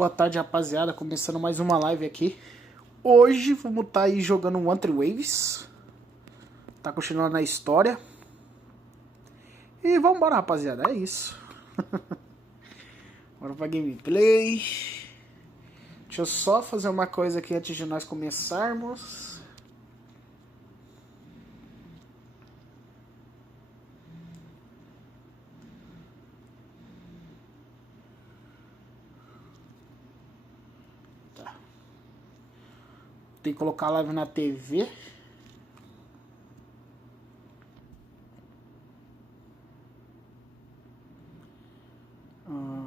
Boa tarde, rapaziada, começando mais uma live aqui. Hoje vamos estar aí jogando Wuthering Waves. Tá continuando a história. E vamos embora, rapaziada, é isso. Bora pra gameplay. Deixa eu só fazer uma coisa aqui antes de nós começarmos. Tem que colocar a live na TV.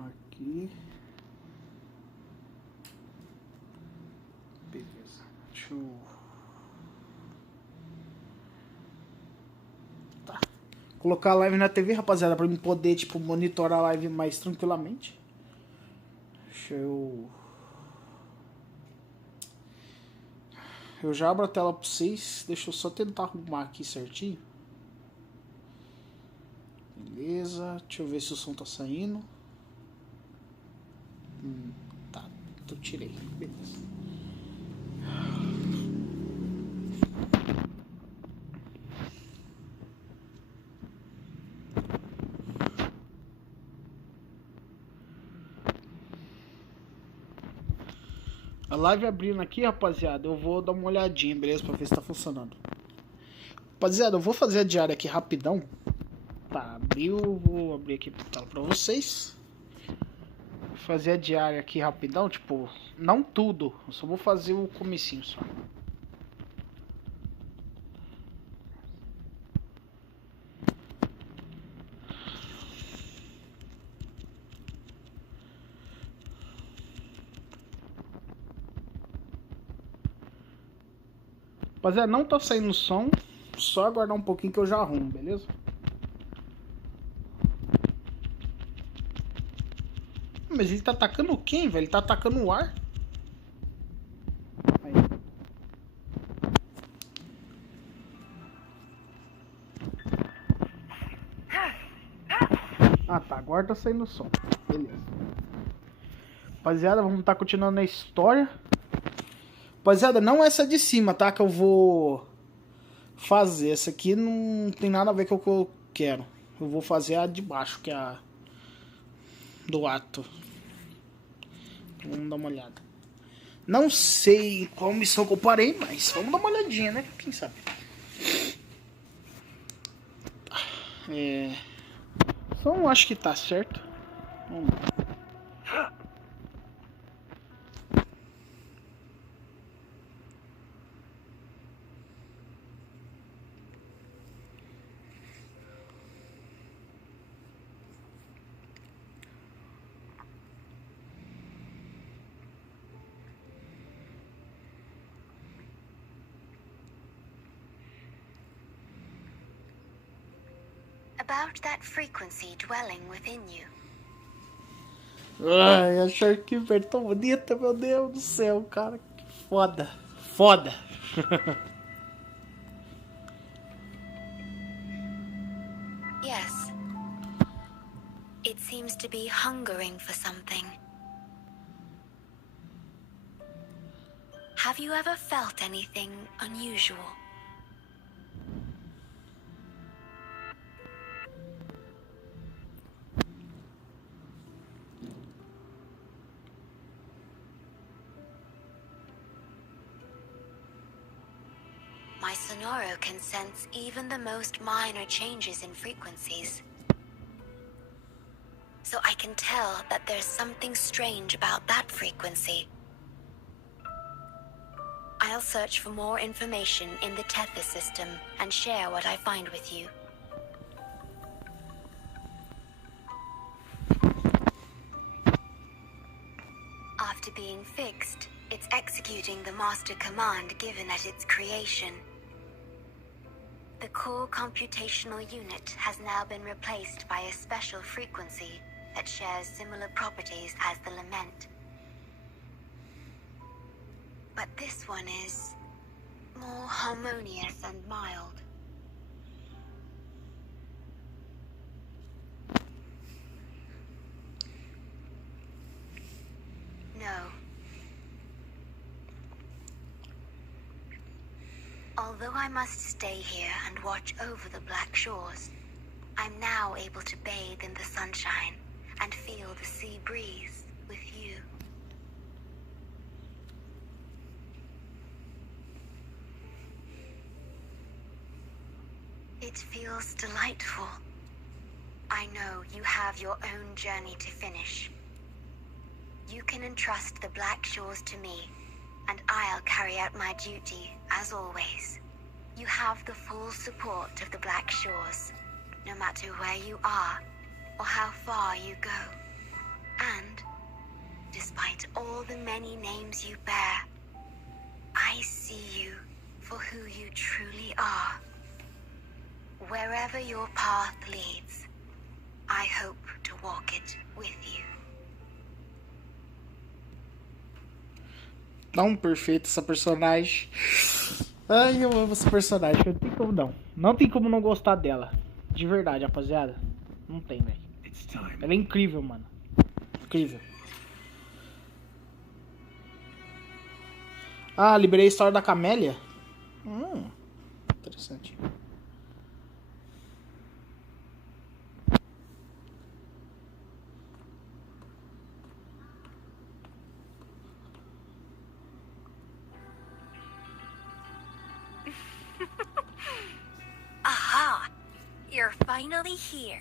Aqui. Beleza. Deixa eu... Tá. Colocar a live na TV, rapaziada, pra mim poder, tipo, monitorar a live mais tranquilamente. Deixa eu... Eu já abro a tela pra vocês. Deixa eu só tentar arrumar aqui certinho. Beleza. Deixa eu ver se o som tá saindo. Tá. Eu tirei. Beleza. A live abrindo aqui, rapaziada, eu vou dar uma olhadinha, beleza? Pra ver se tá funcionando. Rapaziada, eu vou fazer a diária aqui rapidão. Tá, abriu, vou abrir aqui pra tela pra vocês. Vou fazer a diária aqui rapidão, tipo, não tudo. Eu só vou fazer o comecinho só. Rapaziada, não tá saindo som. Só aguardar um pouquinho que eu já arrumo, beleza? Mas ele tá atacando quem, velho? Ele tá atacando o ar? Aí. Ah, tá. Agora tá saindo som. Beleza. Rapaziada, vamos estar continuando a história. Rapaziada, não essa de cima, tá? Que eu vou fazer. Essa aqui não tem nada a ver com o que eu quero. Eu vou fazer a de baixo, que é a do ato. Vamos dar uma olhada. Não sei qual missão que eu parei, mas vamos dar uma olhadinha, né? Quem sabe? Só acho que tá certo. Vamos lá. About that frequency dwelling within you. Ai, a Sharkkeeper tão bonita, meu Deus do céu, cara. Que foda. Foda. Yes. It seems to be hungering for something. Have you ever felt anything unusual? My Sonoro can sense even the most minor changes in frequencies. So I can tell that there's something strange about that frequency. I'll search for more information in the Tether system and share what I find with you. After being fixed, it's executing the master command given at its creation. The core computational unit has now been replaced by a special frequency that shares similar properties as the lament. But this one is more harmonious and mild. No, Although I must stay here and watch over the black shores, I'm now able to bathe in the sunshine and feel the sea breeze with you. It feels delightful. I know you have your own journey to finish. You can entrust the black shores to me, and I'll carry out my duty as always. You have the full support of the black shores, no matter where you are or how far you go. And despite all the many names you bear, I see you for who you truly are. Wherever your path leads, I hope to walk it with you. Tão perfeita essa personagem. Ai, eu amo essa personagem. Não tem como não. Não tem como não gostar dela. De verdade, rapaziada. Não tem, velho. Ela é incrível, mano. Incrível. Ah, liberei a história da Camélia. Interessante. Aha! You're finally here.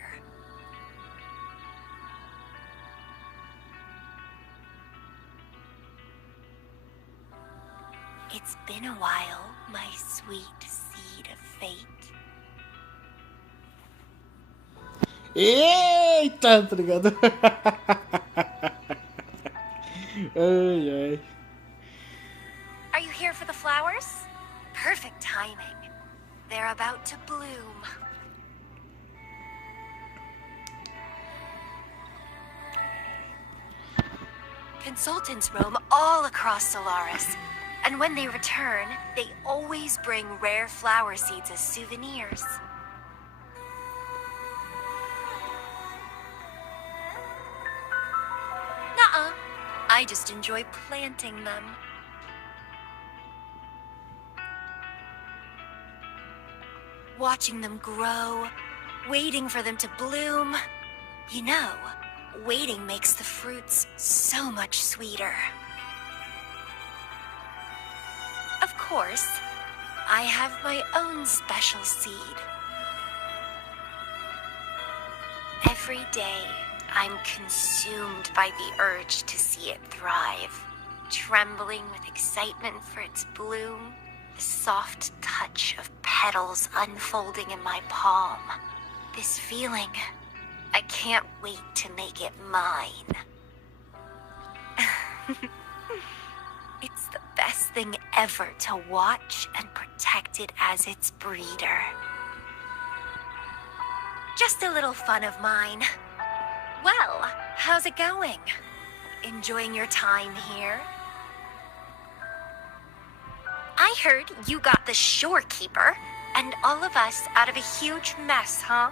It's been a while, my sweet seed of fate. Eita, tá ligado? Ai, ai. Are you here for the flowers? Perfect timing. They're about to bloom. Consultants roam all across Solaris, and when they return, they always bring rare flower seeds as souvenirs. Nuh-uh. I just enjoy planting them. Watching them grow, waiting for them to bloom. You know, waiting makes the fruits so much sweeter. Of course, I have my own special seed. Every day, I'm consumed by the urge to see it thrive, trembling with excitement for its bloom, the soft touch of petals unfolding in my palm. This feeling, I can't wait to make it mine. It's the best thing ever to watch and protect it as its breeder. Just a little fun of mine. Well, how's it going? Enjoying your time here? I heard you got the shorekeeper and all of us out of a huge mess, huh?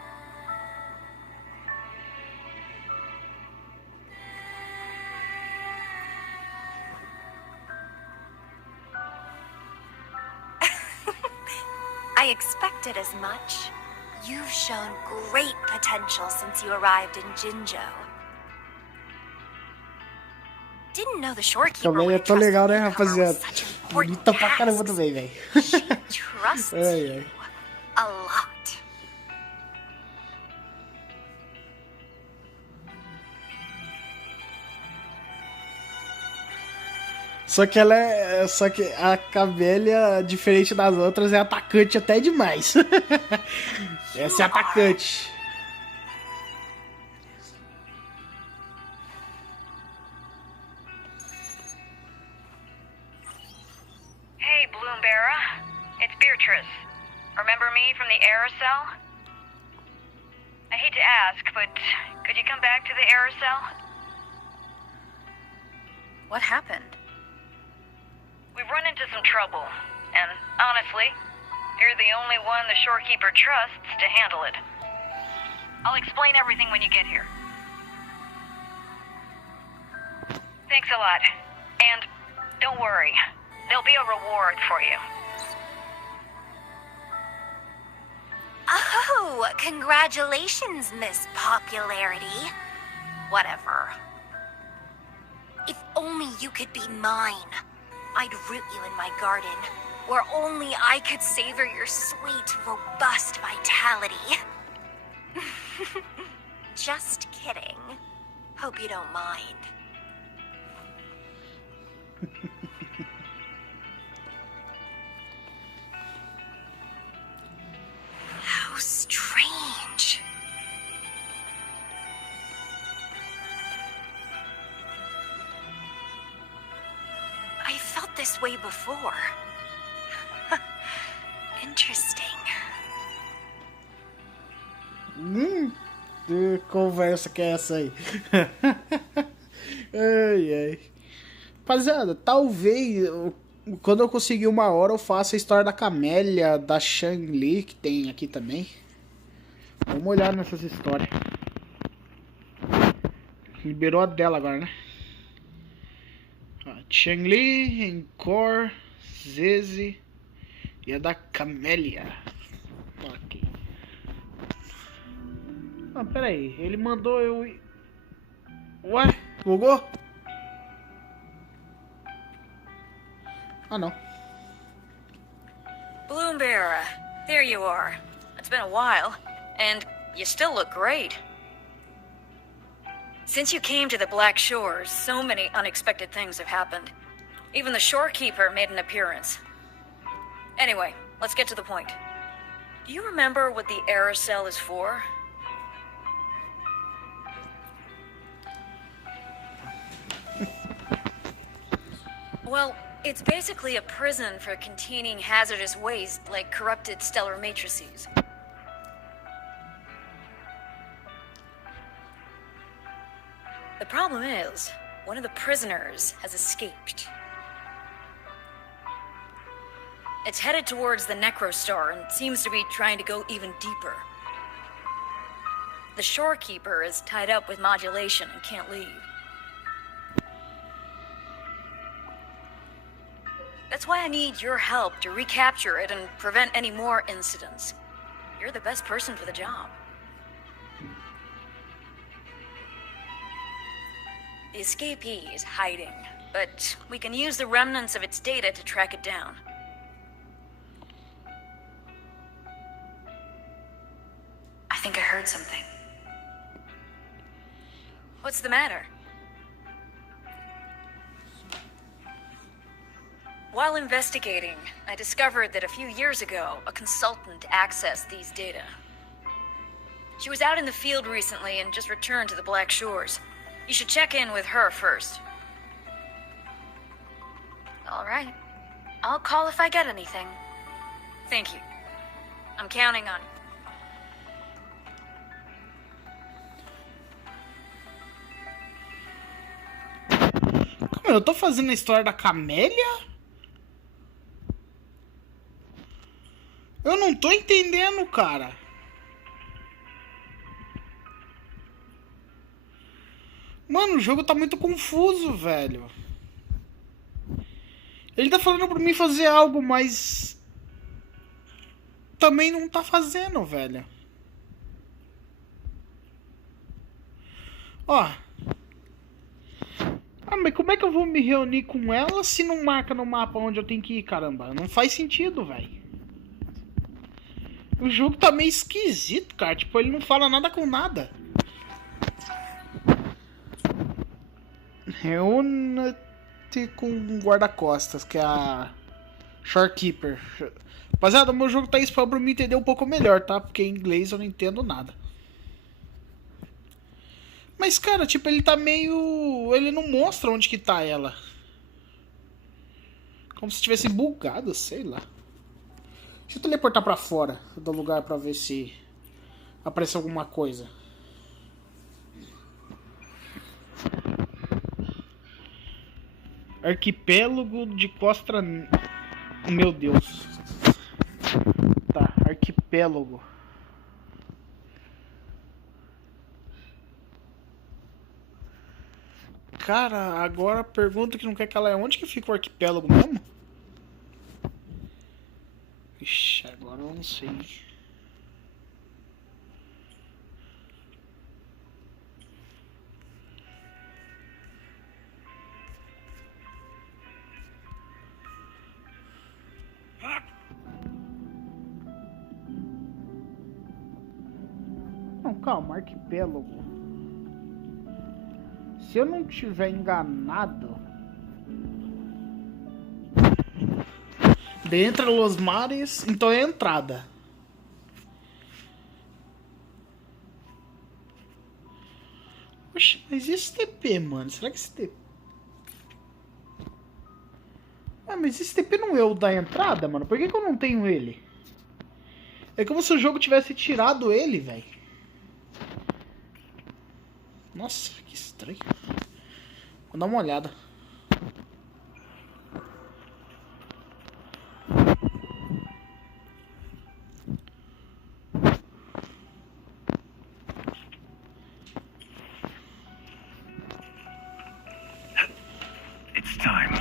I expected as much. You've shown great potential since you arrived in Jinzhou. Didn't know the shorekeeper Camélia é would tão trust legal, né, newcomer with rapaziada? such important Bonita pra caramba tasks. também, velho. She trusts Ai, you ai. a lot. Só que a Camélia, diferente das outras, é atacante até demais. Essa é atacante. Hey, Bora. It's Beatrice. Remember me from the aerosol? I hate to ask, but could you come back to the aerosol? What happened? We've run into some trouble, and honestly, you're the only one the shorekeeper trusts to handle it. I'll explain everything when you get here. Thanks a lot. And don't worry, there'll be a reward for you. Oh, congratulations, Miss Popularity. Whatever. If only you could be mine. I'd root you in my garden, where only I could savor your sweet, robust vitality. Just kidding. Hope you don't mind. How strange. I felt this way before. Interesting. Que conversa que é essa aí? Ai, ai. Rapaziada, talvez quando eu conseguir 1 hora eu faça a história da Camélia, da Shang-Li, que tem aqui também. Vamos olhar nessas histórias. Liberou a dela agora, né? Shang-Li, Encore, Zeze e a da Camélia. Ok. Ah, pera aí. Ele mandou eu... Ué? Bugou? Ah, não. Bora, there you are. It's been a while, and you still look great. Since you came to the Black Shores, so many unexpected things have happened. Even the shorekeeper made an appearance. Anyway, let's get to the point. Do you remember what the Aerocell is for? Well, it's basically a prison for containing hazardous waste like corrupted stellar matrices. The problem is, one of the prisoners has escaped. It's headed towards the Necrostar and seems to be trying to go even deeper. The shorekeeper is tied up with modulation and can't leave. That's why I need your help to recapture it and prevent any more incidents. You're the best person for the job. The escapee is hiding, but we can use the remnants of its data to track it down. I think I heard something. What's the matter? While investigating, I discovered that a few years ago, a consultant accessed these data. She was out in the field recently and just returned to the Black Shores. You should check in with her first. All right. I'll call if I get anything. Thank you. I'm counting on you. Como eu tô fazendo a história da Camélia? Eu não tô entendendo, cara. Mano, o jogo tá muito confuso, velho. Ele tá falando pra mim fazer algo, mas... também não tá fazendo, velho. Ó. Ah, mas como é que eu vou me reunir com ela se não marca no mapa onde eu tenho que ir, caramba? Não faz sentido, velho. O jogo tá meio esquisito, cara. Tipo, ele não fala nada com nada. Reúna-te com um guarda-costas, que é a Shorekeeper. Rapaziada, o meu jogo tá isso pra me entender um pouco melhor, tá? Porque em inglês eu não entendo nada. Mas, cara, tipo, ele tá meio... ele não mostra onde que tá ela. Como se tivesse bugado, sei lá. Deixa eu teleportar pra fora do lugar pra ver se aparece alguma coisa. Arquipélago de Costa... Meu Deus. Tá, arquipélago. Cara, agora a pergunta que não quer calar é onde que fica o arquipélago mesmo? Ixi, agora eu não sei. Não, calma, arquipélago. Se eu não tiver enganado, dentro dos mares, então é a entrada. Oxe, mas e esse TP, mano? Será que esse TP... Ah, mas esse TP não é o da entrada, mano? Por que eu não tenho ele? É como se o jogo tivesse tirado ele, velho. Nossa, que estranho. Vou dar uma olhada. It's time.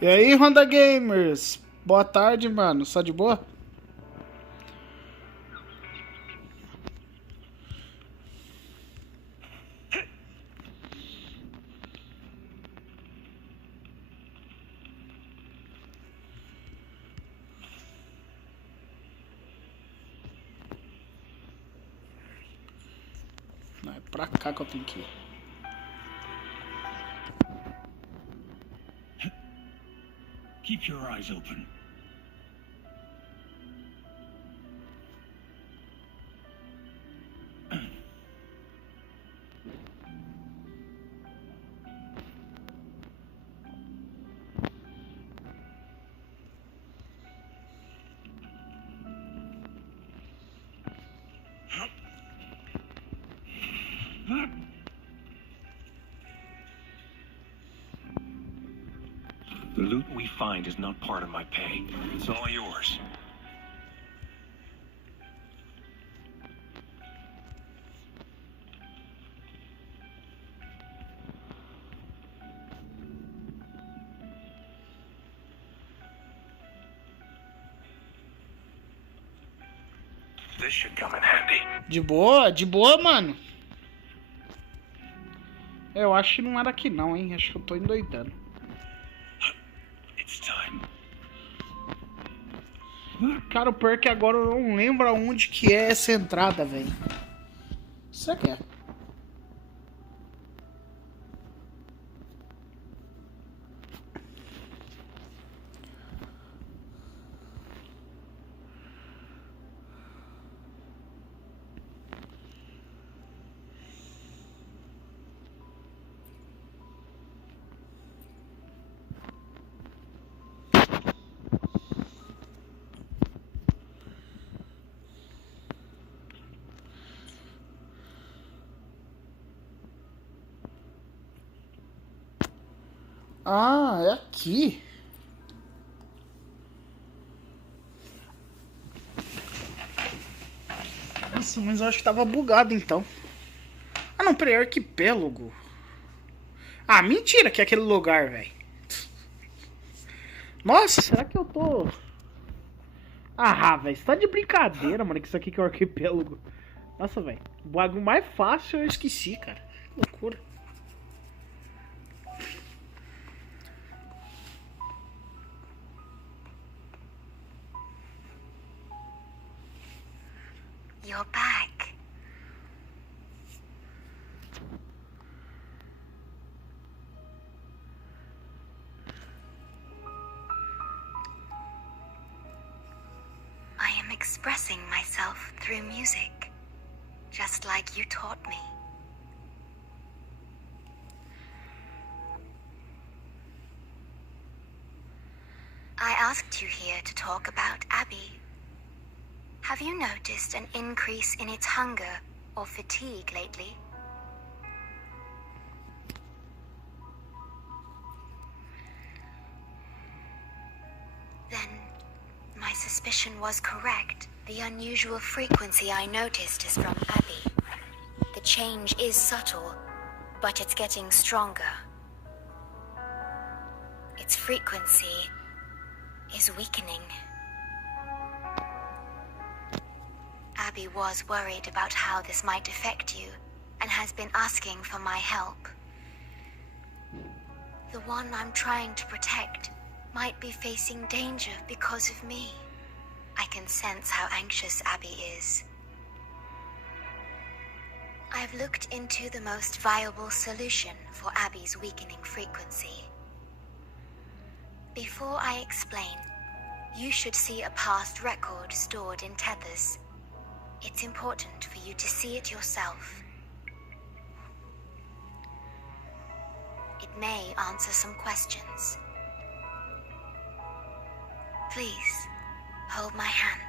E aí, Honda Gamers? Boa tarde, mano. Só de boa? Não, é pra cá que eu tenho que ir. Keep your eyes open. The loot we find is not part of my pay. It's all yours. This should come in handy. De boa, mano. Eu acho que não era aqui não, hein? Acho que eu tô endoidando. It's time. Cara, o pior é que agora eu não lembro aonde que é essa entrada, velho. Será que é? Ah, é aqui. Nossa, mas eu acho que tava bugado então. Ah não, peraí, arquipélago. Ah, mentira que é aquele lugar, velho. Nossa, será que eu tô... Ah, velho, você tá de brincadeira, mano, que isso aqui que é o arquipélago. Nossa, velho, o bagulho mais fácil eu esqueci, cara. Que loucura. You're back. I am expressing myself through music, just like you taught me. I asked you here to talk about Abby, Have you noticed an increase in its hunger or fatigue lately? Then, my suspicion was correct. The unusual frequency I noticed is from Abby. The change is subtle, but it's getting stronger. Its frequency is weakening. Abby was worried about how this might affect you, and has been asking for my help. The one I'm trying to protect might be facing danger because of me. I can sense how anxious Abby is. I've looked into the most viable solution for Abby's weakening frequency. Before I explain, you should see a past record stored in tethers. It's important for you to see it yourself. It may answer some questions. Please, hold my hand.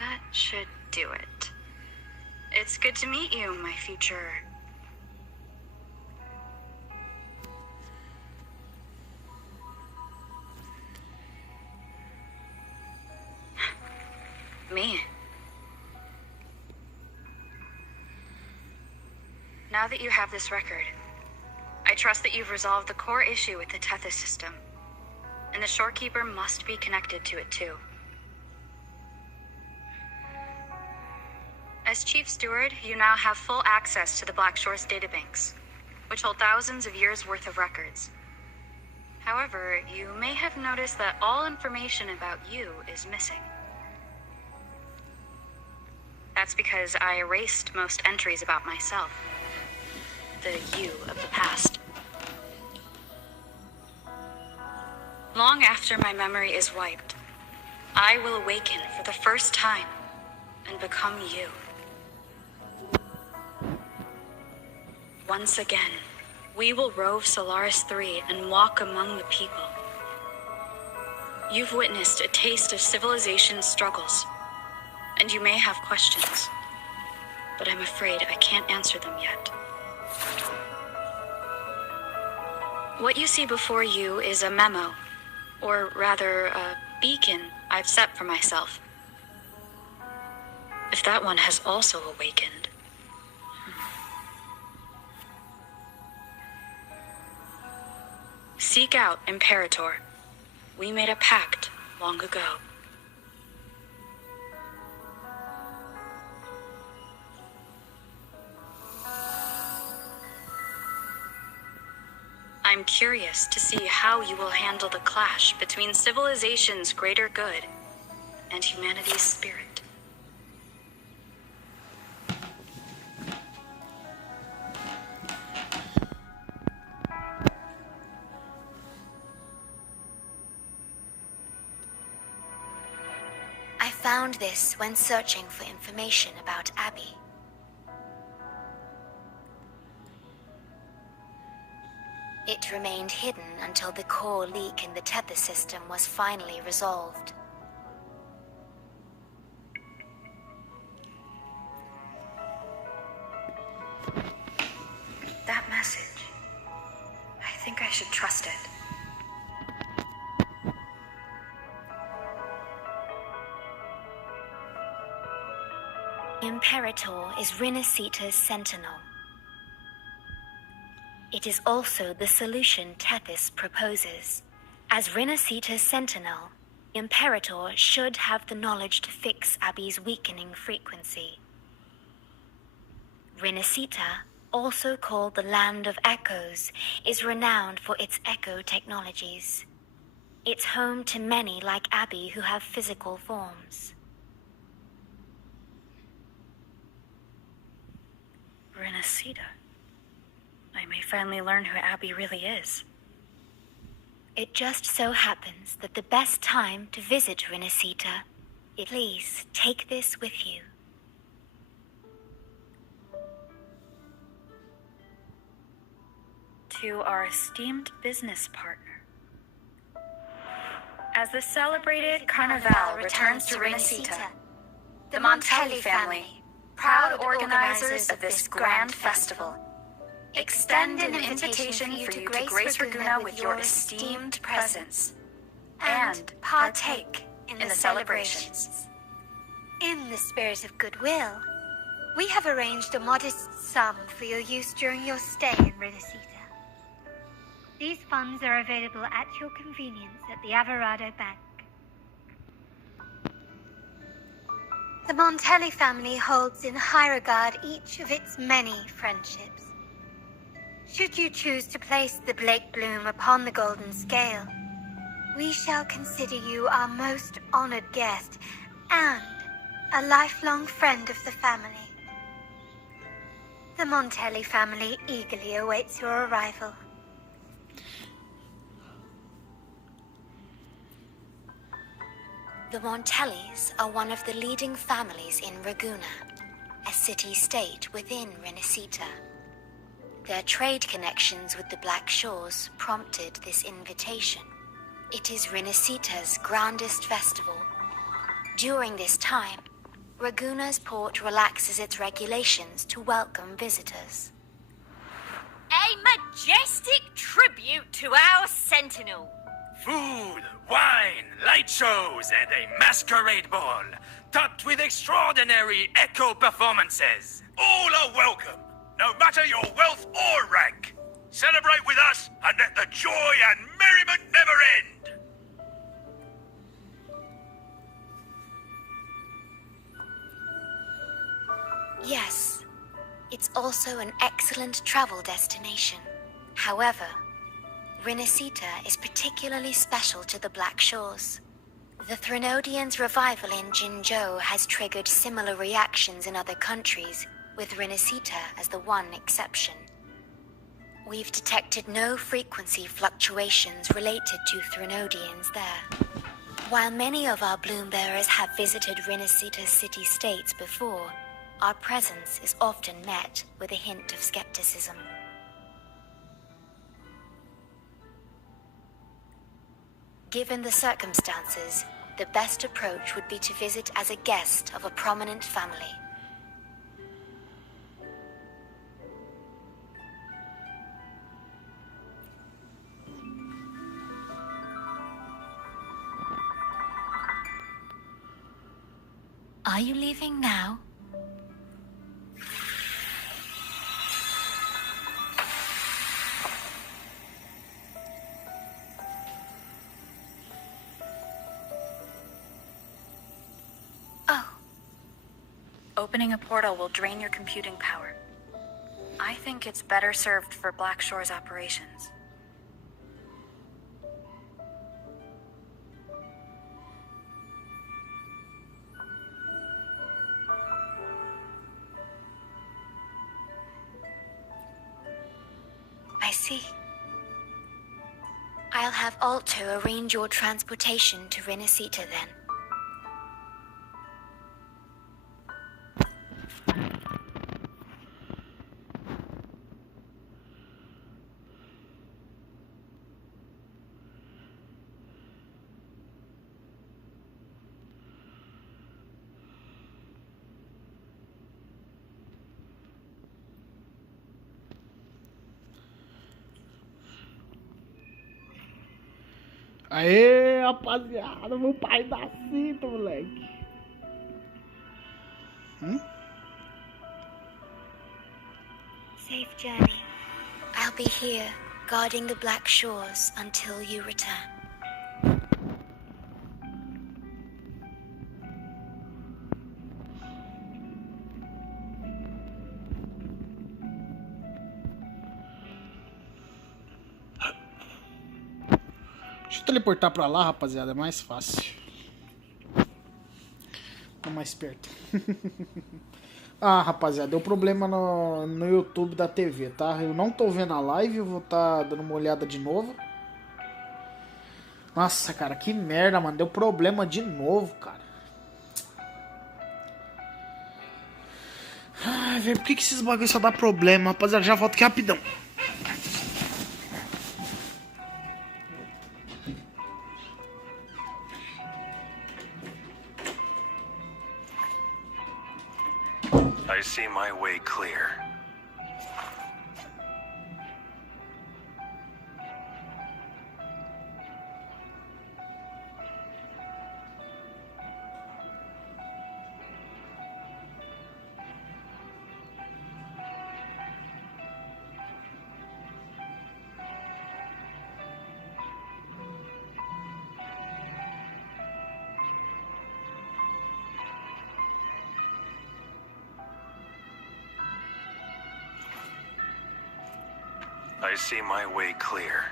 That should do it. It's good to meet you, my future... me. Now that you have this record, I trust that you've resolved the core issue with the Tethys system, and the Shorekeeper must be connected to it too. As Chief Steward, you now have full access to the Black Shore's databanks, which hold thousands of years' worth of records. However, you may have noticed that all information about you is missing. That's because I erased most entries about myself. The you of the past. Long after my memory is wiped, I will awaken for the first time and become you. Once again, we will rove Solaris 3 and walk among the people. You've witnessed a taste of civilization's struggles, and you may have questions, but I'm afraid I can't answer them yet. What you see before you is a memo, or rather, a beacon I've set for myself. If that one has also awakened. Seek out Imperator. We made a pact long ago. I'm curious to see how you will handle the clash between civilization's greater good and humanity's spirit. I found this when searching for information about Abby. It remained hidden until the core leak in the tether system was finally resolved. That message. I think I should trust it. Imperator is Rinasita's sentinel. It is also the solution Tethys proposes. As Rinasita's sentinel, Imperator should have the knowledge to fix Abby's weakening frequency. Rinasita, also called the Land of Echoes, is renowned for its echo technologies. It's home to many like Abby who have physical forms. Rinasita. I may finally learn who Abby really is. It just so happens that the best time to visit Rinasita, please take this with you. Do to our esteemed business partner. As the celebrated Carnival returns to Renesita, the Montelli family, proud organizers of this grand festival, extend an invitation for you to grace Raguna with your esteemed presence and partake in the celebrations. In the spirit of goodwill, we have arranged a modest sum for your use during your stay in Renesita. These funds are available at your convenience at the Averado Bank. The Montelli family holds in high regard each of its many friendships. Should you choose to place the Blake Bloom upon the golden scale, we shall consider you our most honored guest and a lifelong friend of the family. The Montelli family eagerly awaits your arrival. The Montellis are one of the leading families in Raguna, a city-state within Renesita. Their trade connections with the Black Shores prompted this invitation. It is Renesita's grandest festival. During this time, Raguna's port relaxes its regulations to welcome visitors. A majestic tribute to our sentinel. Food, wine, light shows, and a masquerade ball, topped with extraordinary echo performances. All are welcome, no matter your wealth or rank. Celebrate with us and let the joy and merriment never end. Yes, it's also an excellent travel destination. However, Renesita is particularly special to the Black Shores. The Threnodians' revival in Jinzhou has triggered similar reactions in other countries, with Renesita as the one exception. We've detected no frequency fluctuations related to Threnodians there. While many of our bloom bearers have visited Renesita's city-states before, our presence is often met with a hint of skepticism. Given the circumstances, the best approach would be to visit as a guest of a prominent family. Are you leaving now? Opening a portal will drain your computing power. I think it's better served for Black Shore's operations. I see. I'll have Alto arrange your transportation to Renesita then. Aê, rapaziada, meu pai dá cinta, moleque. Safe journey. I'll be here, guarding the Black Shores until you return. Deixa eu teleportar pra lá, rapaziada, é mais fácil. Tô mais perto. Ah, rapaziada, deu problema no YouTube da TV, tá? Eu não tô vendo a live, eu vou tá dando uma olhada de novo. Nossa, cara, que merda, mano. Deu problema de novo, cara. Ai, velho, por que esses bagulhos só dá problema, rapaziada? Já volto aqui rapidão. I see my way clear. I see my way clear.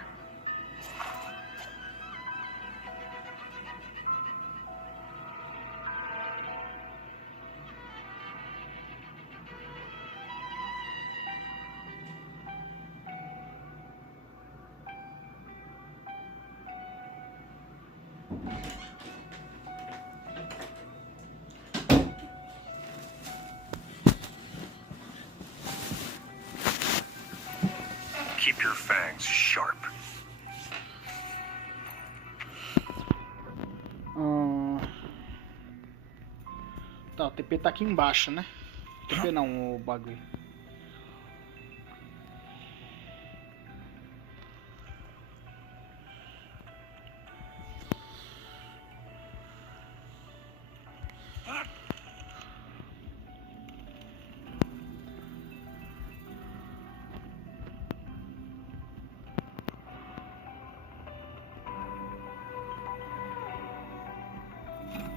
Keep your fangs sharp. Tá, o TP tá aqui embaixo, né? TP não, o bagulho.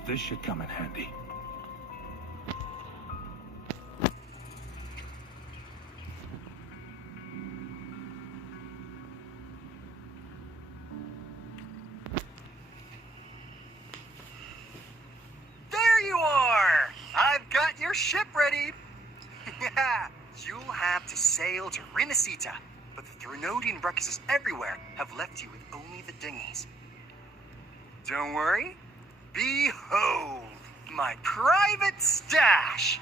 This should come in handy. There you are! I've got your ship ready. Yeah, you'll have to sail to Rinasita, but the Threnodian ruckuses everywhere have left you with only the dinghies. Don't worry. Behold, my private stash!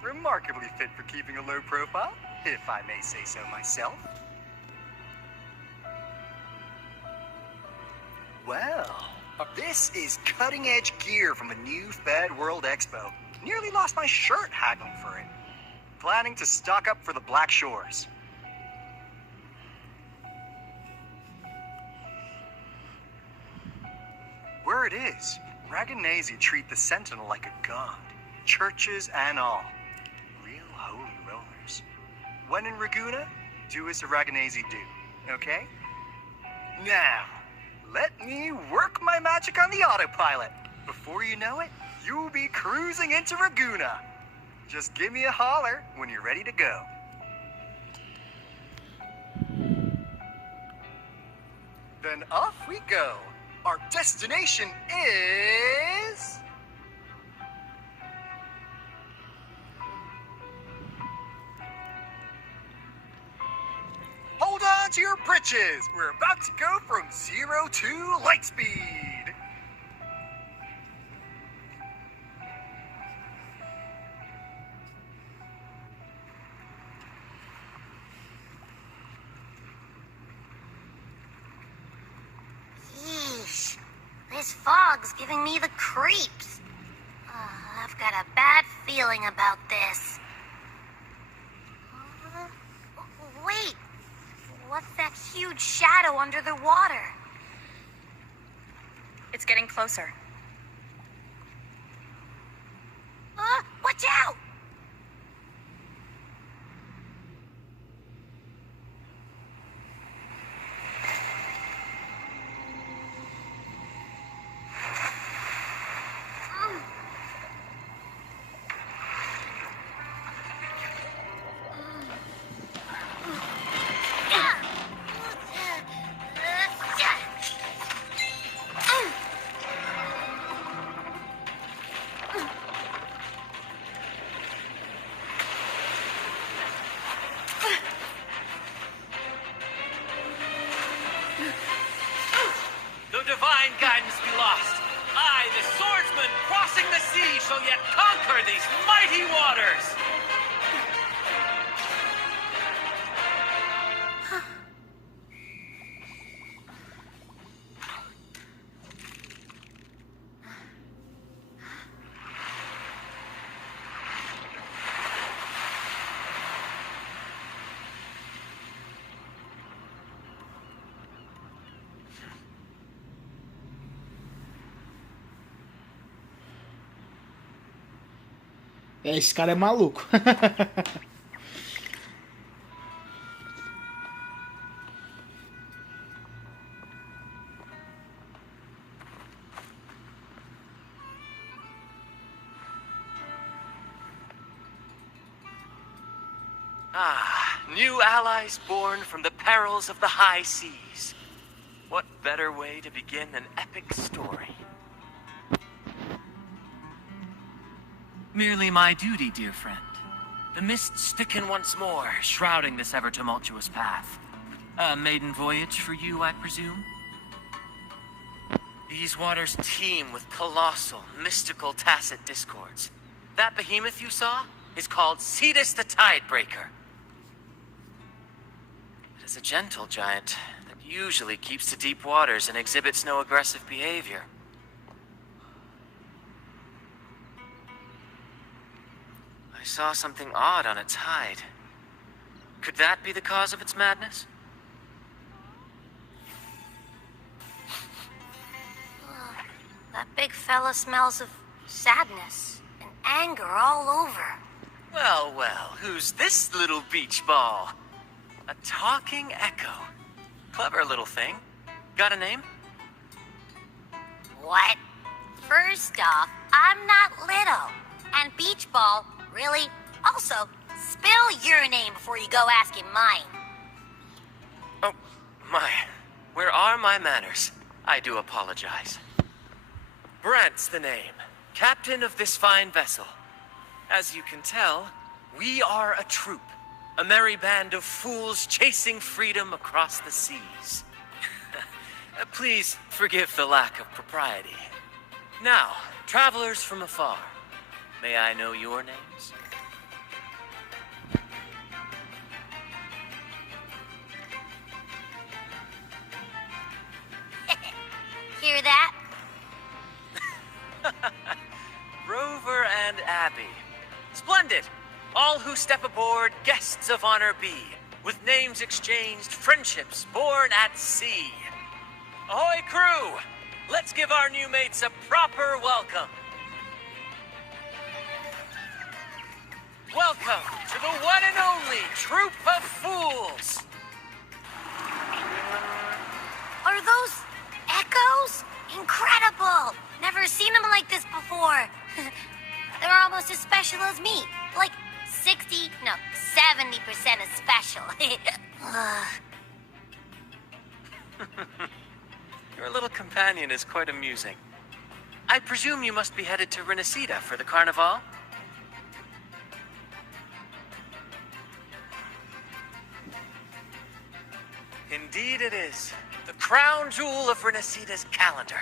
Remarkably fit for keeping a low profile, if I may say so myself. Well, this is cutting-edge gear from the new Fed World Expo. Nearly lost my shirt haggling for it. Planning to stock up for the Black Shores. Word is, Raganese treat the Sentinel like a god. Churches and all. Real holy rollers. When in Raguna, do as the Raganese do, okay? Now, let me work my magic on the autopilot. Before you know it, you'll be cruising into Raguna. Just give me a holler when you're ready to go. Then off we go. Our destination is... Hold on to your britches. We're about to go from 0 to light speed. Yeesh. This fog's giving me the creeps. I've got a bad feeling about this. Wait. What's that huge shadow under the water? It's getting closer. Watch out! Though divine guidance be lost, I, the swordsman crossing the sea, shall yet conquer these mighty waters! Esse cara é maluco. Ah, new allies born from the perils of the high seas. What better way to begin an epic story? Merely my duty, dear friend. The mists thicken once more, shrouding this ever-tumultuous path. A maiden voyage for you, I presume? These waters teem with colossal, mystical, tacit discords. That behemoth you saw is called Cetus the Tidebreaker. It is a gentle giant that usually keeps to deep waters and exhibits no aggressive behavior. I saw something odd on its hide. Could that be the cause of its madness? That big fella smells of sadness and anger all over. Well, well, who's this little beach ball? A talking echo. Clever little thing. Got a name? What? First off, I'm not little. And Beach Ball, really? Also, spill your name before you go asking mine. Oh, my. Where are my manners? I do apologize. Brent's the name. Captain of this fine vessel. As you can tell, we are a troop. A merry band of fools chasing freedom across the seas. Please forgive the lack of propriety. Now, travelers from afar, may I know your names? Hear that? Rover and Abby. Splendid! All who step aboard, guests of honor be. With names exchanged, friendships born at sea. Ahoy, crew! Let's give our new mates a proper welcome. Welcome to the one and only Troop of Fools! Are those echoes? Incredible! Never seen them like this before. They're almost as special as me. Like 60, no, 70% as special. Your little companion is quite amusing. I presume you must be headed to Renacida for the Carnival? Indeed it is. The crown jewel of Renacida's calendar.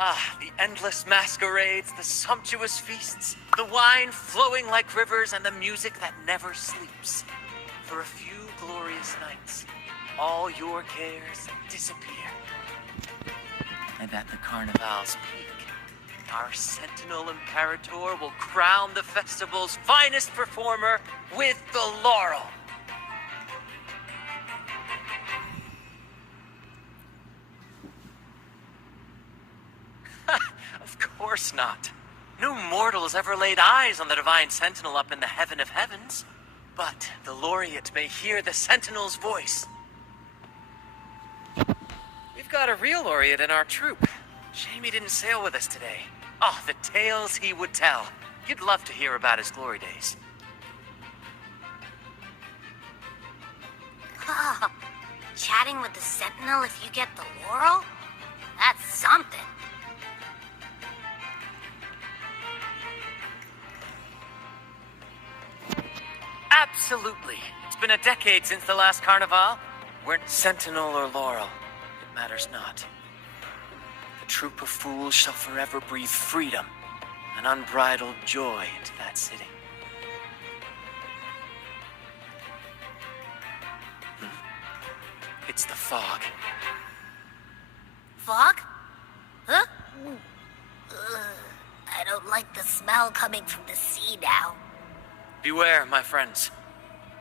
Ah, the endless masquerades, the sumptuous feasts, the wine flowing like rivers, and the music that never sleeps. For a few glorious nights, all your cares disappear. And at the Carnival's peak, our Sentinel Imperator will crown the festival's finest performer with the laurel. Of course not. No mortal has ever laid eyes on the Divine Sentinel up in the heaven of heavens. But the laureate may hear the Sentinel's voice. We've got a real laureate in our troop. Shame he didn't sail with us today. Oh, the tales he would tell. You'd love to hear about his glory days. Chatting with the Sentinel if you get the laurel? That's something. Absolutely. It's been a decade since the last Carnival. We're Sentinel or Laurel. It matters not. The troop of fools shall forever breathe freedom and unbridled joy into that city. It's the fog. Fog? Huh? I don't like the smell coming from the sea now. Beware, my friends.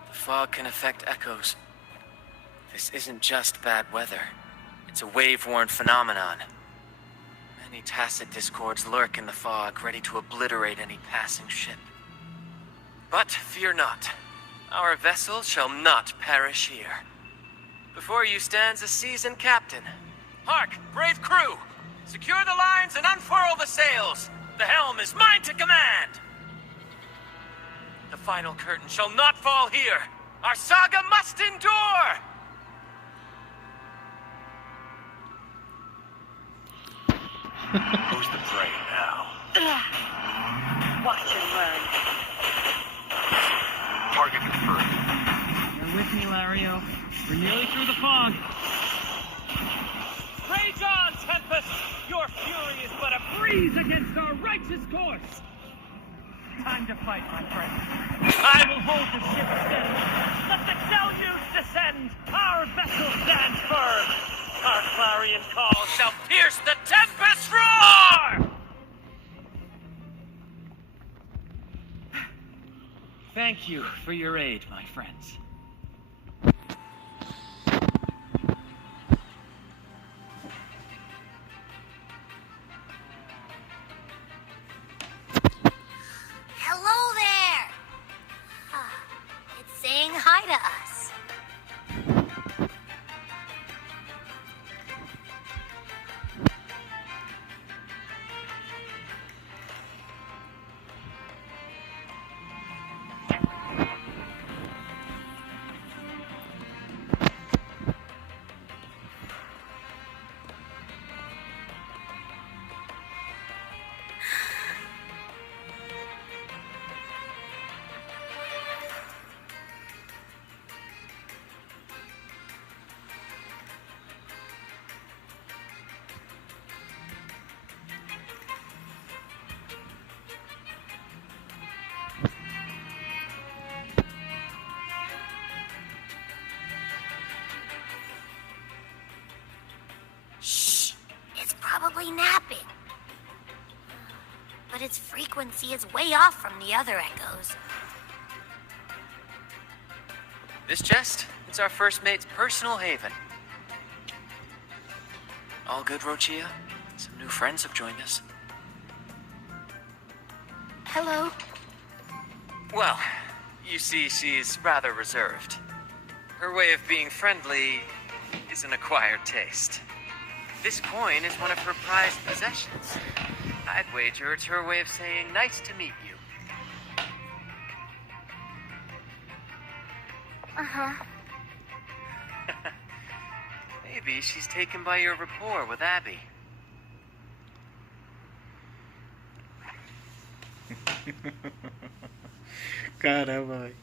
The fog can affect echoes. This isn't just bad weather. It's a wave-worn phenomenon. Many tacit discords lurk in the fog, ready to obliterate any passing ship. But fear not. Our vessel shall not perish here. Before you stands a seasoned captain. Hark, brave crew! Secure the lines and unfurl the sails! The helm is mine to command! The final curtain shall not fall here! Our saga must endure! Who's the prey now? Watch and learn. Target confirmed. You're with me, Lario. We're nearly through the fog. Rage on, Tempest! Your fury is but a breeze against our righteous course! Time to fight, my friend. I will hold the ship steady. Let the deluge descend! Our vessel stands firm! Our clarion call shall Pierce the tempest roar! thank you for your aid, my friends. Hello there! It's saying hi to us. Shh! It's probably napping. But its frequency is way off from the other echoes. This chest, it's our first mate's personal haven. All good, Rochia? Some new friends have joined us. Hello. Well, you see, she's rather reserved. Her way of being friendly is an acquired taste. This coin is one of her prized possessions. I'd wager it's her way of saying nice to meet you. Uh-huh. Maybe she's taken by your rapport with Abby. Caramba, velho.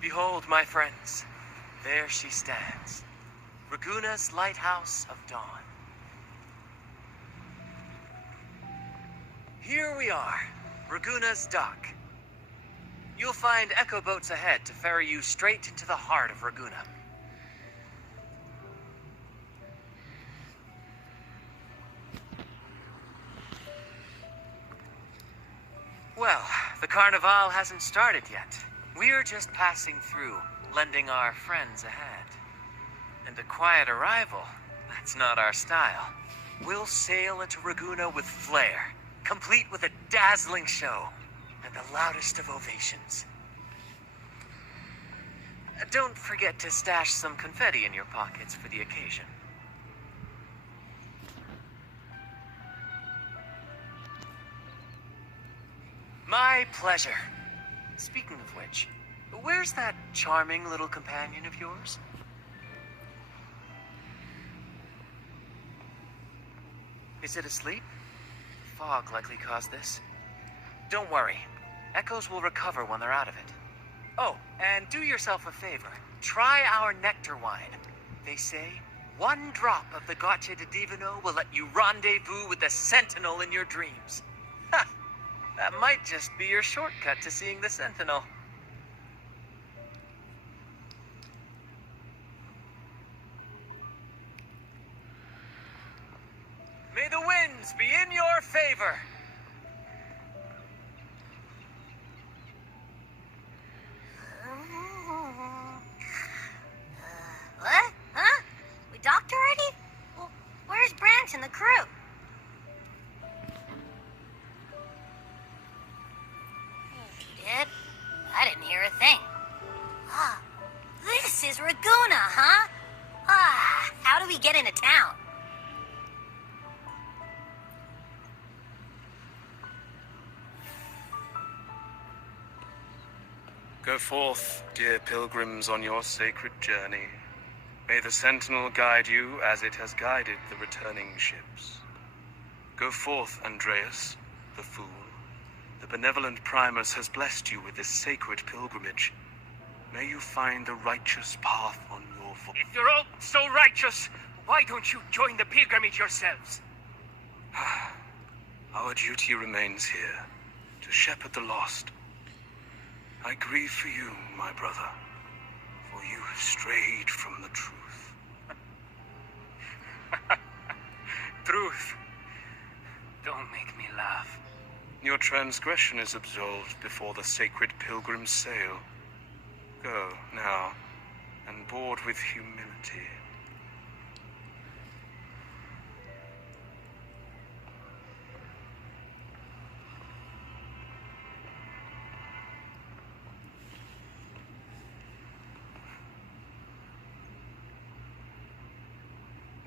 Behold, my friends, there she stands, Raguna's lighthouse of dawn. Here we are, Raguna's dock. You'll find echo boats ahead to ferry you straight into the heart of Raguna. Well, the carnival hasn't started yet. We're just passing through, lending our friends a hand. And a quiet arrival, that's not our style. We'll sail into Raguna with flair, complete with a dazzling show and the loudest of ovations. Don't forget to stash some confetti in your pockets for the occasion. My pleasure. Speaking of which, where's that charming little companion of yours? Is it asleep? Fog likely caused this. Don't worry. Echoes will recover when they're out of it. Oh, and do yourself a favor. Try our nectar wine. They say, 1 drop of the Gotcha de Divino will let you rendezvous with the Sentinel in your dreams. Ha! That might just be your shortcut to seeing the Sentinel. May the winds be in your favor. What? Huh? We docked already? Well, where's Branch and the crew? Did? I didn't hear a thing. Ah, this is Raguna, huh? Ah, how do we get into town? Go forth, dear pilgrims, on your sacred journey. May the Sentinel guide you as it has guided the returning ships. Go forth, Andreas, the fool. The benevolent Primus has blessed you with this sacred pilgrimage. May you find the righteous path on your voyage. If you're all so righteous, why don't you join the pilgrimage yourselves? Our duty remains here, to shepherd the lost. I grieve for you, my brother, for you have strayed from the truth. Truth. Don't make me laugh. Your transgression is absolved before the sacred pilgrims sail. Go, now, and board with humility.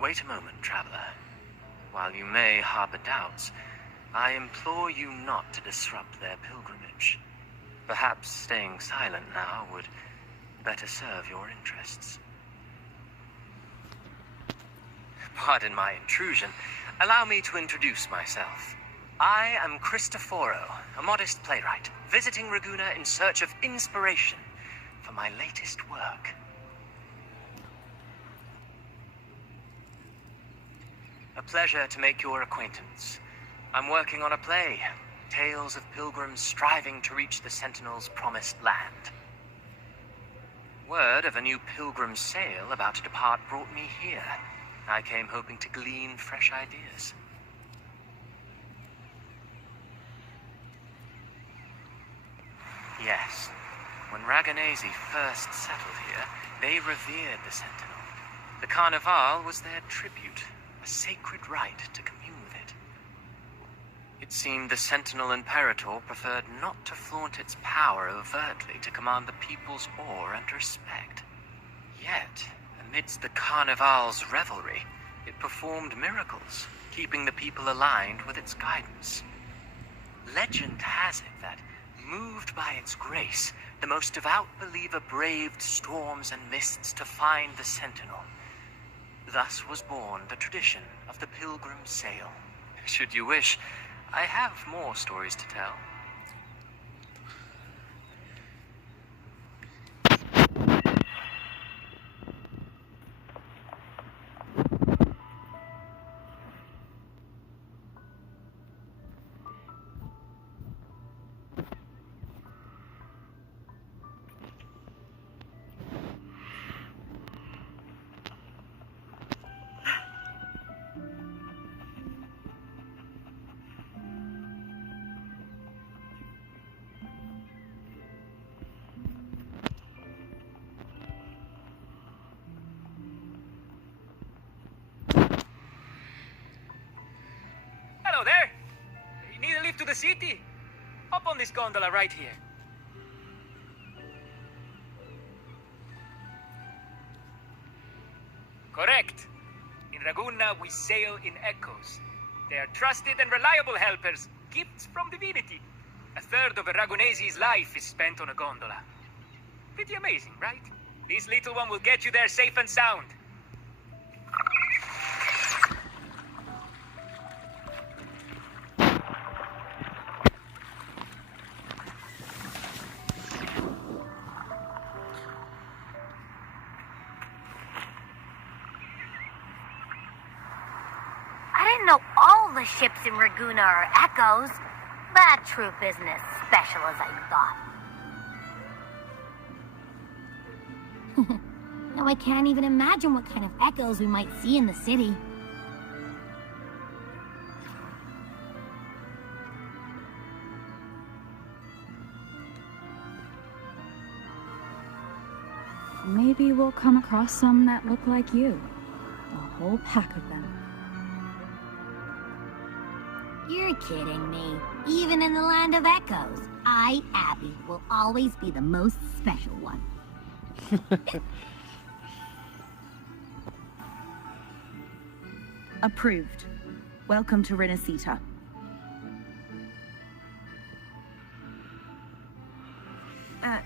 Wait a moment, traveler. While you may harbor doubts, I implore you not to disrupt their pilgrimage. Perhaps staying silent now would better serve your interests. Pardon my intrusion. Allow me to introduce myself. I am Cristoforo, a modest playwright, visiting Raguna in search of inspiration for my latest work. A pleasure to make your acquaintance. I'm working on a play, tales of pilgrims striving to reach the Sentinel's promised land. Word of a new pilgrim sail about to depart brought me here. I came hoping to glean fresh ideas. Yes, when Raganesi first settled here, they revered the Sentinel. The Carnival was their tribute, a sacred rite to commune with it. It seemed the Sentinel Imperator preferred not to flaunt its power overtly to command the people's awe and respect. Yet, amidst the Carnival's revelry, it performed miracles, keeping the people aligned with its guidance. Legend has it that, moved by its grace, the most devout believer braved storms and mists to find the Sentinel. Thus was born the tradition of the pilgrim sail. Should you wish, I have more stories to tell. Hello there. You need a lift to the city? Hop on this gondola right here. Correct. In Raguna, we sail in echoes. They are trusted and reliable helpers, gifts from divinity. A third of a Ragunesi's life is spent on a gondola. Pretty amazing, right? This little one will get you there safe and sound. I didn't know all the ships in Raguna are echoes. That troop isn't as special as I thought. Now I can't even imagine what kind of echoes we might see in the city. maybe we'll come across some that look like you. A whole pack of them. You're kidding me. Even in the land of echoes, I, Abby, will always be the most special one. Approved. Welcome to Renacita.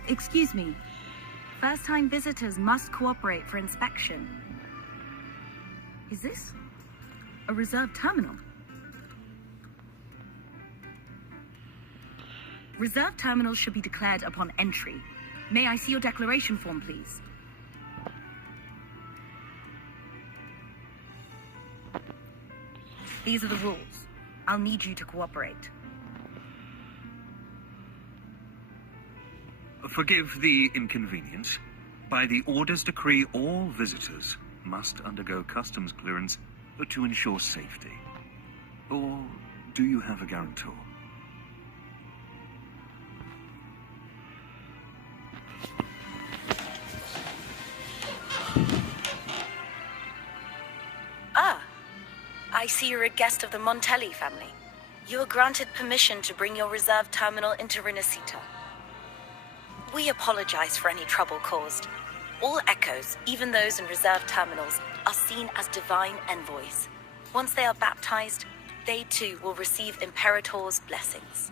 Excuse me. First-time visitors must cooperate for inspection. Is this a reserved terminal? Reserved terminals should be declared upon entry. May I see your declaration form, please? These are the rules. I'll need you to cooperate. Forgive the inconvenience. By the Order's decree, all visitors must undergo customs clearance to ensure safety. Or do you have a guarantor? Ah, I see you're a guest of the Montelli family. You are granted permission to bring your reserved terminal into Renacita. We apologize for any trouble caused. All echoes, even those in reserved terminals, are seen as divine envoys. Once they are baptized, they too will receive Imperator's blessings.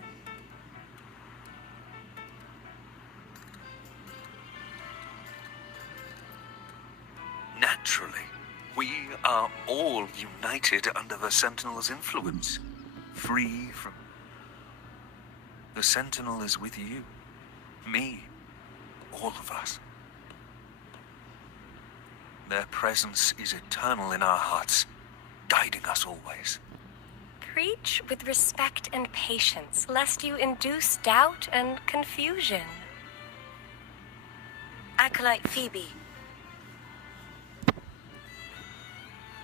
Naturally. We are all united under the Sentinel's influence. Free from... The Sentinel is with you. Me. All of us. Their presence is eternal in our hearts, guiding us always. Preach with respect and patience, lest you induce doubt and confusion. Acolyte Phoebe.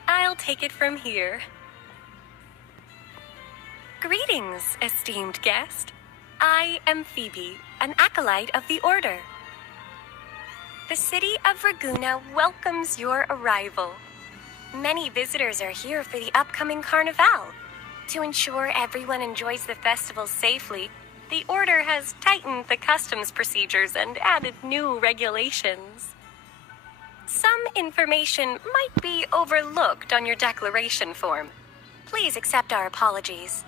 I'll take it from here. Greetings, esteemed guest. I am Phoebe, an acolyte of the Order. The city of Ragusa welcomes your arrival. Many visitors are here for the upcoming Carnival. To ensure everyone enjoys the festival safely, the Order has tightened the customs procedures and added new regulations. Some information might be overlooked on your declaration form. Please accept our apologies.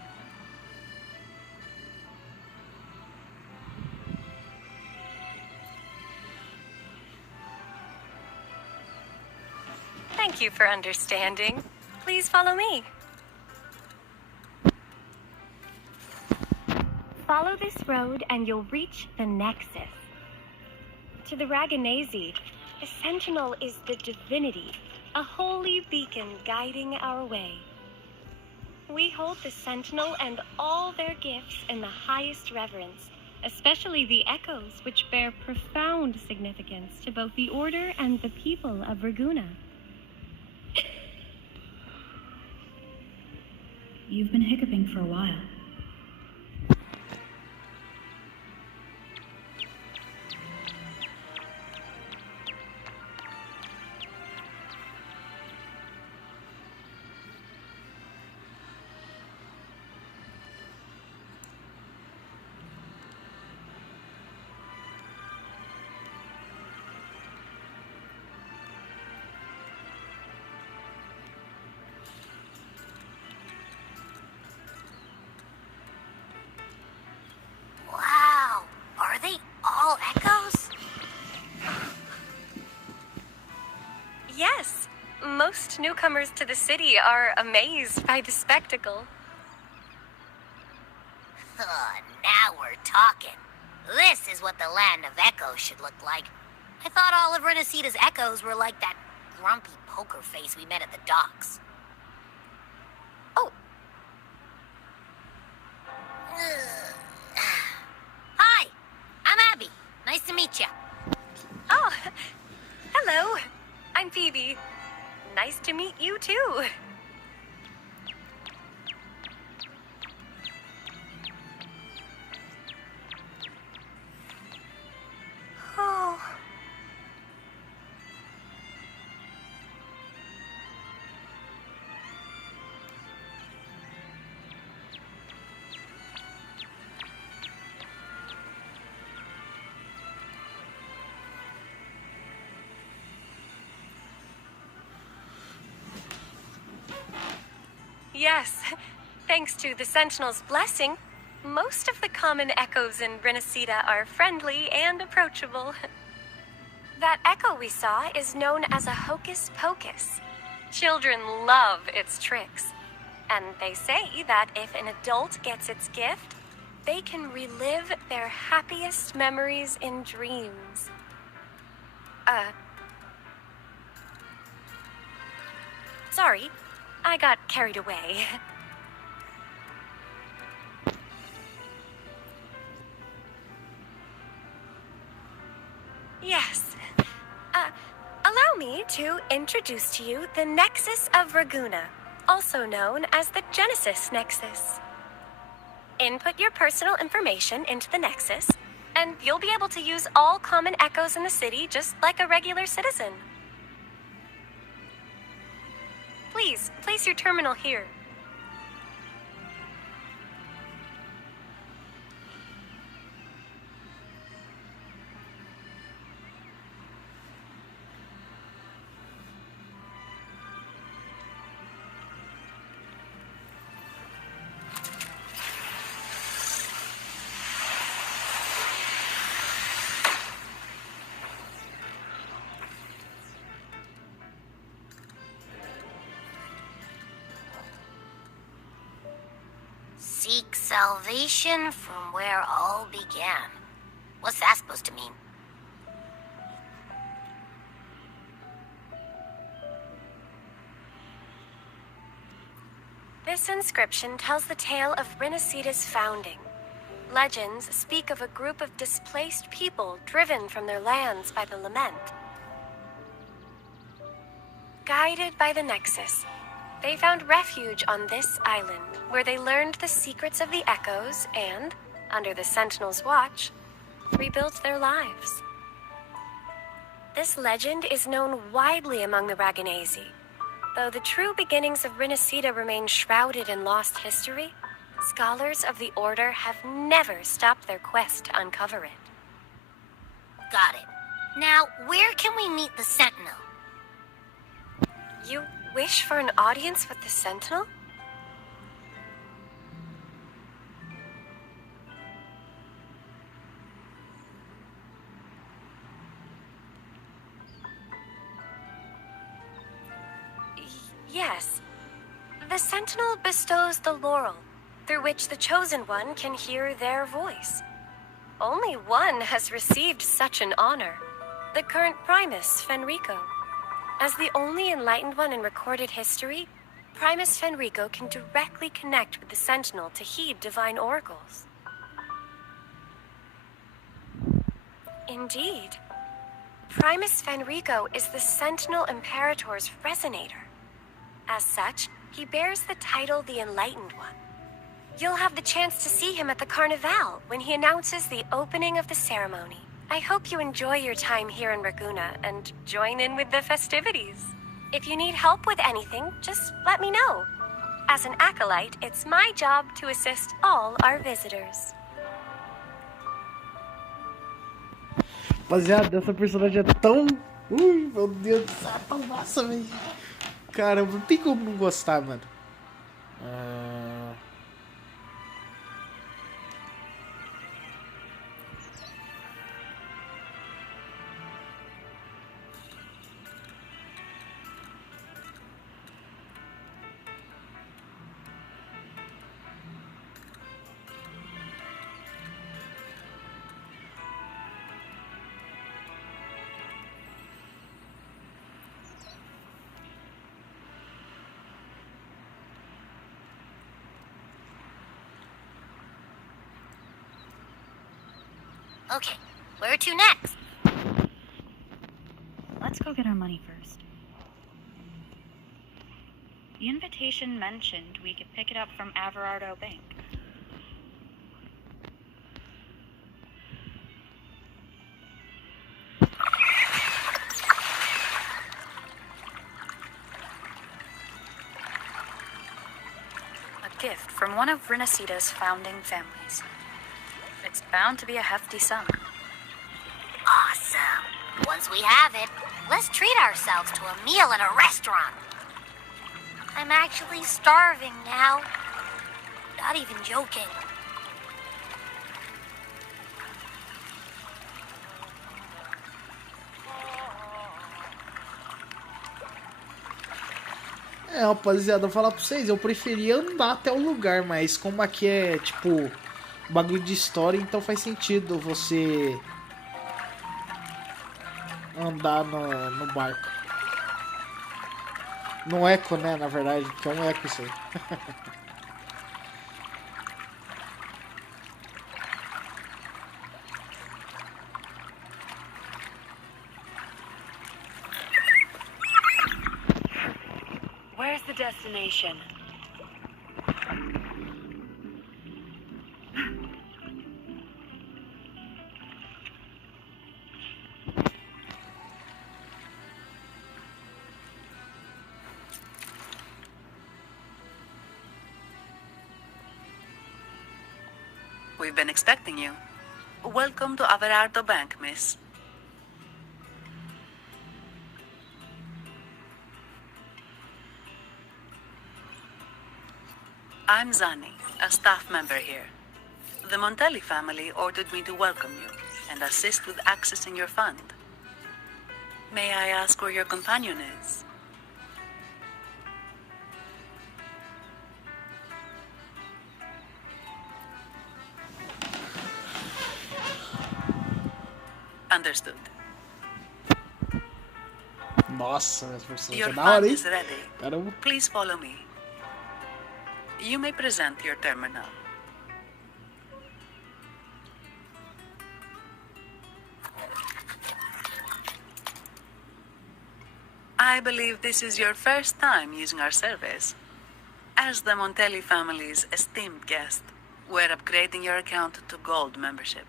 Thank you for understanding. Please follow me. Follow this road and you'll reach the Nexus. To the Raganese, the Sentinel is the divinity, a holy beacon guiding our way. We hold the Sentinel and all their gifts in the highest reverence, especially the echoes, which bear profound significance to both the Order and the people of Ragusa. You've been hiccuping for a while. Wow, are they all echoes? Yes, most newcomers to the city are amazed by the spectacle. Now we're talking. This is what the land of echoes should look like. I thought all of Renacita's echoes were like that grumpy poker face we met at the docks. Oh. Hi, I'm Abby. Nice to meet you. Oh, hello. I'm Phoebe. Nice to meet you too. Oh. Yes. Thanks to the Sentinel's blessing, most of the common echoes in Renacita are friendly and approachable. That echo we saw is known as a hocus pocus. Children love its tricks. And they say that if an adult gets its gift, they can relive their happiest memories in dreams. Sorry, I got carried away. Yes. Allow me to introduce to you the Nexus of Raguna, also known as the Genesis Nexus. Input your personal information into the Nexus, and you'll be able to use all common echoes in the city just like a regular citizen. Please, place your terminal here. Seek salvation from where all began. What's that supposed to mean? This inscription tells the tale of Renacita's founding. Legends speak of a group of displaced people driven from their lands by the Lament. Guided by the Nexus, they found refuge on this island, where they learned the secrets of the echoes and, under the Sentinel's watch, rebuilt their lives. This legend is known widely among the Raganesi. Though the true beginnings of Renacita remain shrouded in lost history, scholars of the Order have never stopped their quest to uncover it. Got it. Now, where can we meet the Sentinel? You wish for an audience with the Sentinel? Yes. The Sentinel bestows the laurel, through which the Chosen One can hear their voice. Only one has received such an honor, the current Primus Fenrico. As the only enlightened one in recorded history, Primus Fenrico can directly connect with the Sentinel to heed divine oracles. Indeed. Primus Fenrico is the Sentinel Imperator's resonator. As such, he bears the title the Enlightened One. You'll have the chance to see him at the Carnival when he announces the opening of the ceremony. I hope you enjoy your time here in Raguna and join in with the festivities. If you need help with anything, just let me know. As an acolyte, it's my job to assist all our visitors. Rapaziada, essa personagem é tão... Ui, meu Deus do céu, tão massa, velho. Caramba, não tem como não gostar, mano. Okay, where to next? Let's go get our money first. The invitation mentioned we could pick it up from Averardo Bank. A gift from one of Renacita's founding families. It's bound to be a hefty sum. Awesome. Once we have it, let's treat ourselves to a meal in a restaurant. I'm actually starving now. Not even joking. É, rapaziada, eu vou falar pra vocês, eu preferia andar até o lugar, mas como aqui é, tipo, bagulho de história, então faz sentido você andar no barco. No eco, né, na verdade, que é um eco isso aí. Where's the destination? We've been expecting you. Welcome to Averardo Bank, miss. I'm Zani, a staff member here. The Montelli family ordered me to welcome you and assist with accessing your fund. May I ask where your companion is? Understood. Nossa, essa versão Your é da hora, fund hein? is ready. Caramba. Please follow me. You may present your terminal. I believe this is your first time using our service. As the Montelli family's esteemed guest, we're upgrading your account to Gold membership.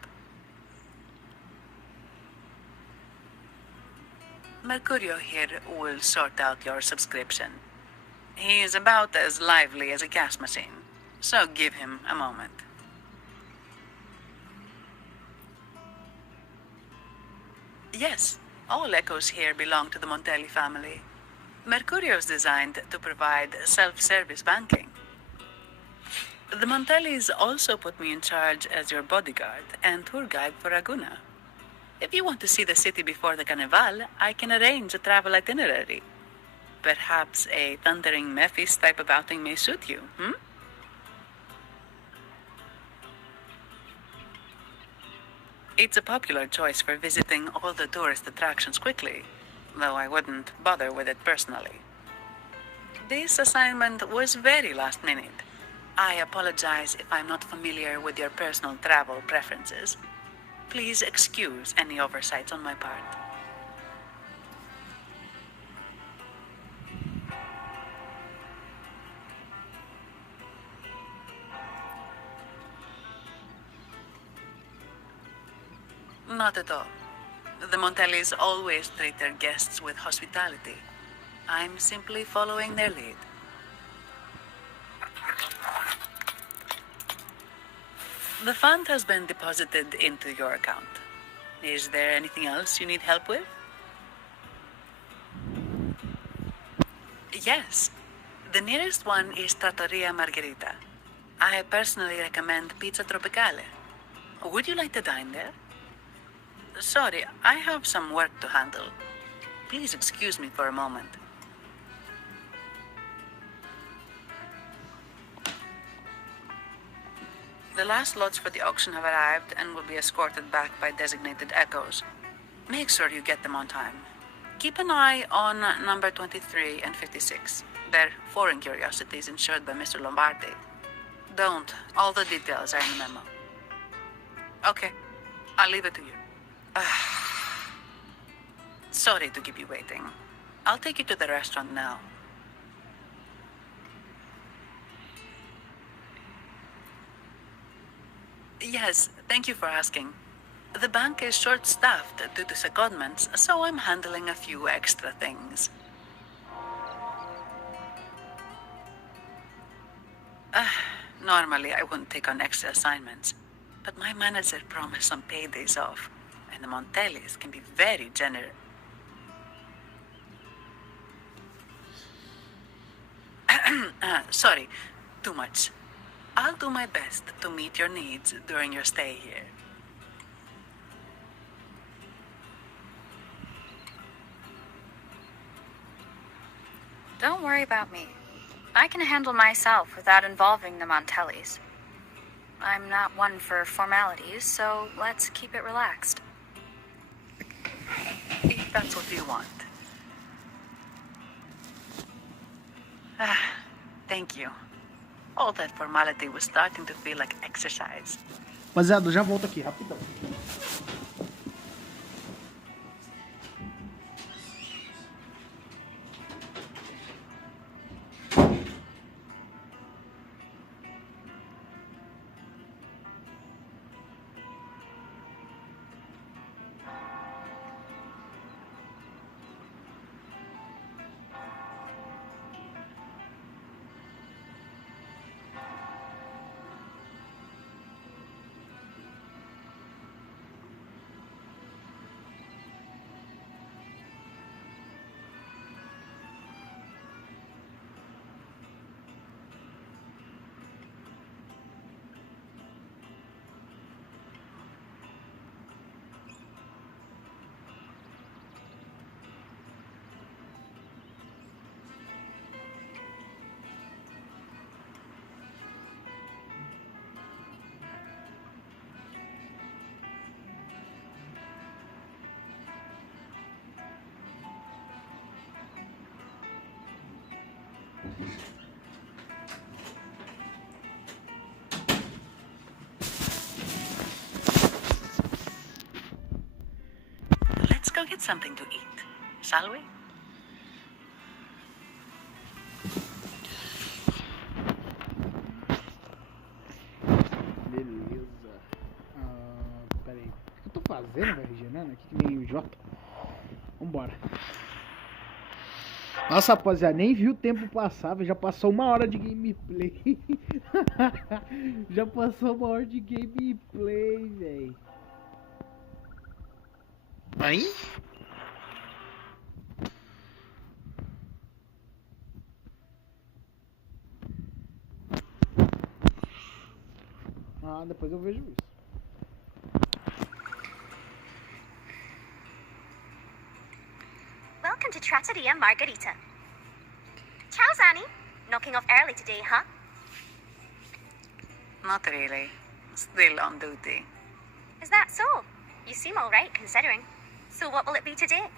Mercurio here will sort out your subscription. He is about as lively as a cash machine, so give him a moment. Yes, all echoes here belong to the Montelli family. Mercurio is designed to provide self-service banking. The Montellis also put me in charge as your bodyguard and tour guide for Raguna. If you want to see the city before the Carnival, I can arrange a travel itinerary. Perhaps a thundering Memphis type of outing may suit you, hmm? It's a popular choice for visiting all the tourist attractions quickly, though I wouldn't bother with it personally. This assignment was very last minute. I apologize if I'm not familiar with your personal travel preferences. Please excuse any oversights on my part. Not at all. The Montellis always treat their guests with hospitality. I'm simply following their lead. The fund has been deposited into your account. Is there anything else you need help with? Yes. The nearest one is Trattoria Margherita. I personally recommend Pizza Tropicale. Would you like to dine there? Sorry, I have some work to handle. Please excuse me for a moment. The last lots for the auction have arrived and will be escorted back by designated echoes. Make sure you get them on time. Keep an eye on number 23 and 56. They're foreign curiosities insured by Mr. Lombardi. Don't. All the details are in the memo. Okay, I'll leave it to you. Sorry to keep you waiting. I'll take you to the restaurant now. Yes, thank you for asking. The bank is short-staffed due to secondments, so I'm handling a few extra things. Normally, I wouldn't take on extra assignments, but my manager promised some paydays off, and the Montellis can be very generous. Sorry, too much. I'll do my best to meet your needs during your stay here. Don't worry about me. I can handle myself without involving the Montellis. I'm not one for formalities, so let's keep it relaxed. If that's what you want. Thank you. All that formality was starting to feel like exercise. Rapaziada, eu já volto aqui, rapidão. Let's go get something to eat, shall we? Beleza. Pera aí. O que eu tô fazendo, velho? Regenando aqui que nem o Jota. Vambora. Nossa, rapaziada, nem vi o tempo passar, já passou 1 hora de gameplay. Já passou 1 hora de gameplay, velho. Aí? Ah, depois eu vejo isso. Welcome to Trattoria Margarita. Ciao, Annie. Knocking off early today, huh? Not really. Still on duty. Is that so? You seem all right, considering. So what will it be today?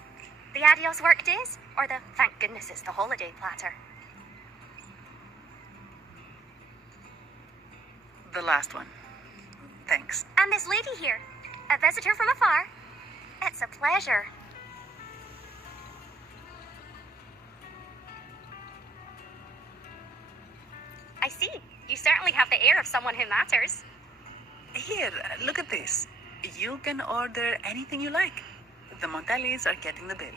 The adios work days? Or the thank goodness it's the holiday platter? The last one. Thanks. And this lady here, a visitor from afar. It's a pleasure. I see. You certainly have the air of someone who matters. Here, look at this. You can order anything you like. The Montellis are getting the bill.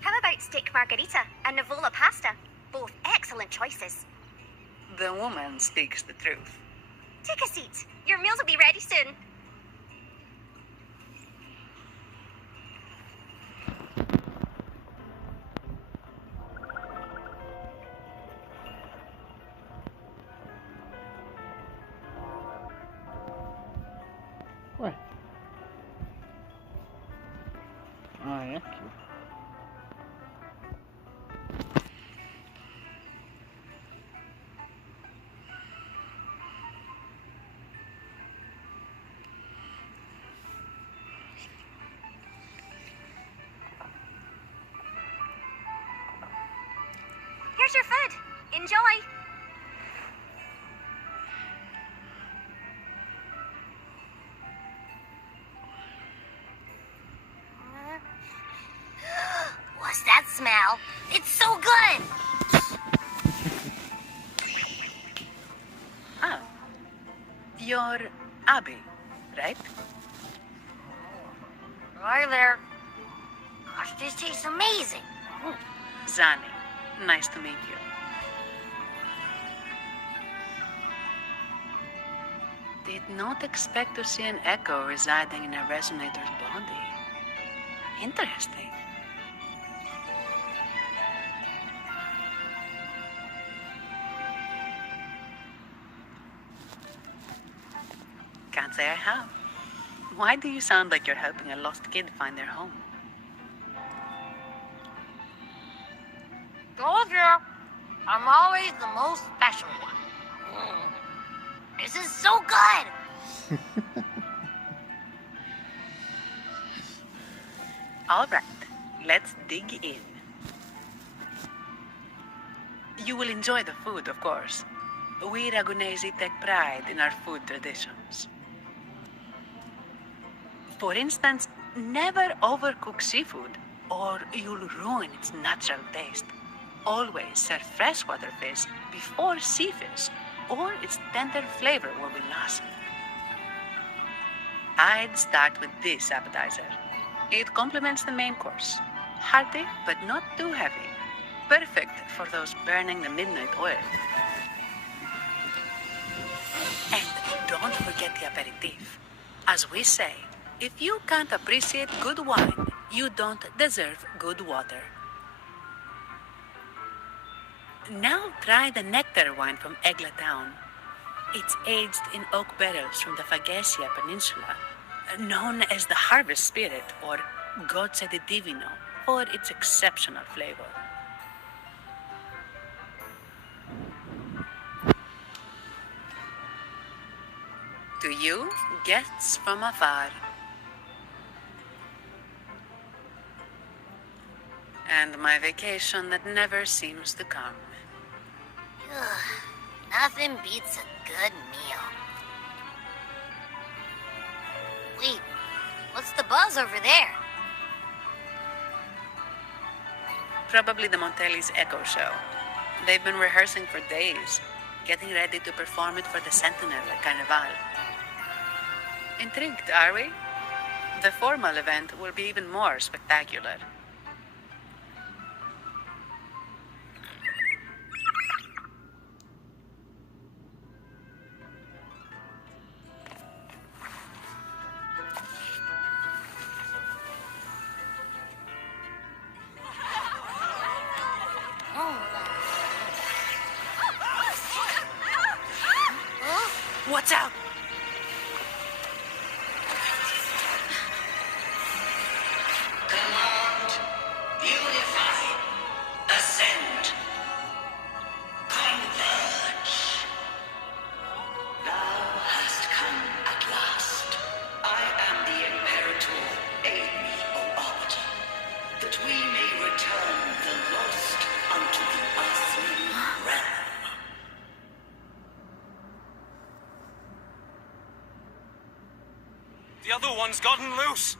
How about steak margarita and Nivola pasta? Both excellent choices. The woman speaks the truth. Take a seat. Your meals will be ready soon. Ué. Ah, é aqui. Here's your food. Enjoy. What's that smell? It's so good. Ah, you're Abby, right? Hi there. Gosh, This tastes amazing. Zani, nice to meet you. Did not expect to see an echo residing in a resonator's body. Interesting. Can't say I have. Why do you sound like you're helping a lost kid find their home? Told you, I'm always the most special one. This is so good! All right, let's dig in. You will enjoy the food, of course. We Ragunesi take pride in our food traditions. For instance, never overcook seafood, or you'll ruin its natural taste. Always serve freshwater fish before sea fish, or its tender flavor will be lost. I'd start with this appetizer. It complements the main course. Hearty, but not too heavy. Perfect for those burning the midnight oil. And don't forget the aperitif. As we say, if you can't appreciate good wine, you don't deserve good water. Now try the nectar wine from Egla Town. It's aged in oak barrels from the Fagacia Peninsula, known as the Harvest Spirit or Gozza di Divino for its exceptional flavor. To you, guests from afar, and my vacation that never seems to come. Nothing beats a good meal. Wait, what's the buzz over there? Probably the Montelli's Echo Show. They've been rehearsing for days, getting ready to perform it for the Sentinel at Carnival. Intrigued, are we? The formal event will be even more spectacular. What's out? Command, unify, ascend, converge. Thou hast come at last. I am the Imperator. Aid me, O Arbiter, that we may return the lost unto the earthly realm. The other one's gotten loose.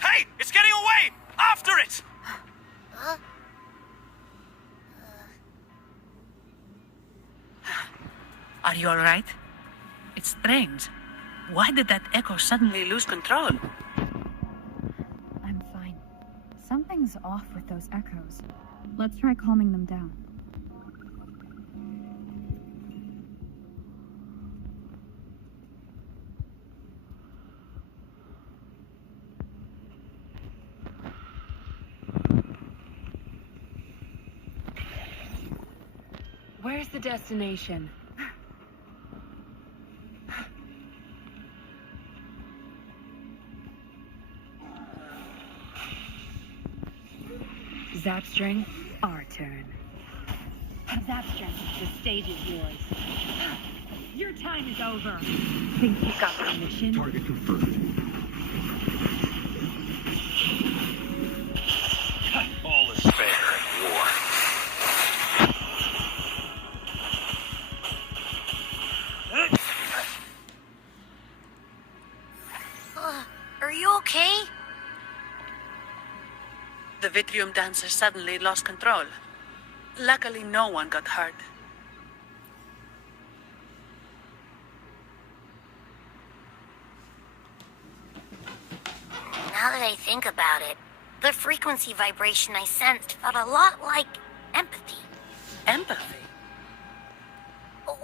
Hey, it's getting away! After it! Are you all right? It's strange. Why did that echo suddenly lose control? I'm fine. Something's off with those echoes. Let's try calming them down. Where's the destination? Zapstring, our turn. Zapstring, the stage is yours. Your time is over. Think you got permission? Target confirmed. All is fair in war. Are you okay? The Vitrium dancer suddenly lost control. Luckily, no one got hurt. Now that I think about it, The frequency vibration I sensed felt a lot like empathy. Empathy?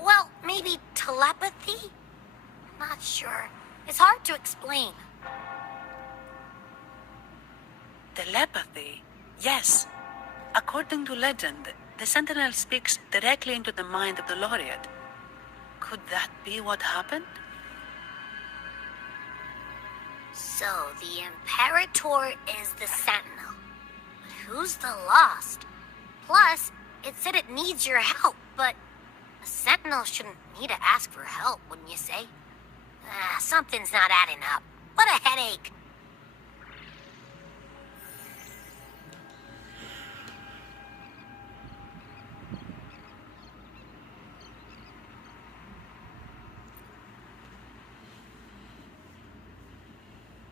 Well, maybe telepathy? Not sure. It's hard to explain. Telepathy? Yes. According to legend, the Sentinel speaks directly into the mind of the laureate. Could that be what happened? So, the Imperator is the Sentinel. But who's the Lost? Plus, it said it needs your help, but a Sentinel shouldn't need to ask for help, wouldn't you say? Something's not adding up. What a headache.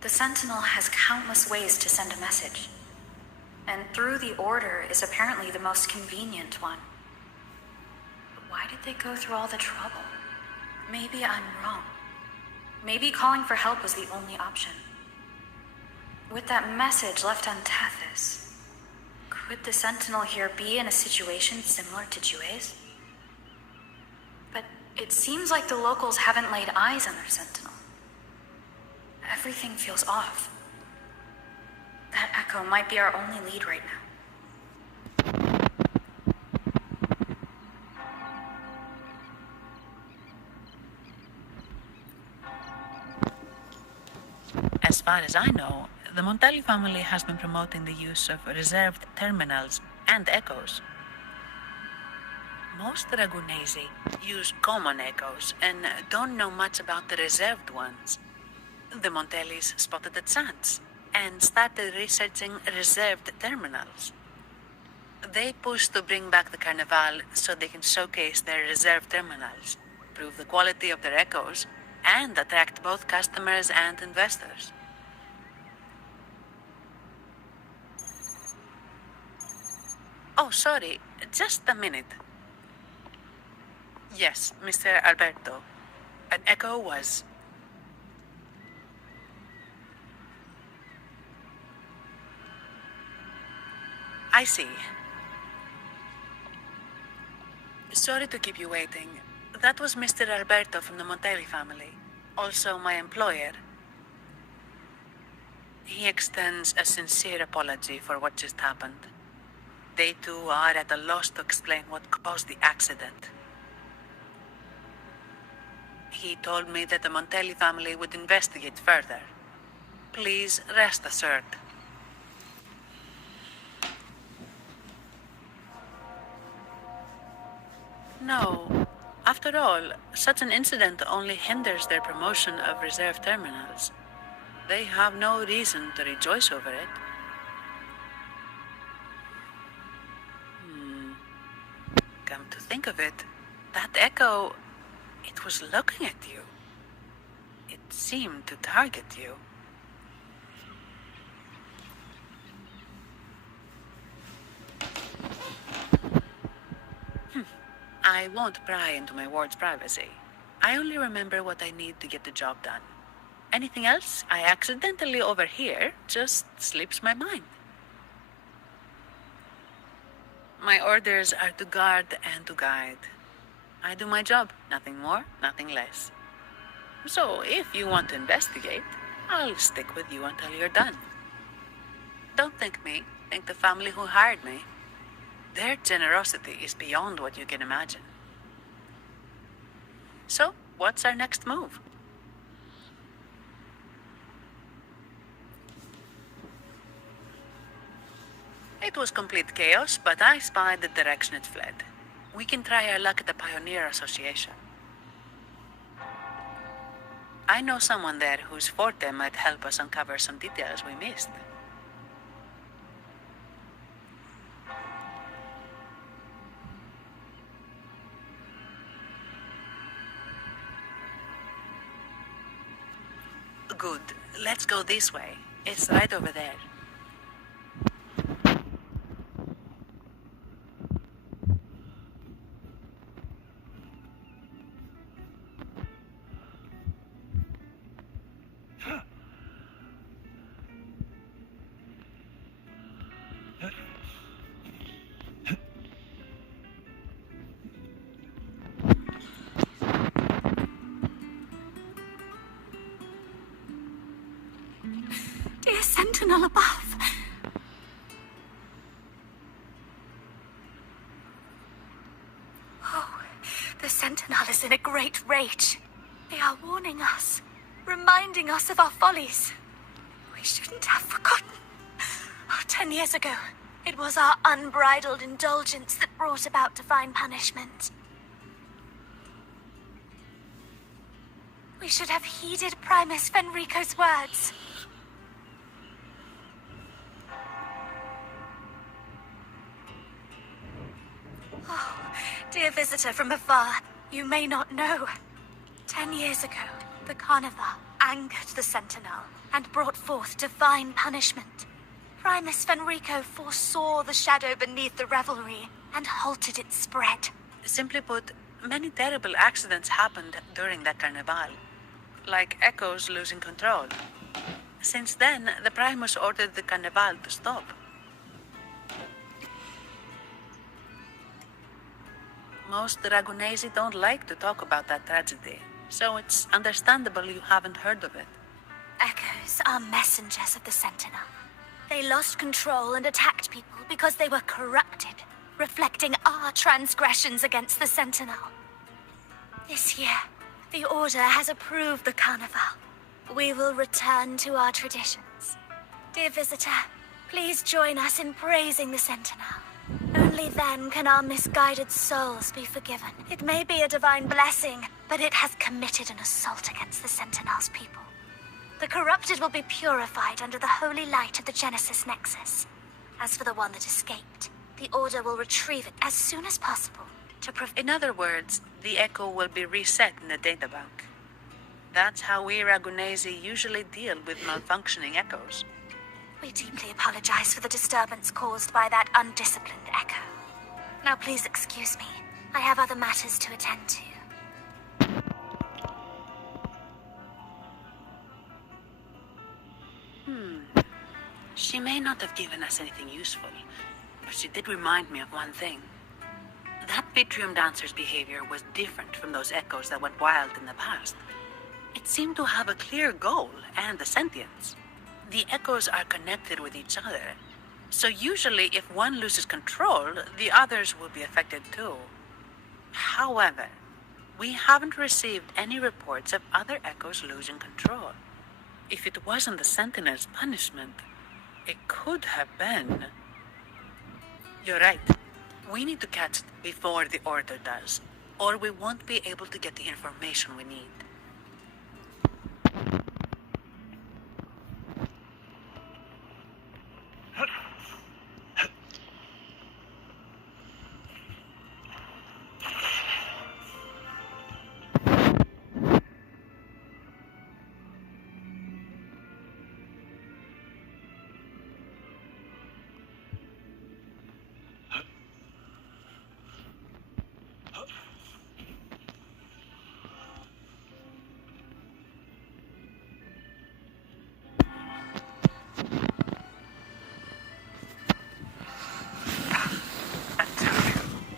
The Sentinel has countless ways to send a message. And through the Order is apparently the most convenient one. But why did they go through all the trouble? Maybe I'm wrong. Maybe calling for help was the only option. With that message left on Tethys, could the Sentinel here be in a situation similar to Jue's? But it seems like the locals haven't laid eyes on their Sentinel. Everything feels off. That echo might be our only lead right now. As far as I know, the Montelli family has been promoting the use of reserved terminals and echoes. Most Ragunesi use common echoes and don't know much about the reserved ones. The Montellis spotted a chance and started researching reserved terminals. They pushed to bring back the Carnival so they can showcase their reserved terminals, prove the quality of their echoes, and attract both customers and investors. Oh, sorry, just a minute. Yes, Mr. Alberto. An echo was... I see. Sorry to keep you waiting. That was Mr. Alberto from the Montelli family, also my employer. He extends a sincere apology for what just happened. They too are at a loss to explain what caused the accident. He told me that the Montelli family would investigate further. Please rest assured. No. After all, such an incident only hinders their promotion of reserve terminals. They have no reason to rejoice over it. Come to think of it, that echo, it was looking at you. It seemed to target you. I won't pry into my ward's privacy. I only remember what I need to get the job done. Anything else I accidentally overhear just slips my mind. My orders are to guard and to guide. I do my job, nothing more, nothing less. So if you want to investigate, I'll stick with you until you're done. Don't thank me, thank the family who hired me. Their generosity is beyond what you can imagine. So, what's our next move? It was complete chaos, but I spied the direction it fled. We can try our luck at the Pioneer Association. I know someone there whose forte might help us uncover some details we missed. Good. Let's go this way. It's right over there. The Sentinel is in a great rage. They are warning us, reminding us of our follies. We shouldn't have forgotten. 10 years ago, it was our unbridled indulgence that brought about divine punishment. We should have heeded Primus Fenrico's words. Oh, dear visitor from afar, you may not know. 10 years ago, the Carnival angered the Sentinel and brought forth divine punishment. Primus Fenrico foresaw the shadow beneath the revelry and halted its spread. Simply put, many terrible accidents happened during that carnival, like echoes losing control. Since then, the Primus ordered the carnival to stop. Most Ragunesi don't like to talk about that tragedy, so it's understandable you haven't heard of it. Echoes are messengers of the Sentinel. They lost control and attacked people because they were corrupted, reflecting our transgressions against the Sentinel. This year, the Order has approved the Carnival. We will return to our traditions. Dear visitor, please join us in praising the Sentinel. Only then can our misguided souls be forgiven. It may be a divine blessing, but it has committed an assault against the Sentinel's people. The corrupted will be purified under the holy light of the Genesis Nexus. As for the one that escaped, the Order will retrieve it as soon as possible to In other words, the echo will be reset in the databank. That's how we Ragunesi usually deal with malfunctioning echoes. We deeply apologize for the disturbance caused by that undisciplined echo. Now please excuse me. I have other matters to attend to. She may not have given us anything useful, but she did remind me of one thing. That Vitrium dancer's behavior was different from those echoes that went wild in the past. It seemed to have a clear goal and a sentience. The echoes are connected with each other, so usually if one loses control, the others will be affected too. However, we haven't received any reports of other echoes losing control. If it wasn't the Sentinel's punishment, it could have been. You're right. We need to catch it before the Order does, or we won't be able to get the information we need.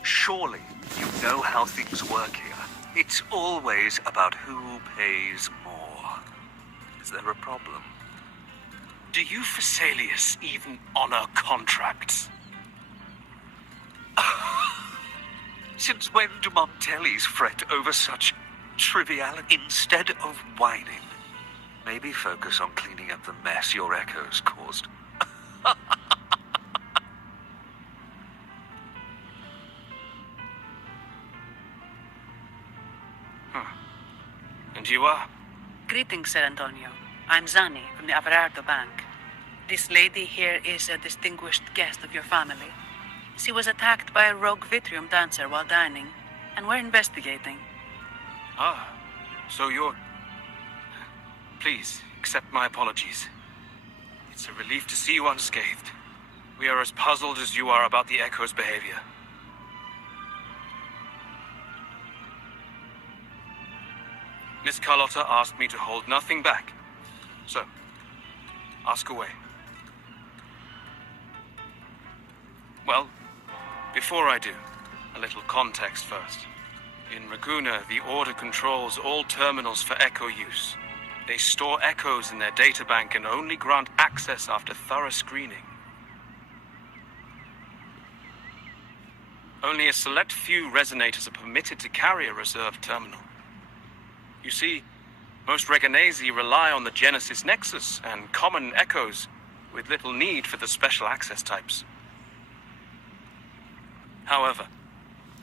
Surely you know how things work here. It's always about who pays more. Is there a problem? Do you Phasaelius even honor contracts? Since when do Montellis fret over such triviality? Instead of whining, maybe focus on cleaning up the mess your echoes caused. And you are? Greetings, Sir Antonio. I'm Zani from the Averardo Bank. This lady here is a distinguished guest of your family. She was attacked by a rogue Vitrium dancer while dining, and we're investigating. Ah, so you're... Please, accept my apologies. It's a relief to see you unscathed. We are as puzzled as you are about the Echo's behavior. Miss Carlotta asked me to hold nothing back. So, ask away. Well, before I do, a little context first. In Raguna, the Order controls all terminals for Echo use. They store echoes in their databank and only grant access after thorough screening. Only a select few resonators are permitted to carry a reserved terminal. You see, most Reganesi rely on the Genesis Nexus and common echoes, with little need for the special access types. However,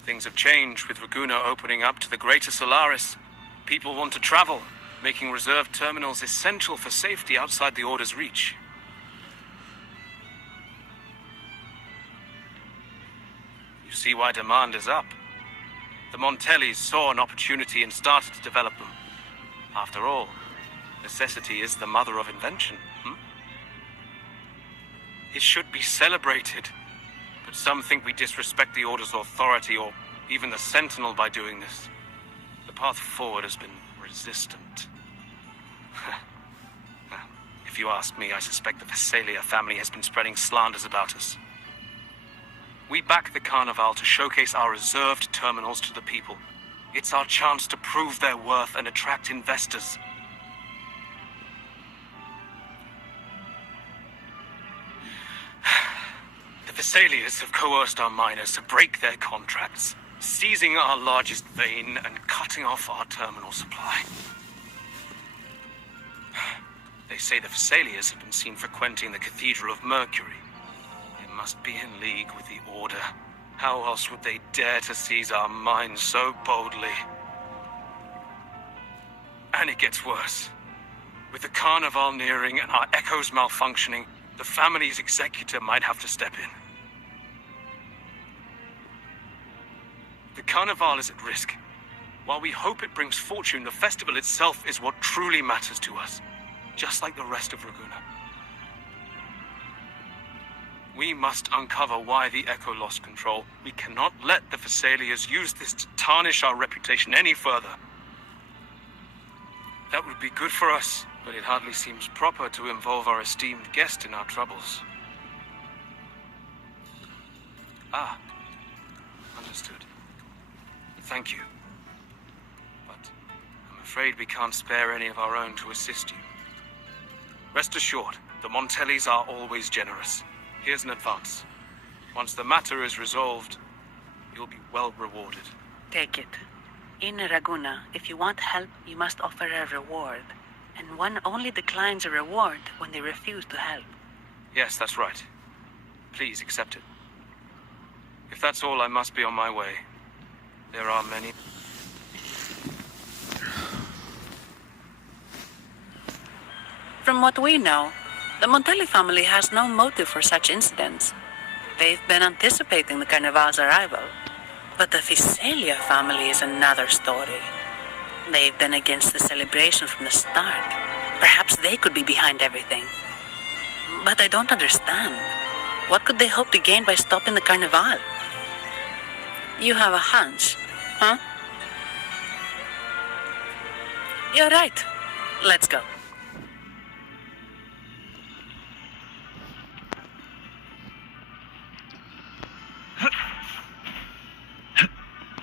things have changed with Raguna opening up to the greater Solaris. People want to travel, making reserved terminals essential for safety outside the Order's reach. You see why demand is up. The Montellis saw an opportunity and started to develop them. After all, necessity is the mother of invention. It should be celebrated, but some think we disrespect the Order's authority or even the Sentinel by doing this. The path forward has been resistant. If you ask me, I suspect the Visalia family has been spreading slanders about us. We back the Carnival to showcase our reserved terminals to the people. It's our chance to prove their worth and attract investors. The Visalias have coerced our miners to break their contracts, seizing our largest vein and cutting off our terminal supply. They say the Visalias have been seen frequenting the Cathedral of Mercury. They must be in league with the Order. How else would they dare to seize our mines so boldly? And it gets worse. With the Carnival nearing and our echoes malfunctioning, the family's executor might have to step in. The Carnival is at risk. While we hope it brings fortune, the festival itself is what truly matters to us, just like the rest of Raguna. We must uncover why the Echo lost control. We cannot let the Visalias use this to tarnish our reputation any further. That would be good for us, but it hardly seems proper to involve our esteemed guest in our troubles. Ah, understood. Thank you. But I'm afraid we can't spare any of our own to assist you. Rest assured, the Montellis are always generous. Here's an advance. Once the matter is resolved, you'll be well rewarded. Take it. In Raguna, if you want help, you must offer a reward. And one only declines a reward when they refuse to help. Yes, that's right. Please accept it. If that's all, I must be on my way. There are many... From what we know, the Montelli family has no motive for such incidents. They've been anticipating the Carnival's arrival. But the Visalia family is another story. They've been against the celebration from the start. Perhaps they could be behind everything. But I don't understand. What could they hope to gain by stopping the Carnival? You have a hunch, huh? You're right. Let's go.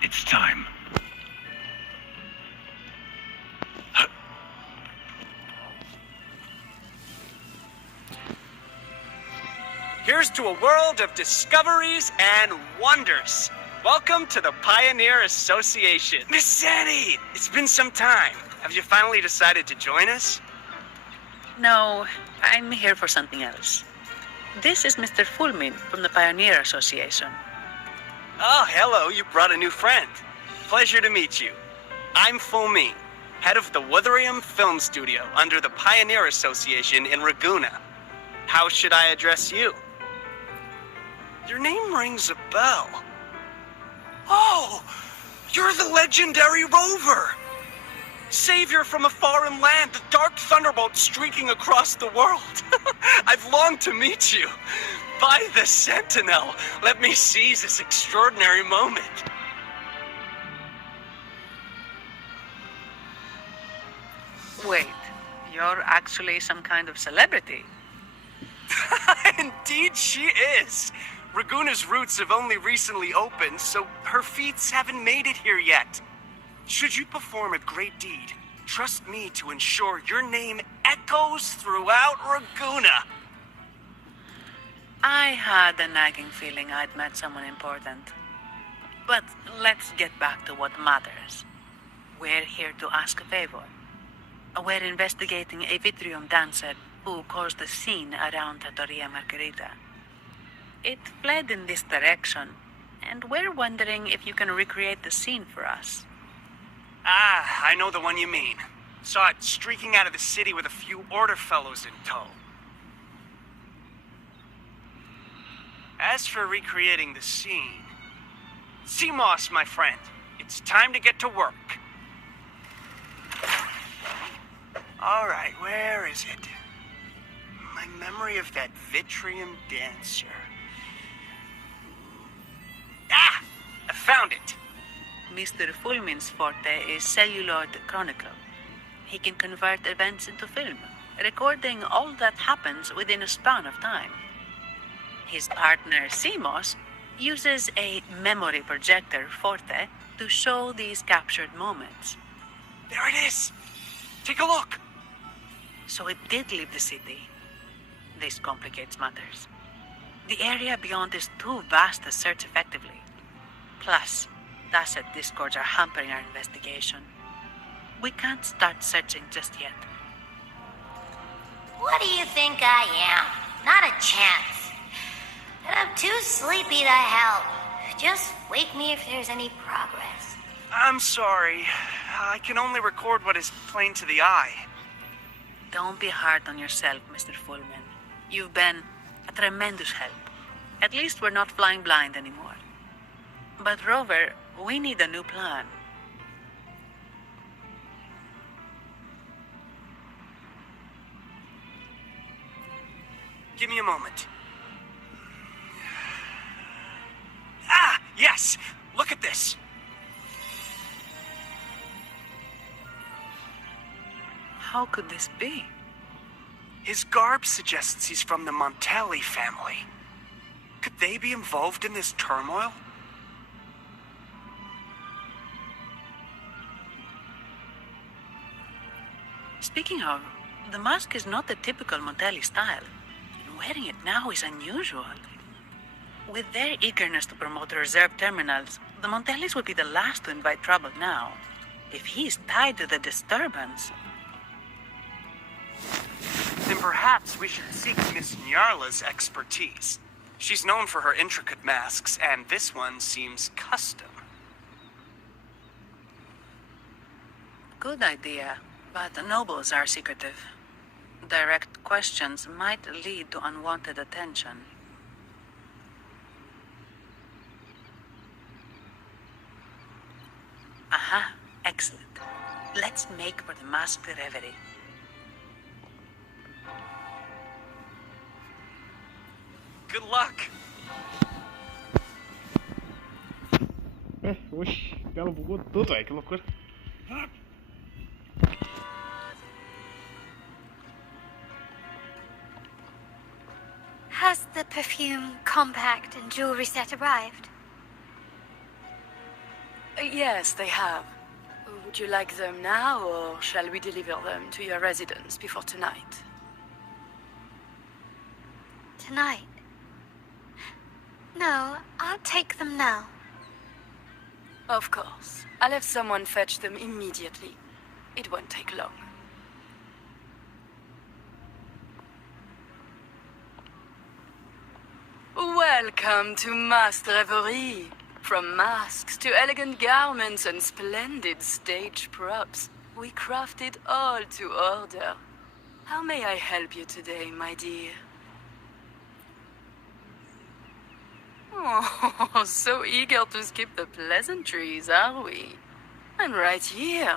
It's time. Here's to a world of discoveries and wonders. Welcome to the Pioneer Association. Miss Sandy, it's been some time. Have you finally decided to join us? No, I'm here for something else. This is Mr. Fulmin from the Pioneer Association. Oh, hello, you brought a new friend. Pleasure to meet you. I'm Fulmin, head of the Wuthering Film Studio under the Pioneer Association in Raguna. How should I address you? Your name rings a bell. Oh, you're the legendary Rover! Savior from a foreign land, the dark thunderbolt streaking across the world. I've longed to meet you. By the Sentinel, let me seize this extraordinary moment. Wait, you're actually some kind of celebrity. Indeed she is. Raguna's roots have only recently opened, so her feats haven't made it here yet. Should you perform a great deed, trust me to ensure your name echoes throughout Raguna. I had a nagging feeling I'd met someone important. But let's get back to what matters. We're here to ask a favor. We're investigating a Vitrium dancer who caused a scene around Trattoria Margherita. It fled in this direction, and we're wondering if you can recreate the scene for us. Ah, I know the one you mean. Saw it streaking out of the city with a few order fellows in tow. As for recreating the scene... Seamoss, my friend, it's time to get to work. Alright, where is it? My memory of that Vitrium dancer. Ah! I found it! Mr. Fulmin's forte is celluloid chronicle. He can convert events into film, recording all that happens within a span of time. His partner, Seamoss, uses a memory projector forte to show these captured moments. There it is! Take a look! So it did leave the city. This complicates matters. The area beyond is too vast to search effectively. Plus, asset discords are hampering our investigation. We can't start searching just yet. What do you think I am? Not a chance. And I'm too sleepy to help. Just wake me if there's any progress. I'm sorry. I can only record what is plain to the eye. Don't be hard on yourself, Mr. Fullman. You've been a tremendous help. At least we're not flying blind anymore. But Rover, we need a new plan. Give me a moment. Ah, yes! Look at this! How could this be? His garb suggests he's from the Montelli family. Could they be involved in this turmoil? Speaking of, the mask is not the typical Montelli style. Wearing it now is unusual. With their eagerness to promote reserve terminals, the Montellis would be the last to invite trouble now. If he's tied to the disturbance... Then perhaps we should seek Miss Nyarla's expertise. She's known for her intricate masks, and this one seems custom. Good idea, but the nobles are secretive. Direct questions might lead to unwanted attention. Aha, excellent. Let's make for the masked reverie. Good luck! Oxi, ela bugou tudo, velho, que loucura. Has the perfume, compact, and jewelry set arrived? Yes, they have. Would you like them now, or shall we deliver them to your residence before tonight? Tonight? No, I'll take them now. Of course. I'll have someone fetch them immediately. It won't take long. Welcome to Masked Reverie. From masks to elegant garments and splendid stage props, we craft it all to order. How may I help you today, my dear? Oh, so eager to skip the pleasantries, are we? I'm right here.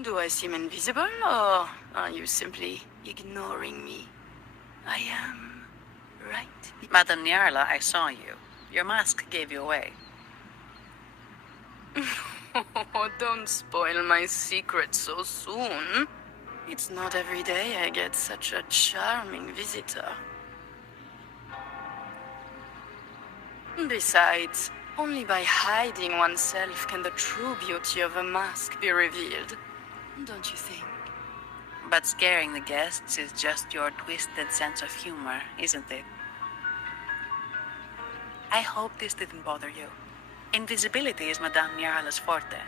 Do I seem invisible, or are you simply ignoring me? I am right. Madame Nyarla, I saw you. Your mask gave you away. Oh, don't spoil my secret so soon. It's not every day I get such a charming visitor. Besides, only by hiding oneself can the true beauty of a mask be revealed. Don't you think? But scaring the guests is just your twisted sense of humor, isn't it? I hope this didn't bother you. Invisibility is Madame Nyarla's forte.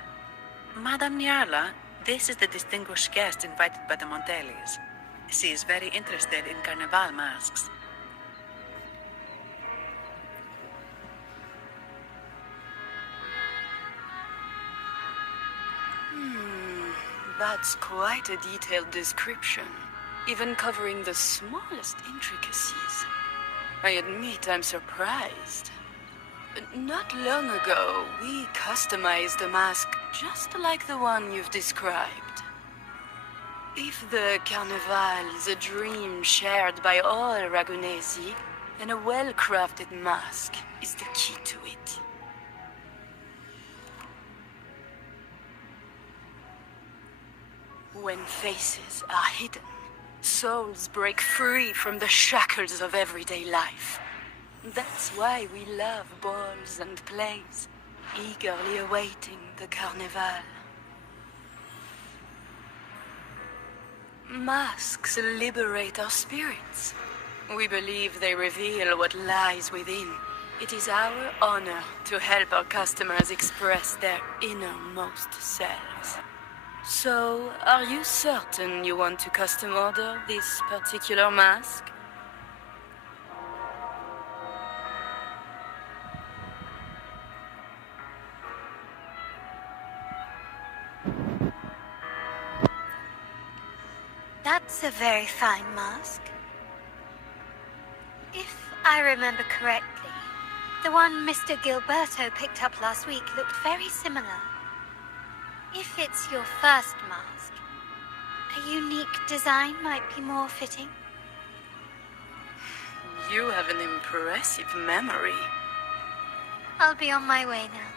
Madame Nyarla, this is the distinguished guest invited by the Montellis. She is very interested in carnival masks. That's quite a detailed description, even covering the smallest intricacies. I admit I'm surprised. Not long ago, we customized a mask just like the one you've described. If the Carnival is a dream shared by all Ragunesi, then a well-crafted mask is the key to it. When faces are hidden, souls break free from the shackles of everyday life. That's why we love balls and plays, eagerly awaiting the Carnival. Masks liberate our spirits. We believe they reveal what lies within. It is our honor to help our customers express their innermost selves. So, are you certain you want to custom order this particular mask? That's a very fine mask. If I remember correctly, the one Mr. Gilberto picked up last week looked very similar. If it's your first mask, a unique design might be more fitting. You have an impressive memory. I'll be on my way now.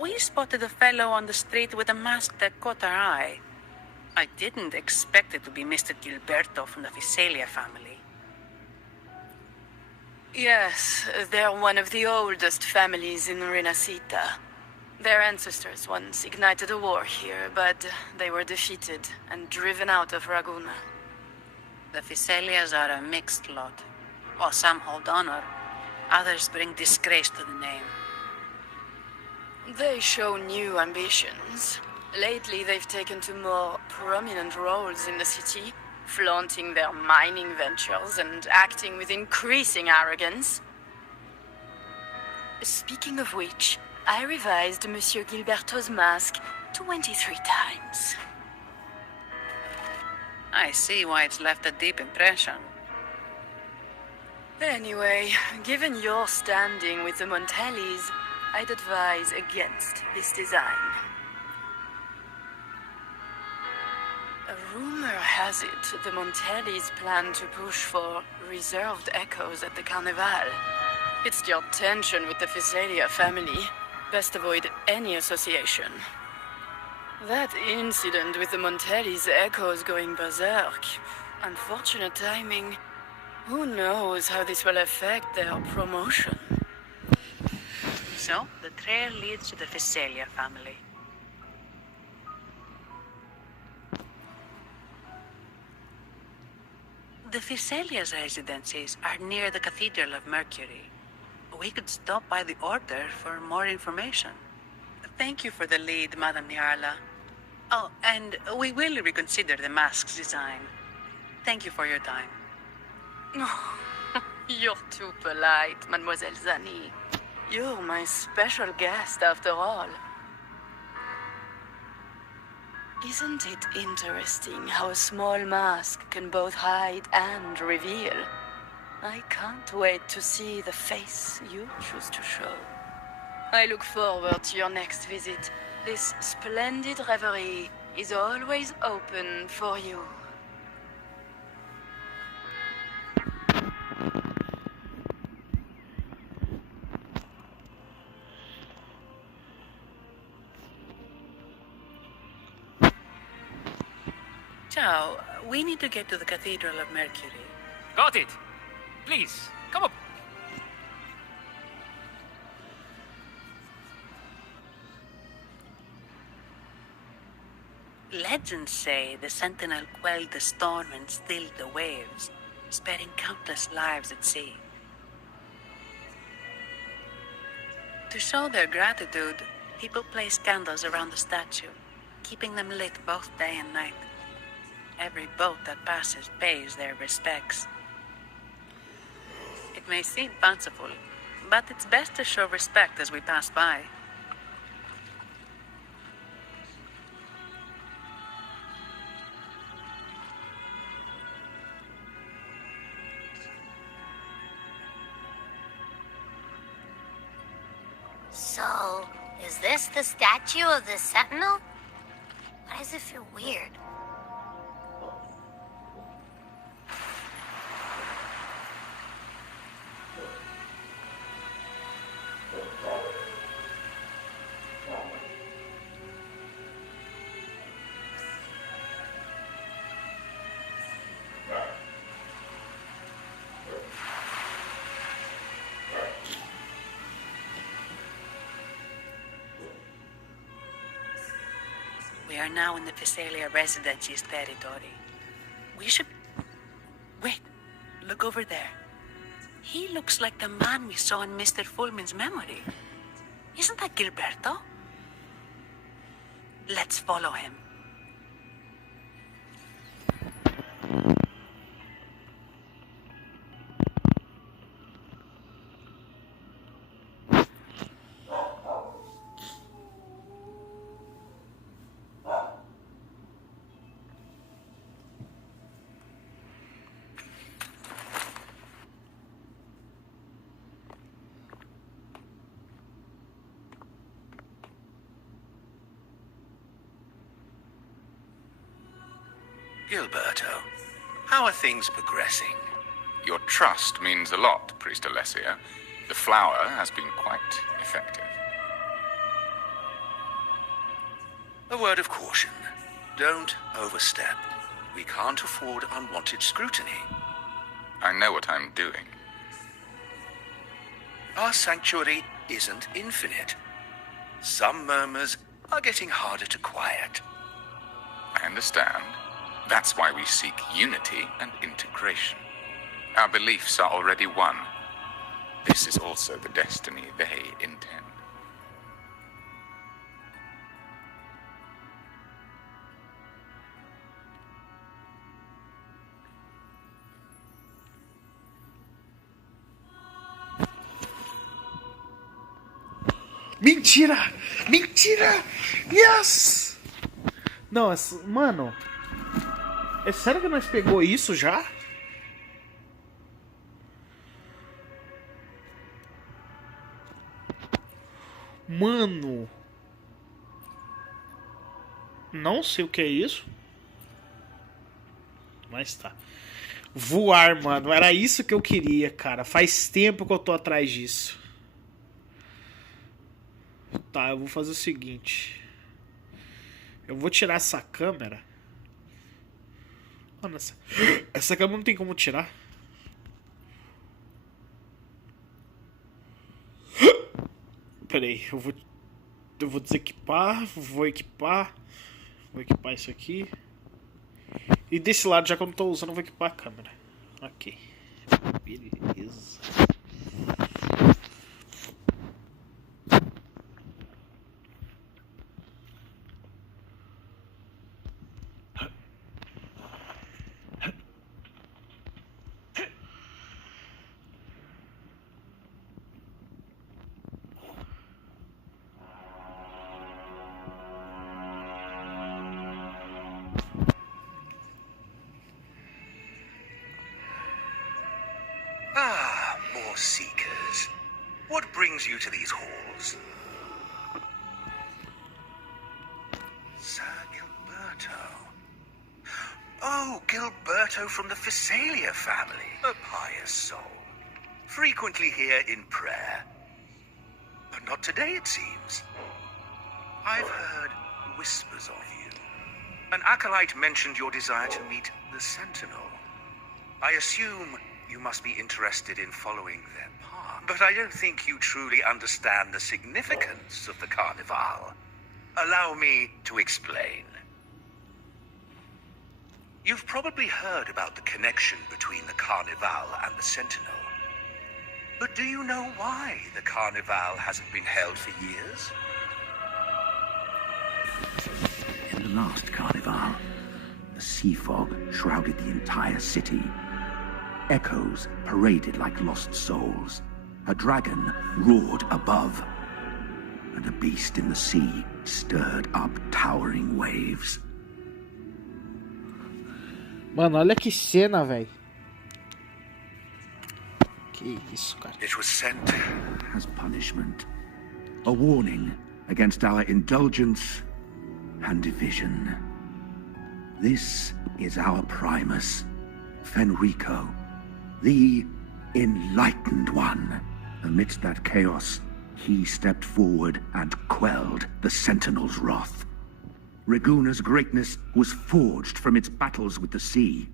We spotted a fellow on the street with a mask that caught our eye. I didn't expect it to be Mr. Gilberto from the Visalia family. Yes, they're one of the oldest families in Renacita. Their ancestors once ignited a war here, but they were defeated and driven out of Raguna. The Visalias are a mixed lot. While some hold honor, others bring disgrace to the name. They show new ambitions. Lately, they've taken to more prominent roles in the city, flaunting their mining ventures and acting with increasing arrogance. Speaking of which, I revised Monsieur Gilberto's mask 23 times. I see why it's left a deep impression. Anyway, given your standing with the Montellis, I'd advise against this design. A rumor has it the Montellis plan to push for reserved echoes at the Carnival. It's your tension with the Visalia family. Best avoid any association. That incident with the Montellis' echoes going berserk. Unfortunate timing. Who knows how this will affect their promotion? So, the trail leads to the Visalia family. The Visalia's residences are near the Cathedral of Mercury. We could stop by the Order for more information. Thank you for the lead, Madame Nyarla. Oh, and we will reconsider the mask's design. Thank you for your time. Oh, you're too polite, Mademoiselle Zani. You're my special guest, after all. Isn't it interesting how a small mask can both hide and reveal? I can't wait to see the face you choose to show. I look forward to your next visit. This splendid reverie is always open for you. Ciao, we need to get to the Cathedral of Mercury. Got it. Please, come up. Let legends say the Sentinel quelled the storm and stilled the waves, sparing countless lives at sea. To show their gratitude, people place candles around the statue, keeping them lit both day and night. Every boat that passes pays their respects. It may seem fanciful, but it's best to show respect as we pass by. So, is this the statue of the Sentinel? Why does it feel weird? We are now in the Physalia Residency's territory. We should... Wait, look over there. He looks like the man we saw in Mr. Fulmin's memory. Isn't that Gilberto? Let's follow him. Gilberto, how are things progressing? Your trust means a lot, Priest Alessia. The flower has been quite effective. A word of caution. Don't overstep. We can't afford unwanted scrutiny. I know what I'm doing. Our sanctuary isn't infinite. Some murmurs are getting harder to quiet. I understand. That's why we seek unity and integration. Our beliefs are already one. This is also the destiny they intend. Mentira! Mentira! Yes! Não, mano... É sério que nós pegou isso já? Mano... Não sei o que é isso. Mas tá. Voar, mano. Era isso que eu queria, cara. Faz tempo que eu tô atrás disso. Tá, eu vou fazer o seguinte. Eu vou tirar essa câmera. Mano, essa câmera não tem como tirar. Pera aí, eu vou desequipar. Vou equipar isso aqui. E desse lado, já que eu não tô usando, eu vou equipar a câmera. Ok. Beleza. Ah, more seekers. What brings you to these halls? Sir Gilberto. Oh, Gilberto from the Physalia family. A pious soul. Frequently here in prayer. But not today, it seems. I've heard whispers of you. An acolyte mentioned your desire to meet the Sentinel. I assume you must be interested in following their path. But I don't think you truly understand the significance of the Carnival. Allow me to explain. You've probably heard about the connection between the Carnival and the Sentinel. But do you know why the Carnival hasn't been held for years? In the last Carnival, a sea fog shrouded the entire city. Echoes paraded like lost souls. A dragon roared above. And a beast in the sea stirred up towering waves. Mano, olha que cena, velho. Que isso, cara. It was sent as punishment. A warning against our indulgence and division. This is our Primus, Fenrico, the Enlightened One. Amidst that chaos, he stepped forward and quelled the Sentinel's wrath. Raguna's greatness was forged from its battles with the sea.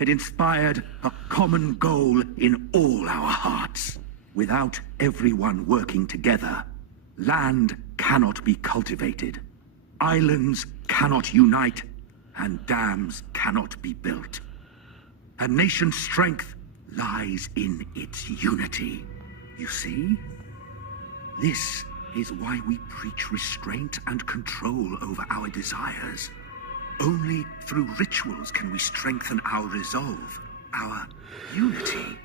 It inspired a common goal in all our hearts. Without everyone working together, land cannot be cultivated, islands cannot unite, and dams cannot be built. A nation's strength lies in its unity. You see? This is why we preach restraint and control over our desires. Only through rituals can we strengthen our resolve, our unity.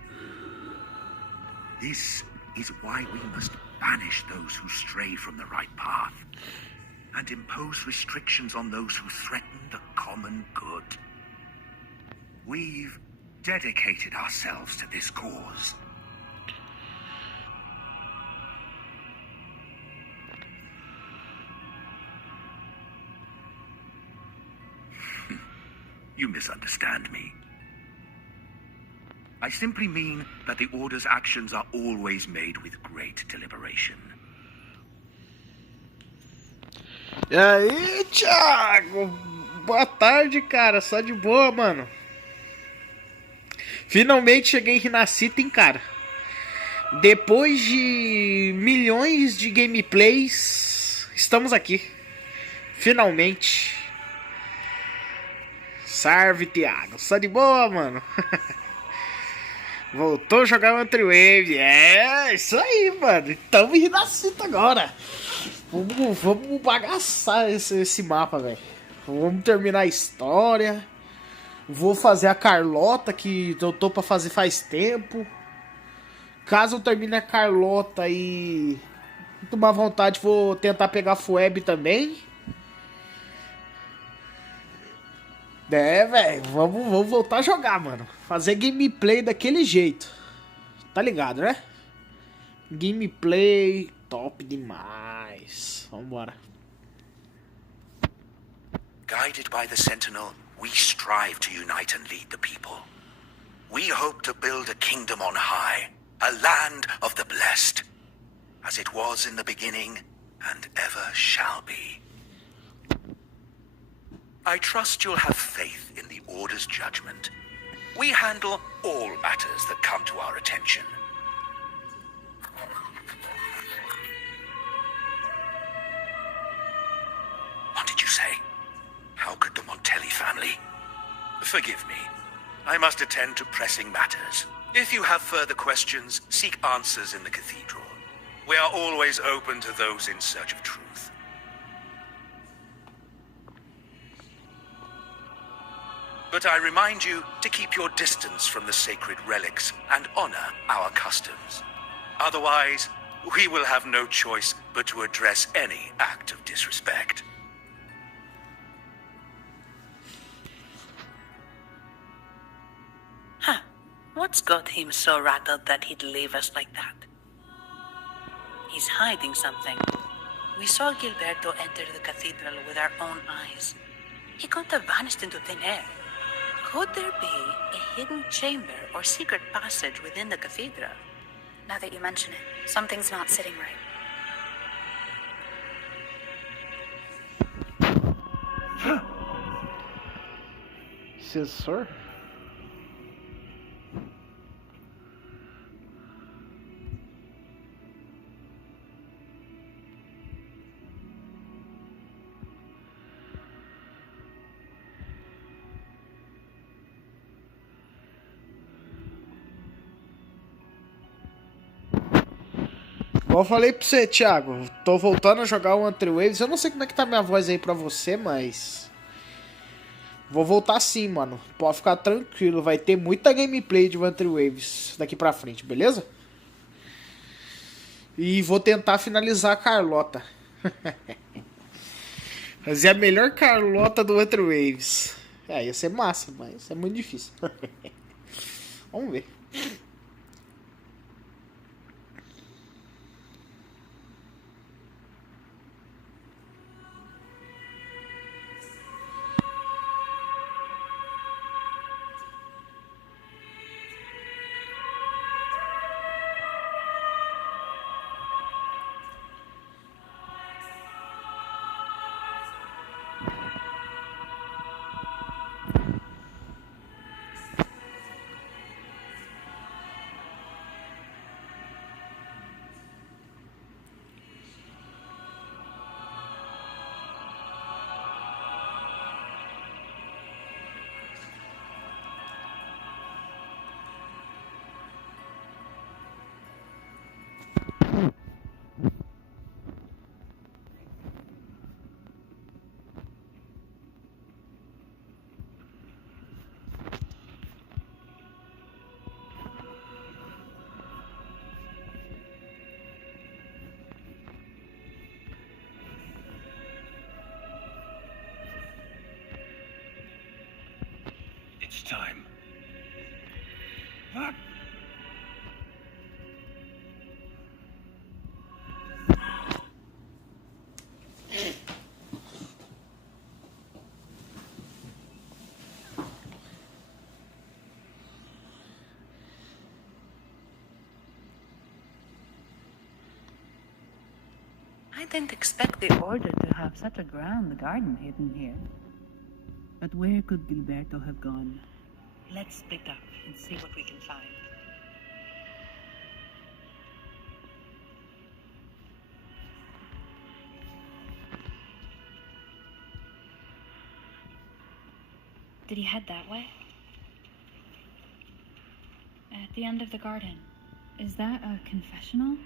This is why we must banish those who stray from the right path, and impose restrictions on those who threaten the common good. We've dedicated ourselves to this cause. You misunderstand me. I simply mean that the Order's actions are always made with great deliberation. E aí, Thiago? Boa tarde, cara. Só de boa, mano. Finalmente cheguei em Renascita, hein, cara. Depois de milhões de gameplays, estamos aqui. Finalmente. Salve, Thiago. Só de boa, mano. Voltou a jogar Wuthering Waves. É, isso aí, mano. Estamos em Renascita agora. Vamos bagaçar esse mapa, velho. Vamos terminar a história. Vou fazer a Carlota, que eu tô pra fazer faz tempo. Caso eu termine a Carlota e tomar vontade, vou tentar pegar a Fueb também. É, velho, vamos voltar a jogar, mano. Fazer gameplay daquele jeito. Tá ligado, né? Gameplay top demais. Vambora. Guided by the Sentinel, we strive to unite and lead the people. We hope to build a kingdom on high, a land of the blessed, as it was in the beginning and ever shall be. I trust you'll have faith in the Order's judgment. We handle all matters that come to our attention. What did you say? How could the Montelli family? Forgive me. I must attend to pressing matters. If you have further questions, seek answers in the cathedral. We are always open to those in search of truth. But I remind you to keep your distance from the sacred relics and honor our customs. Otherwise, we will have no choice but to address any act of disrespect. Huh. What's got him so rattled that he'd leave us like that? He's hiding something. We saw Gilberto enter the cathedral with our own eyes. He couldn't have vanished into thin air. Could there be a hidden chamber or secret passage within the cathedral? Now that you mention it, something's not sitting right. Sensor? Como eu falei pra você, Thiago, tô voltando a jogar o Wuthering Waves. Eu não sei como é que tá minha voz aí pra você, mas... vou voltar sim, mano. Pode ficar tranquilo, vai ter muita gameplay de Wuthering Waves daqui pra frente, beleza? E vou tentar finalizar a Carlota. Fazer a melhor Carlota do Wuthering Waves. É, ia ser massa, mas é muito difícil. Vamos ver. It's time. I didn't expect the Order to have such a grand garden hidden here. But where could Gilberto have gone? Let's split up and see what we can find. Did he head that way? At the end of the garden. Is that a confessional?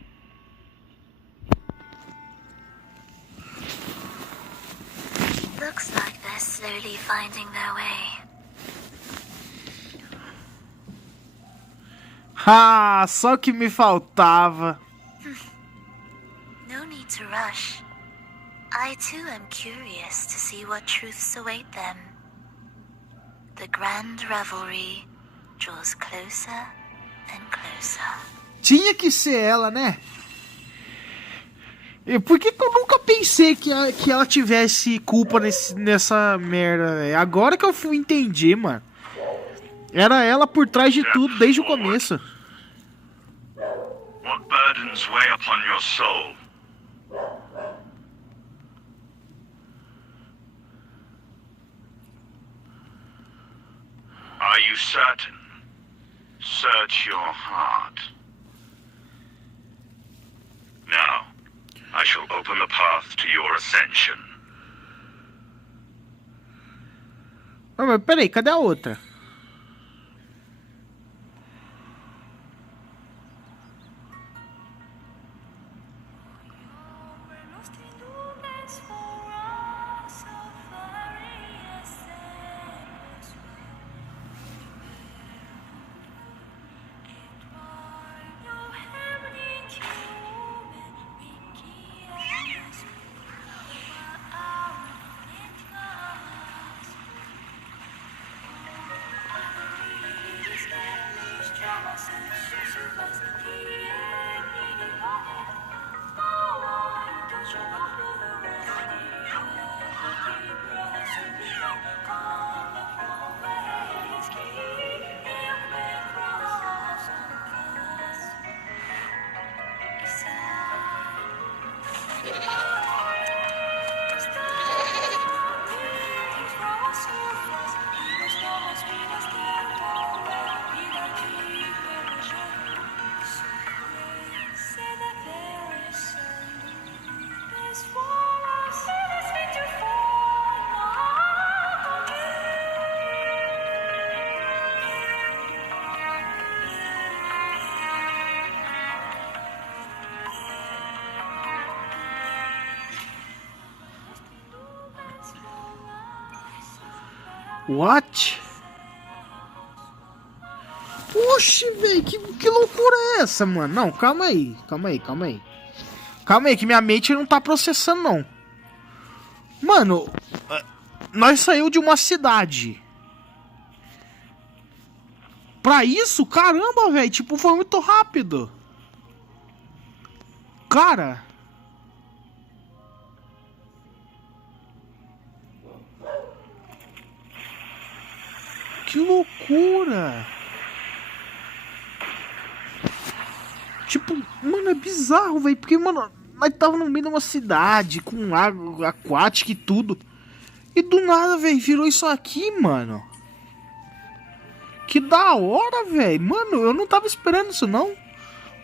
Looks like they're slowly finding their way. Ah, só que me faltava. No need to rush. I too am curious to see what truths await them. The grand revelry draws closer and closer. Tinha que ser ela, né? E por que eu nunca pensei que ela tivesse culpa nessa merda, véio? Agora que eu fui entender, mano. Era ela por trás de tudo, desde o começo. What burdens weigh upon your soul? Are you certain? Search your heart. Now, I shall open the path to your ascension. Ah, mas peraí, cadê a outra? What? Oxi, velho, que loucura é essa, mano? Não, calma aí. Calma aí, que minha mente não tá processando, não. Mano, nós saímos de uma cidade. Pra isso, caramba, velho, tipo, foi muito rápido. Cara... Que loucura! Tipo, mano, é bizarro, velho. Porque, mano, nós tava no meio de uma cidade com água aquática e tudo. E do nada, velho, virou isso aqui, mano. Que da hora, velho. Mano, eu não tava esperando isso, não.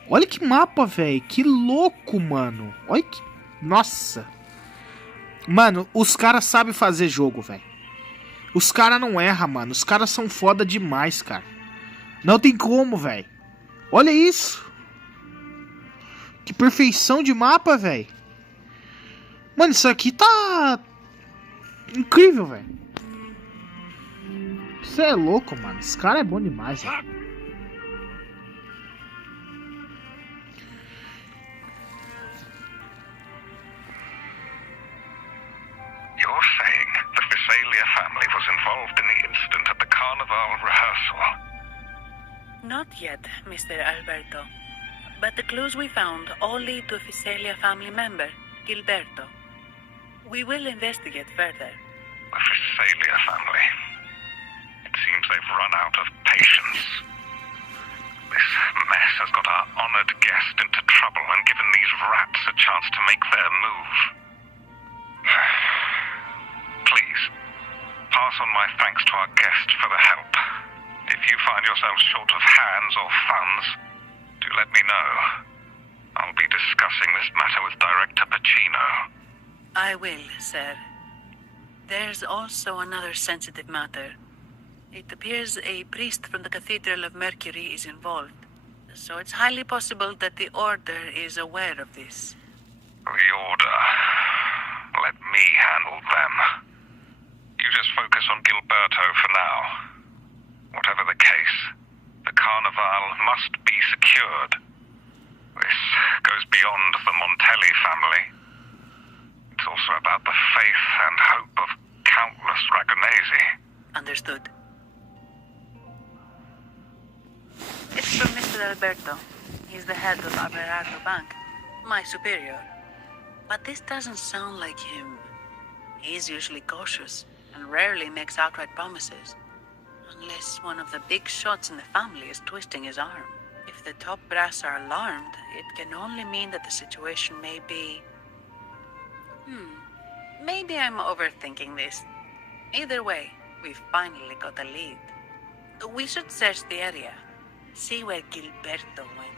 Olha que mapa, velho. Que louco, mano. Olha que... Nossa. Mano, os caras sabem fazer jogo, velho. Os caras não erram, mano. Os caras são foda demais, cara. Não tem como, velho. Olha isso. Que perfeição de mapa, velho. Mano, isso aqui tá... incrível, velho. Você é louco, mano. Esse cara é bom demais, velho. You're saying the Visalia family was involved in the incident at the Carnival rehearsal? Not yet, Mr. Alberto. But the clues we found all lead to a Visalia family member, Gilberto. We will investigate further. The Visalia family. It seems they've run out of patience. This mess has got our honored guest into trouble and given these rats a chance to make their move. Please, pass on my thanks to our guest for the help. If you find yourselves short of hands or funds, do let me know. I'll be discussing this matter with Director Pacino. I will, sir. There's also another sensitive matter. It appears a priest from the Cathedral of Mercury is involved, so it's highly possible that the Order is aware of this. The Order. Let me handle them. You just focus on Gilberto for now. Whatever the case, the Carnival must be secured. This goes beyond the Montelli family. It's also about the faith and hope of countless Ragonesi. Understood. It's from Mr. Alberto. He's the head of Aberardo Bank, my superior. But this doesn't sound like him. He's usually cautious and rarely makes outright promises. Unless one of the big shots in the family is twisting his arm. If the top brass are alarmed, it can only mean that the situation may be... Maybe I'm overthinking this. Either way, we've finally got a lead. We should search the area. See where Gilberto went.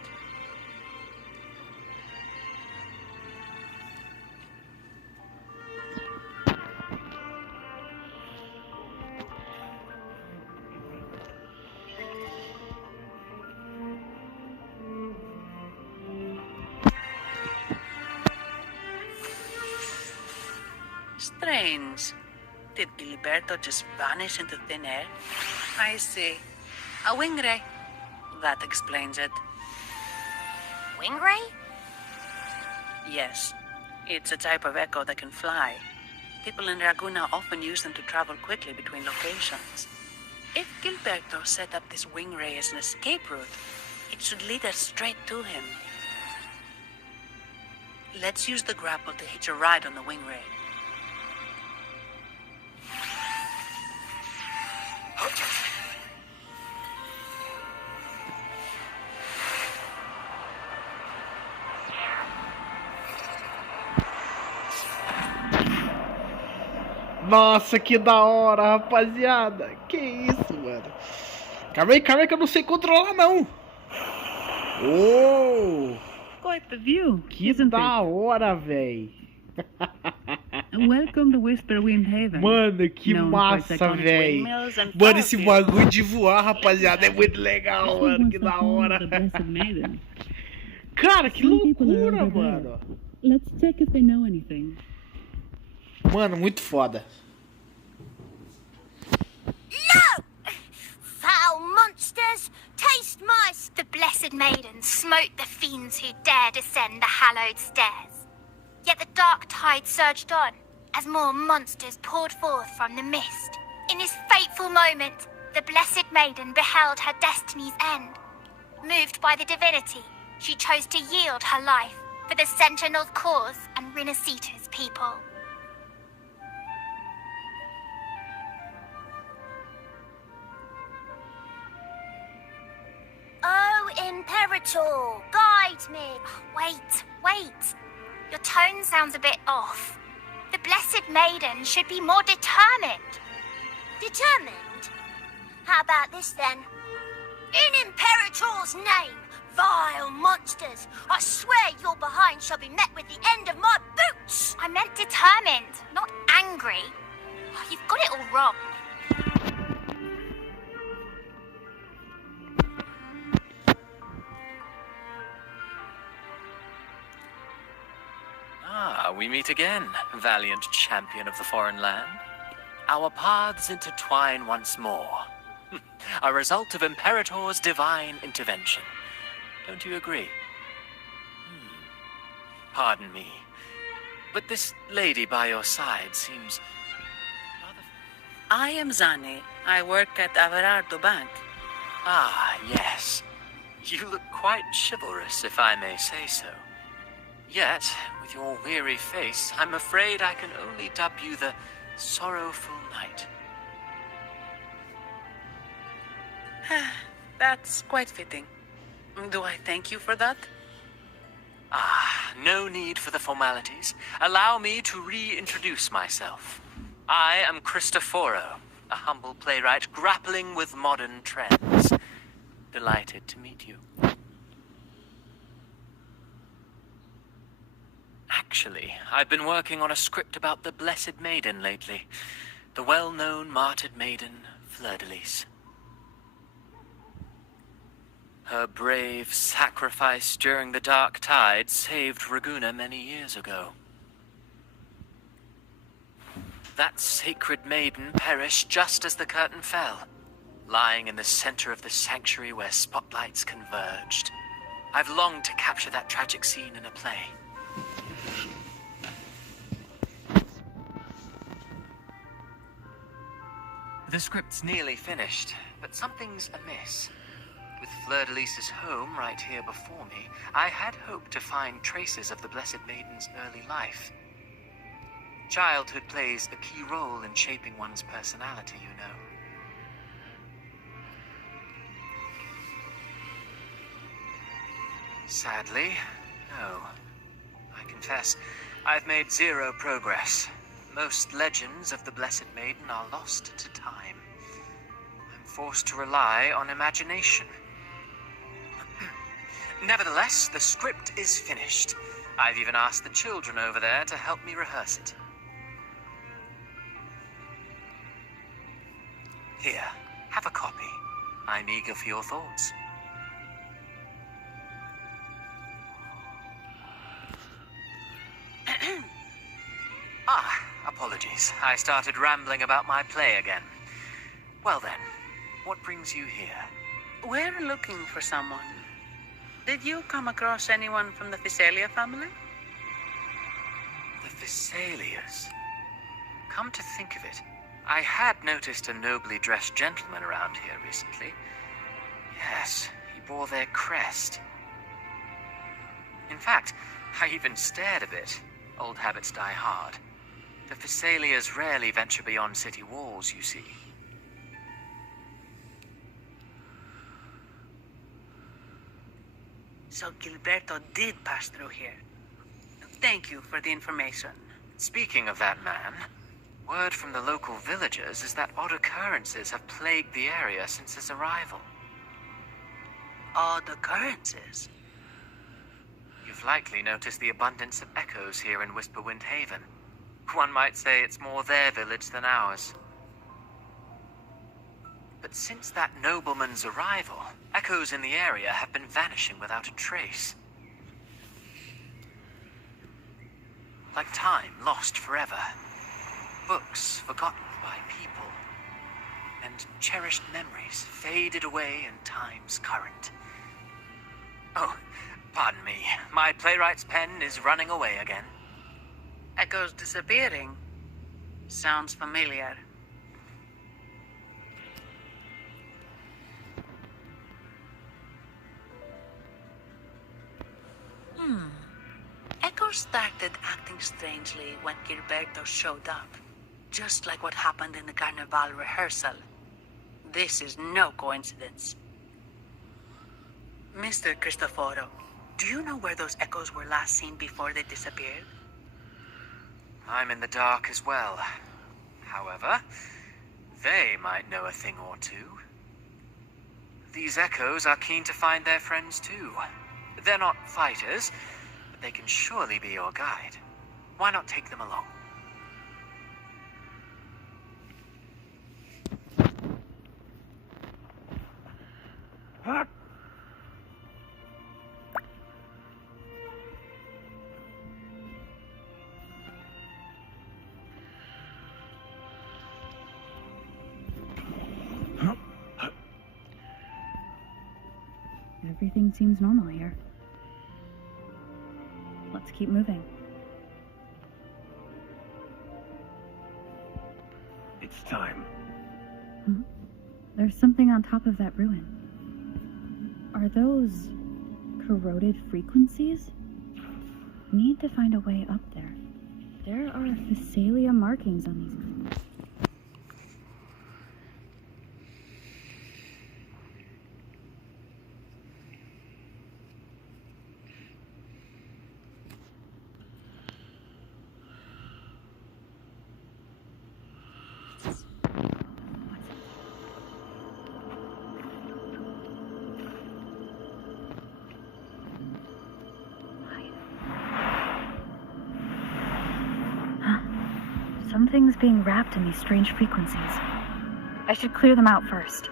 Strange. Did Gilberto just vanish into thin air? I see. A wing ray. That explains it. Wing ray? Yes. It's a type of echo that can fly. People in Raguna often use them to travel quickly between locations. If Gilberto set up this wing ray as an escape route, it should lead us straight to him. Let's use the grapple to hitch a ride on the wing ray. Nossa, que da hora, rapaziada. Que isso, mano. Calma aí que eu não sei controlar, não. Oh! Quite the view, Que isn't da it? hora, véi. Welcome to Whisperwind Haven. Mano, que known for massa, its iconic véi. windmills and Mano, esse fountains. bagulho de voar, rapaziada, é muito legal, mano. Que da hora. Cara, que Some people are loucura, over there. mano. Let's check if they know anything. Mano, muito foda. No! Foul monsters, taste my... The Blessed Maiden smote the fiends who dare descend the hallowed stairs. Yet the dark tide surged on, as more monsters poured forth from the mist. In this fateful moment, the Blessed Maiden beheld her destiny's end. Moved by the divinity, she chose to yield her life for the Sentinel's cause and Renacita's people. Oh, Imperator, guide me. Wait. Your tone sounds a bit off. The Blessed Maiden should be more determined. Determined? How about this then? In Imperator's name, vile monsters, I swear your behind shall be met with the end of my boots! I meant determined, not angry. You've got it all wrong. Ah, we meet again, valiant champion of the foreign land. Our paths intertwine once more. A result of Imperator's divine intervention. Don't you agree? Pardon me, but this lady by your side seems... I am Zani. I work at Averardo Bank. Ah, yes. You look quite chivalrous, if I may say so. Yet, with your weary face, I'm afraid I can only dub you the Sorrowful Knight. That's quite fitting. Do I thank you for that? Ah, no need for the formalities. Allow me to reintroduce myself. I am Cristoforo, a humble playwright grappling with modern trends. Delighted to meet you. Actually, I've been working on a script about the Blessed Maiden lately. The well-known martyred maiden, Fleur-de-Lis. Her brave sacrifice during the Dark Tide saved Raguena many years ago. That sacred maiden perished just as the curtain fell, lying in the center of the sanctuary where spotlights converged. I've longed to capture that tragic scene in a play. The script's nearly finished, but something's amiss. With Fleur-de-Lis's home right here before me, I had hoped to find traces of the Blessed Maiden's early life. Childhood plays a key role in shaping one's personality, you know. Sadly, no. I confess, I've made zero progress. Most legends of the Blessed Maiden are lost to time. I'm forced to rely on imagination. Nevertheless, the script is finished. I've even asked the children over there to help me rehearse it. Here, have a copy. I'm eager for your thoughts. Apologies. I started rambling about my play again. Well then, what brings you here? We're looking for someone. Did you come across anyone from the Physalia family? The Physalias? Come to think of it, I had noticed a nobly dressed gentleman around here recently. Yes, he bore their crest. In fact, I even stared a bit. Old habits die hard. The Physalias rarely venture beyond city walls, you see. So Gilberto did pass through here. Thank you for the information. Speaking of that man, word from the local villagers is that odd occurrences have plagued the area since his arrival. Odd occurrences? You've likely noticed the abundance of echoes here in Whisperwind Haven. One might say it's more their village than ours. But since that nobleman's arrival, echoes in the area have been vanishing without a trace. Like time lost forever. Books forgotten by people. and cherished memories faded away in time's current. Oh, pardon me. My playwright's pen is running away again. Echoes disappearing. Sounds familiar. Echoes started acting strangely when Gilberto showed up. Just like what happened in the Carnival rehearsal. This is no coincidence. Mr. Cristoforo, do you know where those echoes were last seen before they disappeared? I'm in the dark as well. However, they might know a thing or two. These echoes are keen to find their friends too. They're not fighters, but they can surely be your guide. Why not take them along? Everything seems normal here. Let's keep moving. It's time. There's something on top of that ruin. Are those corroded frequencies? Need to find a way up there. There are Physalia markings on these. Something's being wrapped in these strange frequencies. I should clear them out first.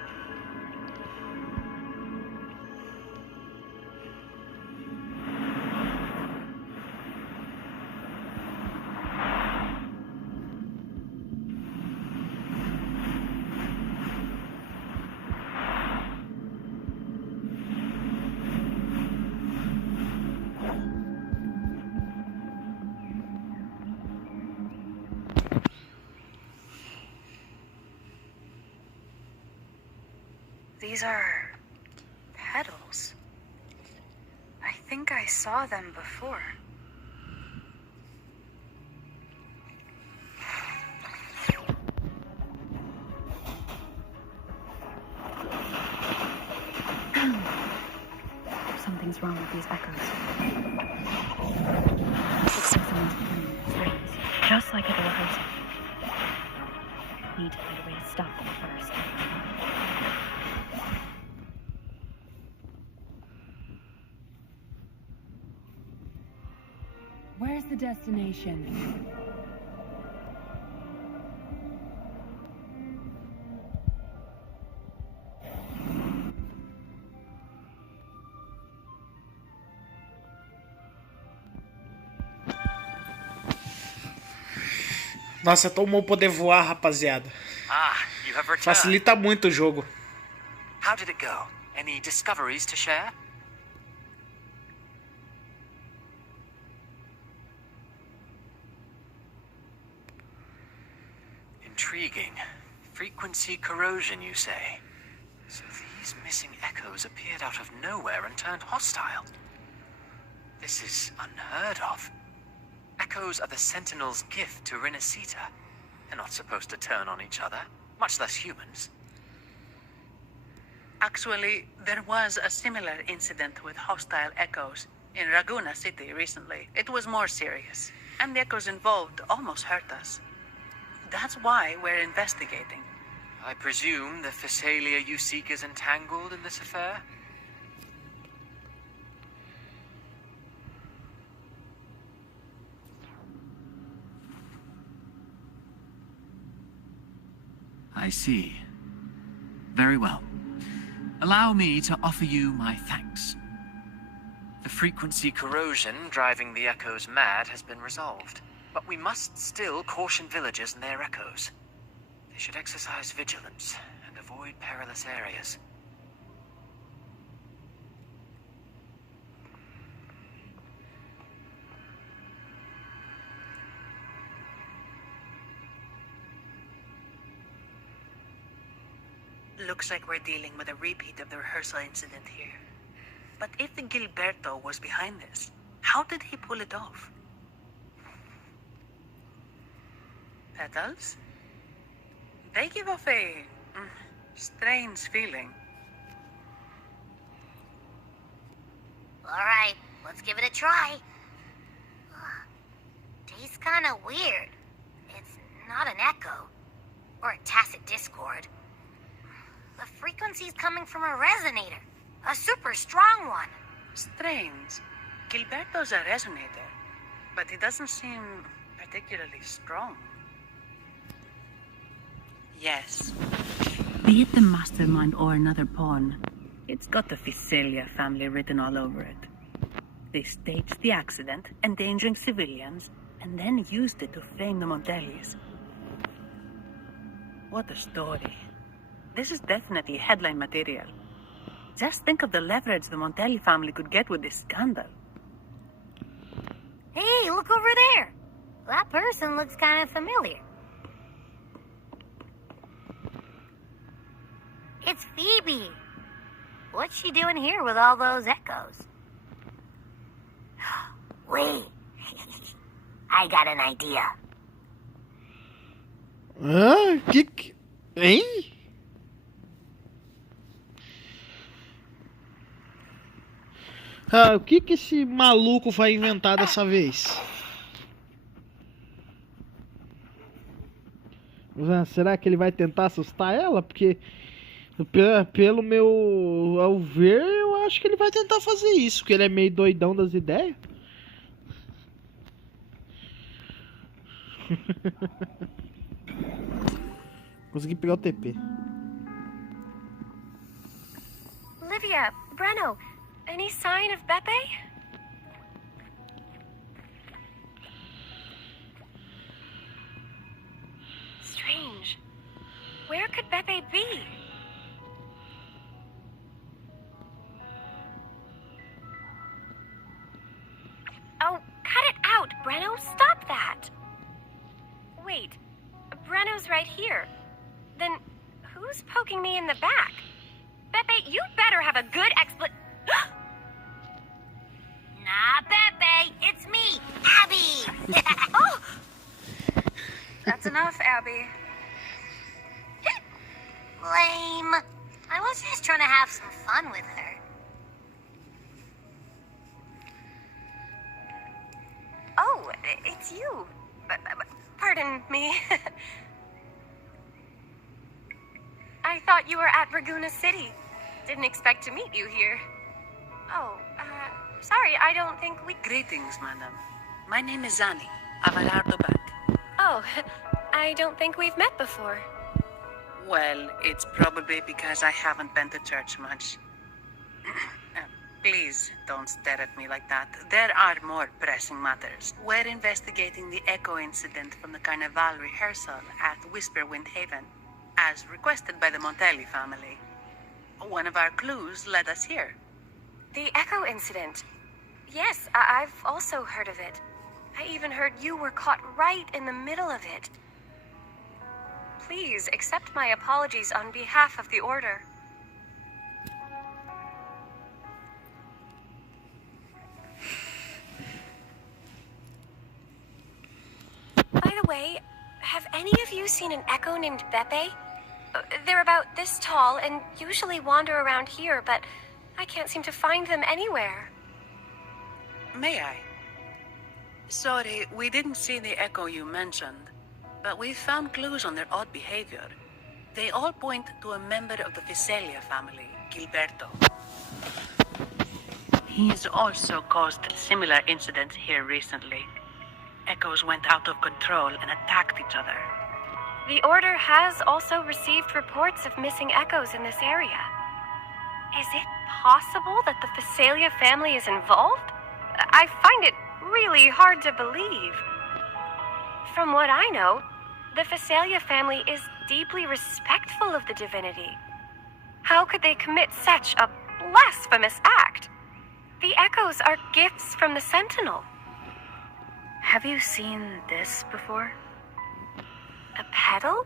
These are petals. I think I saw them before. Something's wrong with these echoes. Looks like someone's playing in the strings, just like at the rehearsal. Need to find a way to stop them first. Where's the destination? Nossa, tomou poder voar, rapaziada. You have returned. Facilita muito o jogo. How did it go? Any discoveries to share? Intriguing. Frequency corrosion, you say? So these missing echoes appeared out of nowhere and turned hostile. This is unheard of. Echoes are the Sentinel's gift to Renacita. They're not supposed to turn on each other, much less humans. Actually, there was a similar incident with hostile echoes in Ragusa City recently. It was more serious, and the echoes involved almost hurt us. That's why we're investigating. I presume the Physalia you seek is entangled in this affair? I see. Very well. Allow me to offer you my thanks. The frequency corrosion driving the echoes mad has been resolved, but we must still caution villagers and their echoes. They should exercise vigilance and avoid perilous areas. Looks like we're dealing with a repeat of the rehearsal incident here. But if Gilberto was behind this, how did he pull it off? Petals? They give off a strange feeling. Alright, let's give it a try. Tastes kinda weird. It's not an echo. Or a tacit discord. The frequency's coming from a resonator. A super strong one. Strange. Gilberto's a resonator, but he doesn't seem particularly strong. Yes. Be it the mastermind or another pawn, it's got the Visalia family written all over it. They staged the accident, endangering civilians, and then used it to frame the Montellis. What a story. This is definitely headline material. Just think of the leverage the Montelli family could get with this scandal. Hey, look over there. That person looks kind of familiar. It's Phoebe. What's she doing here with all those echoes? Wait. I got an idea. Hein? O que esse maluco vai inventar dessa vez? Será que ele vai tentar assustar ela? Porque pelo meu ao ver, eu acho que ele vai tentar fazer isso, porque ele é meio doidão das ideias. Consegui pegar o TP. Olivia, Breno, any sign of Beppe? Strange. Where could Beppe be? Oh, cut it out, Breno. Stop that. Wait, Breno's right here. Then who's poking me in the back? Beppe, you better have a good Nah, Beppe, it's me, Abby. Oh! That's enough, Abby. Lame. I was just trying to have some fun with her. Oh, it's you. Pardon me. I thought you were at Raguna City. Didn't expect to meet you here. Oh, sorry, I don't think we... Greetings, madam. My name is Zani, Avalardo back. Oh, I don't think we've met before. Well, it's probably because I haven't been to church much. Please don't stare at me like that. There are more pressing matters. We're investigating the echo incident from the Carnival rehearsal at Whisperwind Haven, as requested by the Montelli family. One of our clues led us here. The echo incident. Yes, I've also heard of it. I even heard you were caught right in the middle of it. Please accept my apologies on behalf of the Order. By the way, have any of you seen an echo named Beppe? They're about this tall and usually wander around here, but I can't seem to find them anywhere. May I? Sorry, we didn't see the echo you mentioned, but we found clues on their odd behavior. They all point to a member of the Visalia family, Gilberto. He's also caused similar incidents here recently. Echoes went out of control and attacked each other. The Order has also received reports of missing echoes in this area. Is it possible that the Visalia family is involved? I find it really hard to believe. From what I know, the Visalia family is deeply respectful of the divinity. How could they commit such a blasphemous act? The echoes are gifts from the Sentinel. Have you seen this before? A pedal?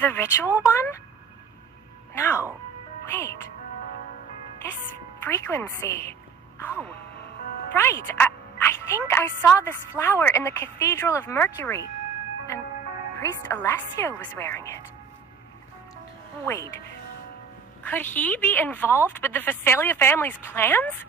The ritual one? No. Wait. This frequency. Oh, right. I think I saw this flower in the Cathedral of Mercury, and Priest Alessio was wearing it. Wait. Could he be involved with the Visalia family's plans?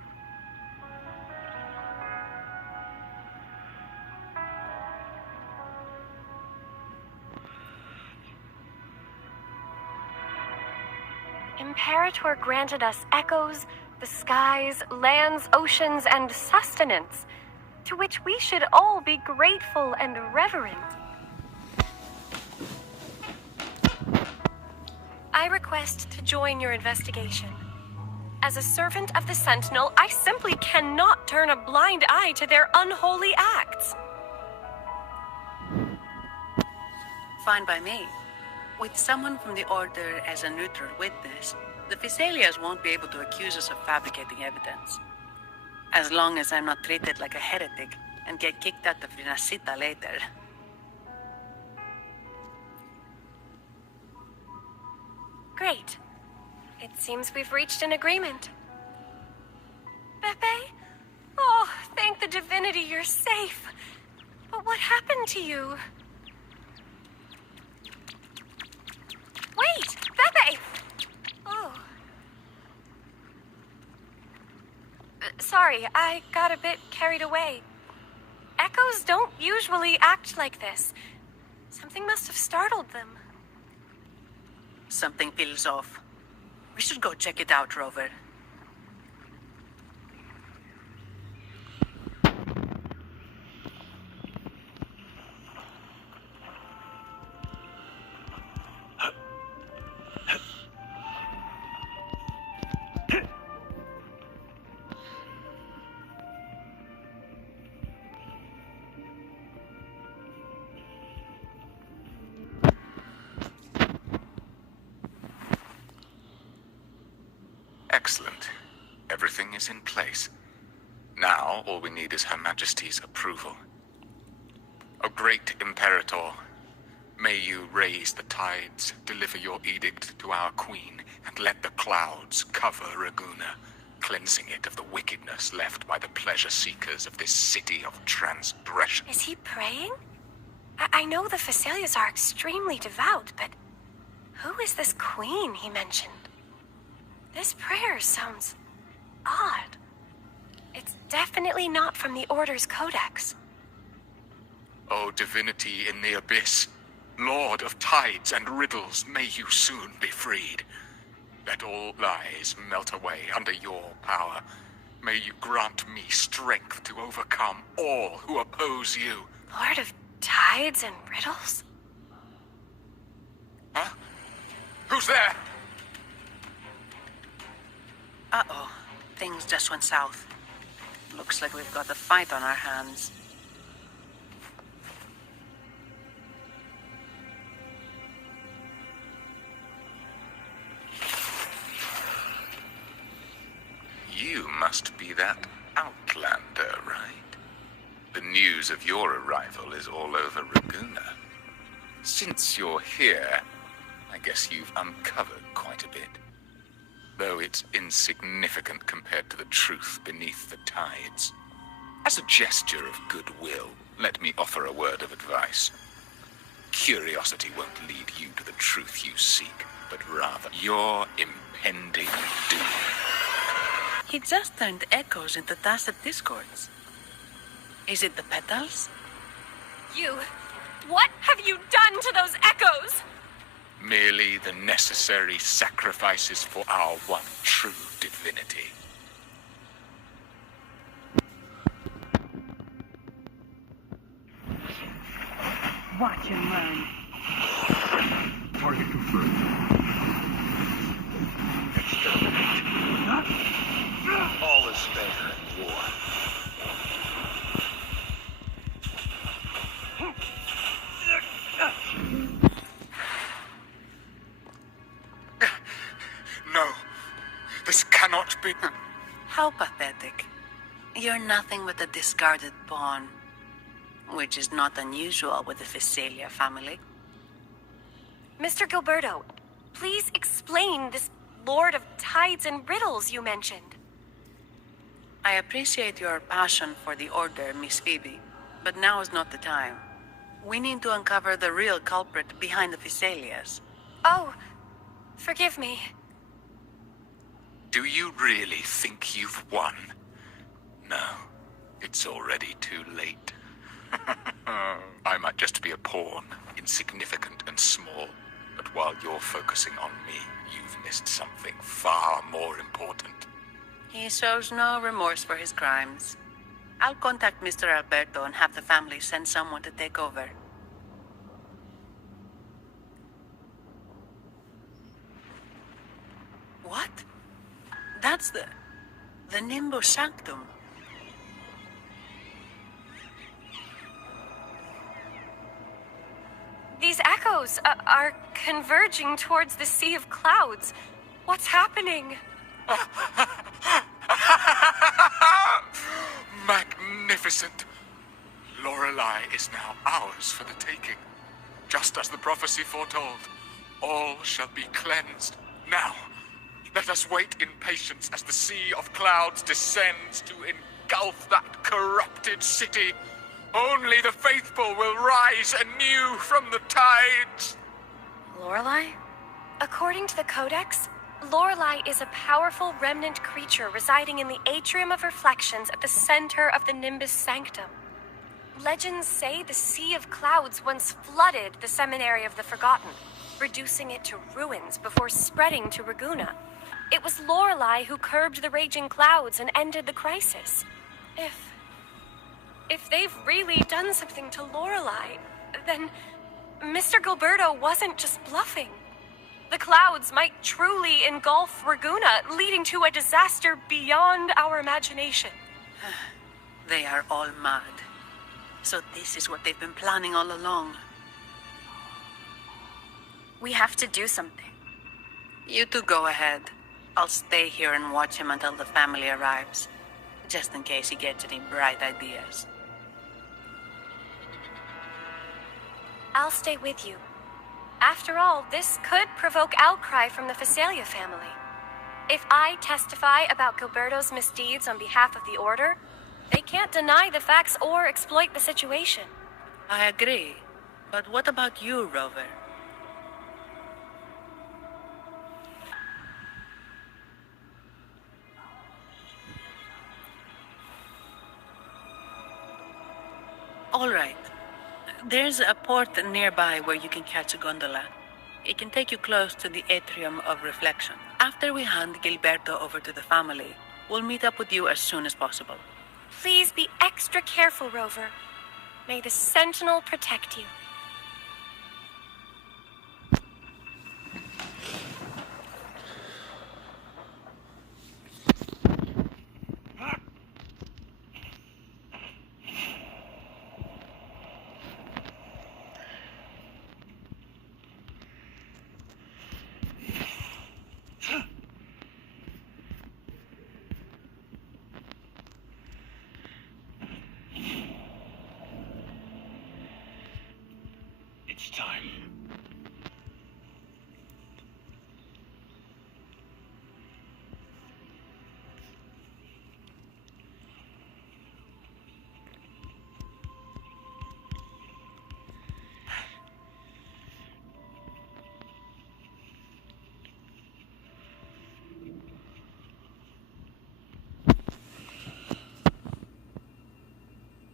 Imperator granted us echoes, the skies, lands, oceans, and sustenance, to which we should all be grateful and reverent. I request to join your investigation. As a servant of the Sentinel, I simply cannot turn a blind eye to their unholy acts. Fine by me. With someone from the Order as a neutral witness, the Visalias won't be able to accuse us of fabricating evidence. As long as I'm not treated like a heretic and get kicked out of Renacita later. Great. It seems we've reached an agreement. Pepe? Oh, thank the divinity you're safe. But what happened to you? Wait! Pepe! Oh. Sorry, I got a bit carried away. Echoes don't usually act like this. Something must have startled them. Something feels off. We should go check it out, Rover. Excellent. Everything is in place. Now, all we need is Her Majesty's approval. O great Imperator, may you raise the tides, deliver your edict to our Queen, and let the clouds cover Raguna, cleansing it of the wickedness left by the pleasure-seekers of this city of transgression. Is he praying? I know the Visalias are extremely devout, but who is this queen he mentioned? This prayer sounds odd. It's definitely not from the Order's codex. O divinity in the abyss, Lord of tides and riddles, may you soon be freed. Let all lies melt away under your power. May you grant me strength to overcome all who oppose you. Lord of tides and riddles? Huh? Who's there? Uh-oh. Things just went south. Looks like we've got a fight on our hands. You must be that outlander, right? The news of your arrival is all over Raguna. Since you're here, I guess you've uncovered quite a bit. Though it's insignificant compared to the truth beneath the tides. As a gesture of goodwill, let me offer a word of advice. Curiosity won't lead you to the truth you seek, but rather your impending doom. He just turned echoes into tacit discords. Is it the petals? What have you done to those echoes? Merely the necessary sacrifices for our one true divinity. Watch and learn. Target confirmed. Exterminate. All is fair in war. This cannot be. How pathetic. You're nothing but a discarded pawn, which is not unusual with the Visalia family. Mr. Gilberto, please explain this Lord of Tides and Riddles you mentioned. I appreciate your passion for the Order, Miss Phoebe, but now is not the time. We need to uncover the real culprit behind the Visalias. Oh, forgive me. Do you really think you've won? No, it's already too late. I might just be a pawn, insignificant and small, but while you're focusing on me, you've missed something far more important. He shows no remorse for his crimes. I'll contact Mr. Alberto and have the family send someone to take over. What? That's the Nimbus Sanctum. These echoes are converging towards the Sea of Clouds. What's happening? Magnificent! Lorelei is now ours for the taking. Just as the prophecy foretold, all shall be cleansed. Now, let us wait in patience as the Sea of Clouds descends to engulf that corrupted city. Only the faithful will rise anew from the tides. Lorelei? According to the Codex, Lorelei is a powerful remnant creature residing in the Atrium of Reflections at the center of the Nimbus Sanctum. Legends say the Sea of Clouds once flooded the Seminary of the Forgotten, reducing it to ruins before spreading to Raguena. It was Lorelei who curbed the raging clouds and ended the crisis. If they've really done something to Lorelei, then Mr. Gilberto wasn't just bluffing. The clouds might truly engulf Raguena, leading to a disaster beyond our imagination. They are all mad. So this is what they've been planning all along. We have to do something. You two go ahead. I'll stay here and watch him until the family arrives, just in case he gets any bright ideas. I'll stay with you. After all, this could provoke outcry from the Visalia family. If I testify about Gilberto's misdeeds on behalf of the Order, they can't deny the facts or exploit the situation. I agree. But what about you, Rover? All right. There's a port nearby where you can catch a gondola. It can take you close to the Atrium of Reflection. After we hand Gilberto over to the family, we'll meet up with you as soon as possible. Please be extra careful, Rover. May the Sentinel protect you. It's time.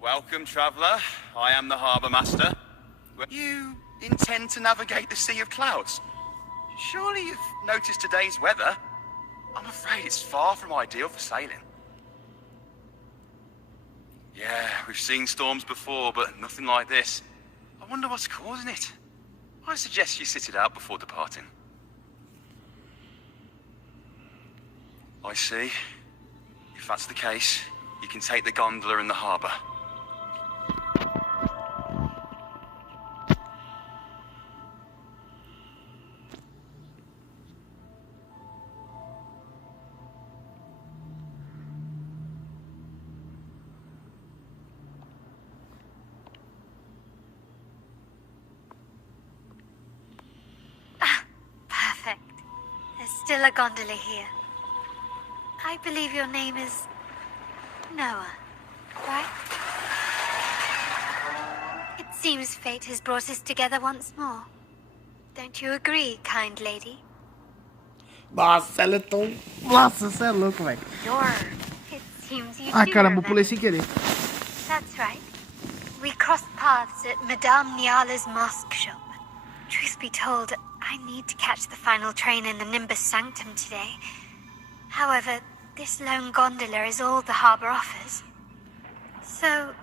Welcome, traveller. I am the Harbour Master. You intend to navigate the Sea of Clouds? Surely you've noticed today's weather? I'm afraid it's far from ideal for sailing. Yeah, we've seen storms before, but nothing like this. I wonder what's causing it. I suggest you sit it out before departing. I see. If that's the case, you can take the gondola in the harbour. still a gondola here. I believe your name is Noah, right? It seems fate has brought us together once more. Don't you agree, kind lady? Nossa, ela é tão... Nossa, você é louco, velho. Sure. It seems you Ah, do caramba, remember. pulei sem querer. That's right. We crossed paths at Madame Niala's mask shop. Truth be told, I need to catch the final train in the Nimbus Sanctum today. However, this lone gondola is all the harbour offers. So,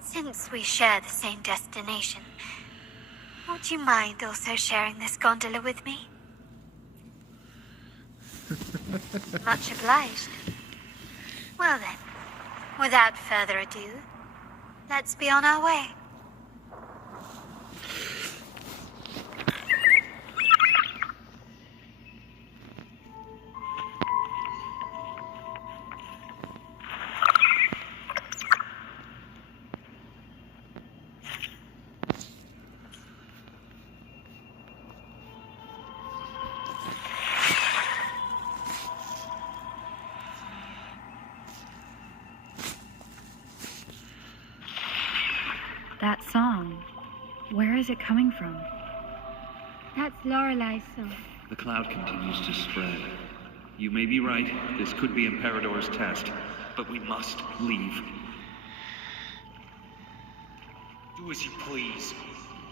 since we share the same destination, would you mind also sharing this gondola with me? Much obliged. Well then, without further ado, let's be on our way. That song, where is it coming from? That's Lorelai's song. The cloud continues to spread. You may be right, this could be Imperador's test, but we must leave. Do as you please.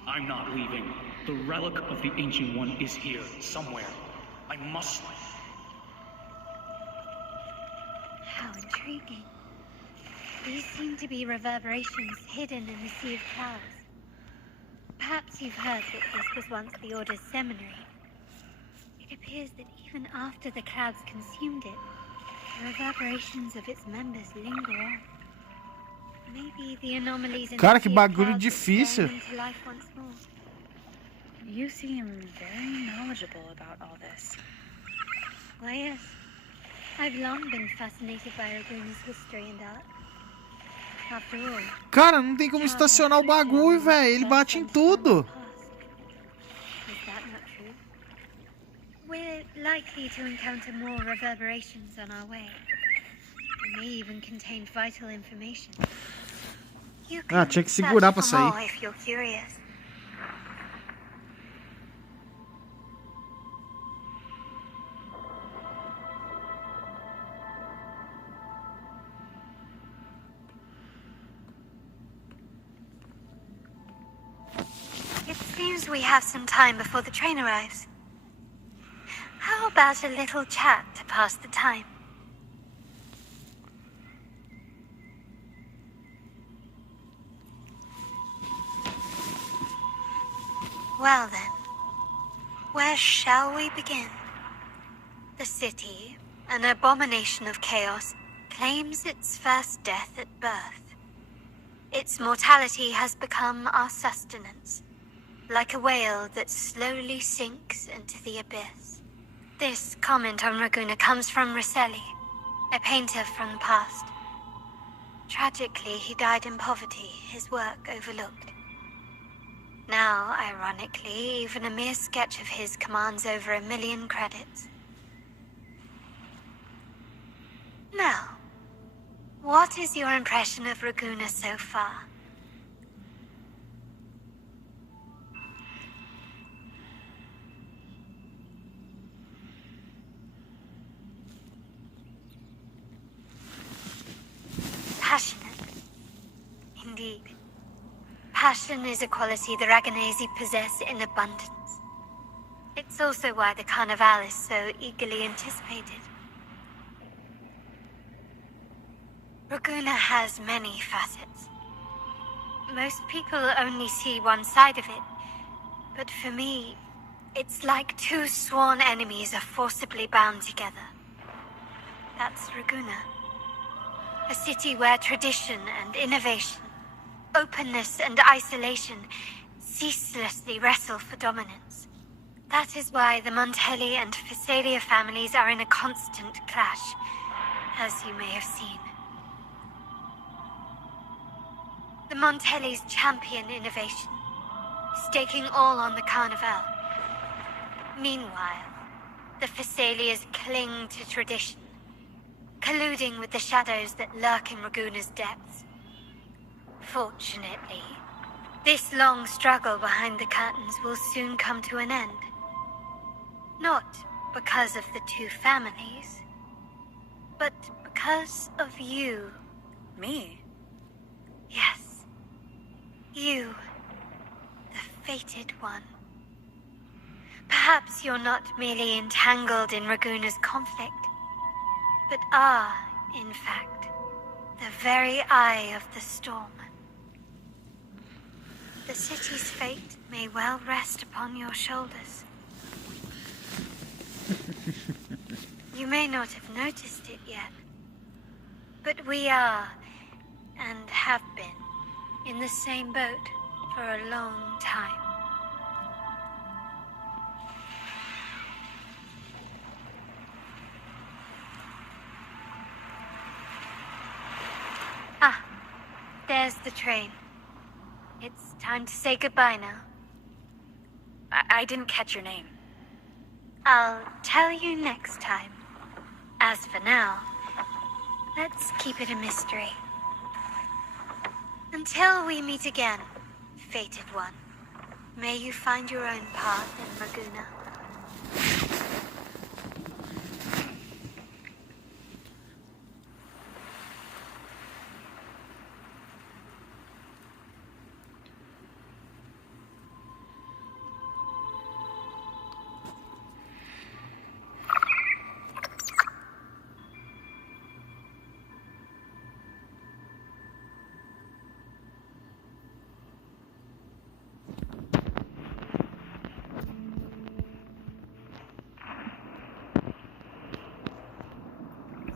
I'm not leaving. The relic of the Ancient One is here, somewhere. I must... How intriguing. These seem to be reverberations hidden in the sea of clouds. Perhaps you've heard that this was once the Order's seminary. It appears that even after the clouds consumed it, the reverberations of its members linger on. Maybe the anomalies in Cara, the que sea of bagulho clouds difícil. return into life once more. You seem very knowledgeable about all this. Why, yes. I've long been fascinated by Raguna's history and art. After all, Cara, não tem como estacionar o bagulho, velho. Ele bate em tudo. is that not true? We're likely to encounter more reverberations on our way. They may even contain vital information. You Ah, can tinha que segurar pra search for more sair. if you're curious. It seems we have some time before the train arrives. How about a little chat to pass the time? Well then, where shall we begin? The city, an abomination of chaos, claims its first death at birth. Its mortality has become our sustenance, like a whale that slowly sinks into the abyss. This comment on Raguna comes from Rosselli, a painter from the past. Tragically, he died in poverty, his work overlooked. Now, ironically, even a mere sketch of his commands over 1 million credits. Now, what is your impression of Raguna so far? Passionate. Indeed. Passion is a quality the Raganesi possess in abundance. It's also why the Carnival is so eagerly anticipated. Raguna has many facets. Most people only see one side of it, but for me, it's like two sworn enemies are forcibly bound together. That's Raguna. A city where tradition and innovation, openness and isolation ceaselessly wrestle for dominance. That is why the Montelli and Phasalia families are in a constant clash, as you may have seen. The Montellis champion innovation, staking all on the Carnival. Meanwhile, the Phasalias cling to tradition, colluding with the shadows that lurk in Raguna's depths. Fortunately, this long struggle behind the curtains will soon come to an end. Not because of the two families, but because of you. Me? Yes. You. The fated one. Perhaps you're not merely entangled in Raguna's conflict, but are, in fact, the very eye of the storm. The city's fate may well rest upon your shoulders. You may not have noticed it yet, but we are, and have been, in the same boat for a long time. Ah, there's the train. It's time to say goodbye now. I didn't catch your name. I'll tell you next time. As for now, let's keep it a mystery. Until we meet again, fated one, may you find your own path in Raguna.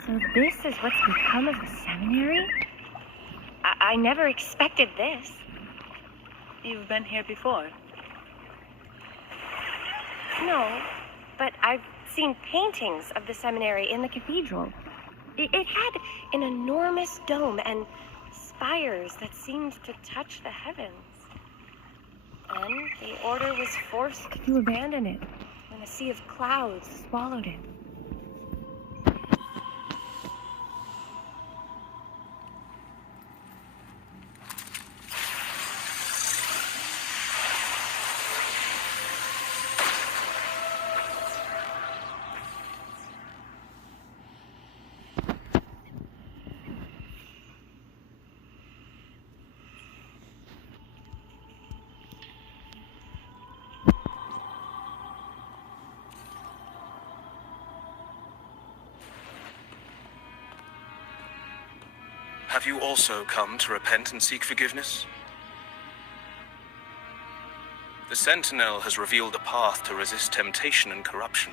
So this is what's become of the seminary? I never expected this. You've been here before? No, but I've seen paintings of the seminary in the cathedral. It had an enormous dome and spires that seemed to touch the heavens. And the order was forced to abandon it when a sea of clouds swallowed it. Have you also come to repent and seek forgiveness? The Sentinel has revealed a path to resist temptation and corruption.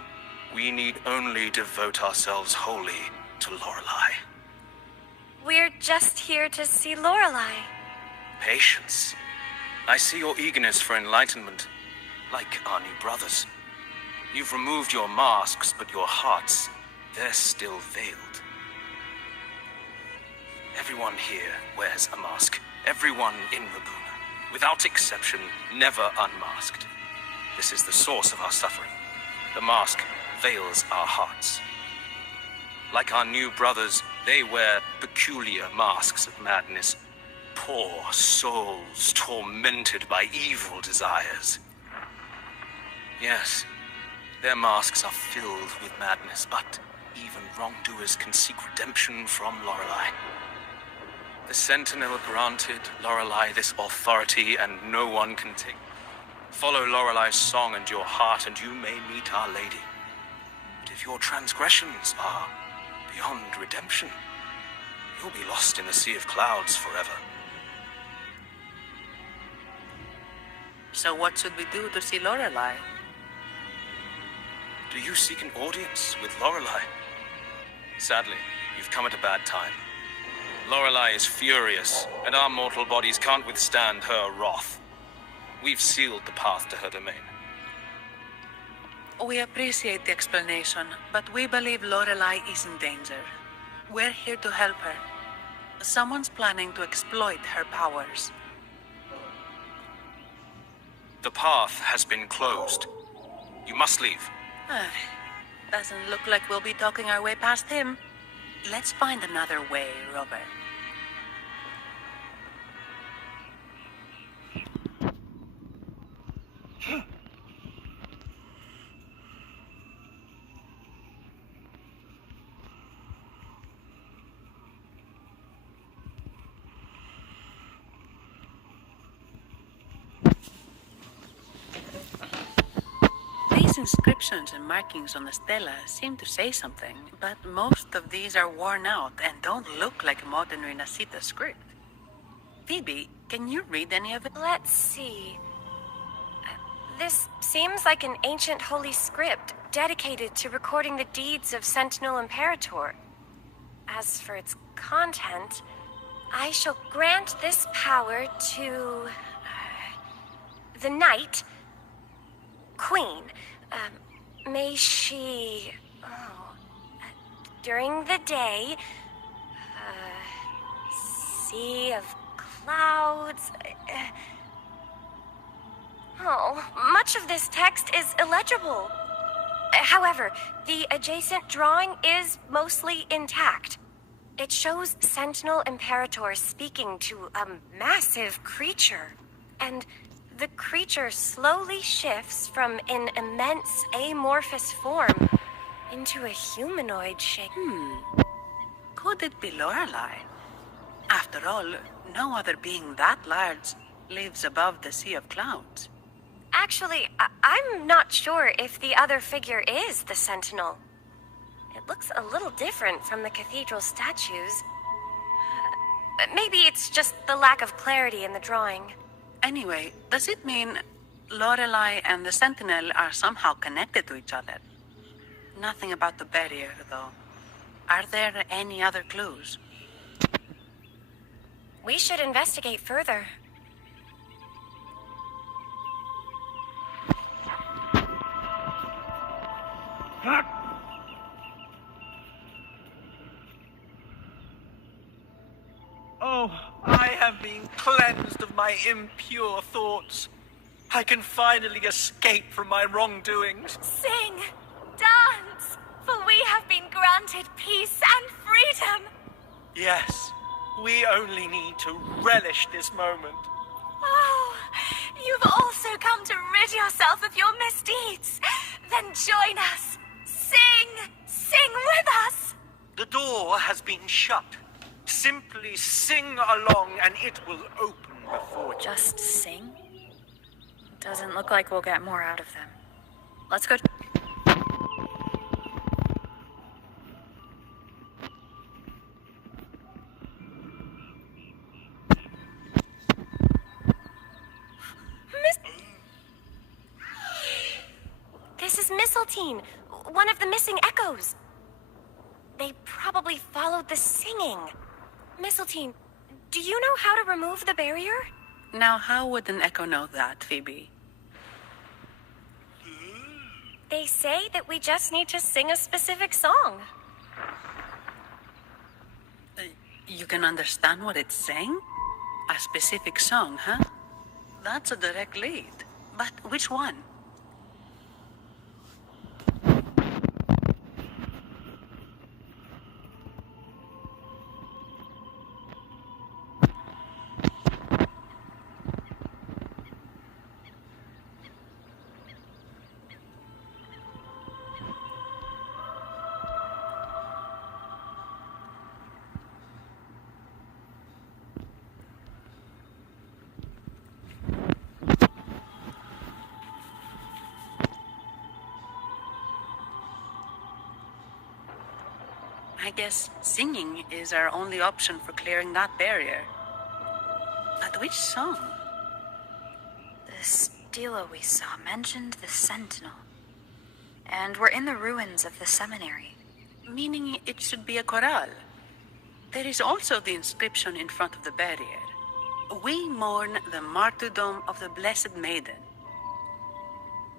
We need only devote ourselves wholly to Lorelei. We're just here to see Lorelei. Patience. I see your eagerness for enlightenment, like our new brothers. You've removed your masks, but your hearts, they're still veiled. Everyone here wears a mask. Everyone in Raguna, without exception, never unmasked. This is the source of our suffering. The mask veils our hearts. Like our new brothers, they wear peculiar masks of madness. Poor souls tormented by evil desires. Yes, their masks are filled with madness, but even wrongdoers can seek redemption from Lorelei. The Sentinel granted Lorelei this authority, and no one can take. Follow Lorelei's song and your heart, and you may meet Our Lady. But if your transgressions are beyond redemption, you'll be lost in the sea of clouds forever. So what should we do to see Lorelei? Do you seek an audience with Lorelei? Sadly, you've come at a bad time. Lorelei is furious, and our mortal bodies can't withstand her wrath. We've sealed the path to her domain. We appreciate the explanation, but we believe Lorelei is in danger. We're here to help her. Someone's planning to exploit her powers. The path has been closed. You must leave. Doesn't look like we'll be talking our way past him. Let's find another way, Robert. These inscriptions and markings on the stela seem to say something, but most of these are worn out and don't look like modern Renacita script. Phoebe, can you read any of it? Let's see. This seems like an ancient holy script dedicated to recording the deeds of Sentinel Imperator. As for its content, I shall grant this power to the Knight Queen. May she, during the day, sea of clouds. Much of this text is illegible. However, the adjacent drawing is mostly intact. It shows Sentinel Imperator speaking to a massive creature, and the creature slowly shifts from an immense amorphous form into a humanoid shape. Could it be Lorelei? After all, no other being that large lives above the sea of clouds. Actually, I'm not sure if the other figure is the Sentinel. It looks a little different from the cathedral statues. Maybe it's just the lack of clarity in the drawing. Anyway, does it mean Lorelei and the Sentinel are somehow connected to each other? Nothing about the barrier, though. Are there any other clues? We should investigate further. Oh, I have been cleansed of my impure thoughts. I can finally escape from my wrongdoings. Sing, dance, for we have been granted peace and freedom. Yes, we only need to relish this moment. Oh, you've also come to rid yourself of your misdeeds. Then join us. Sing with us. The door has been shut. Simply sing along and it will open before you. Just sing? Doesn't look like we'll get more out of them. Let's go. This is Mistletoe, one of the missing echoes. They probably followed the singing. Mistletoe, do you know how to remove the barrier? Now, how would an echo know that, Phoebe? They say that we just need to sing a specific song. You can understand what it's saying? A specific song, huh? That's a direct lead. But which one? I guess singing is our only option for clearing that barrier. But which song? The stela we saw mentioned the Sentinel. And we're in the ruins of the seminary. Meaning it should be a chorale. There is also the inscription in front of the barrier. We mourn the martyrdom of the Blessed Maiden.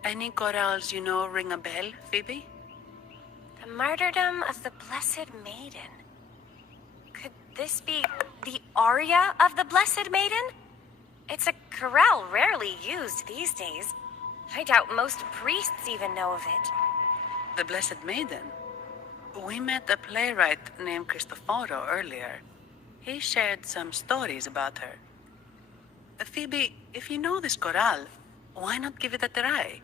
Any chorales you know ring a bell, Phoebe? The martyrdom of the Blessed Maiden. Could this be the aria of the Blessed Maiden? It's a chorale rarely used these days. I doubt most priests even know of it. The Blessed Maiden? We met a playwright named Cristoforo earlier. He shared some stories about her. Phoebe, if you know this chorale, why not give it a try?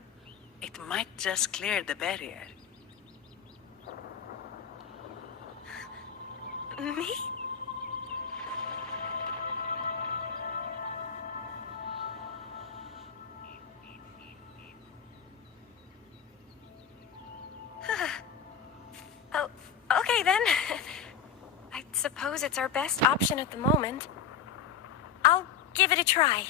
It might just clear the barrier. Me? Oh, okay then. I suppose it's our best option at the moment. I'll give it a try.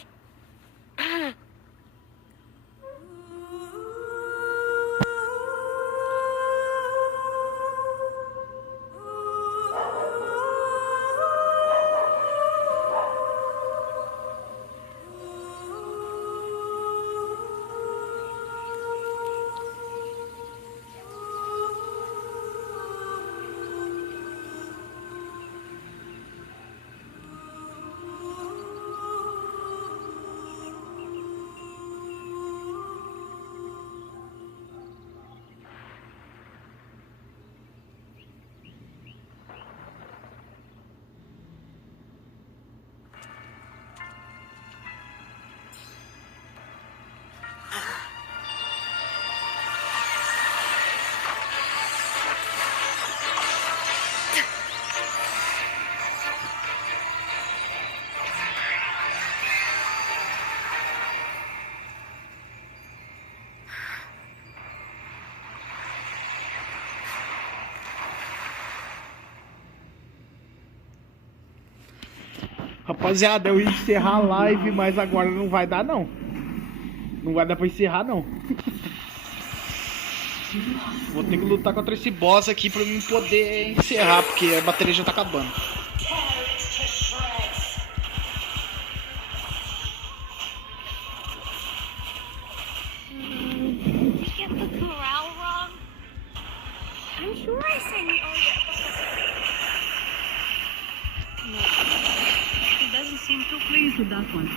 Rapaziada, eu ia encerrar a live, mas agora não vai dar não. Não vai dar pra encerrar não. Vou ter que lutar contra esse boss aqui pra mim poder encerrar, porque a bateria já tá acabando. With that one.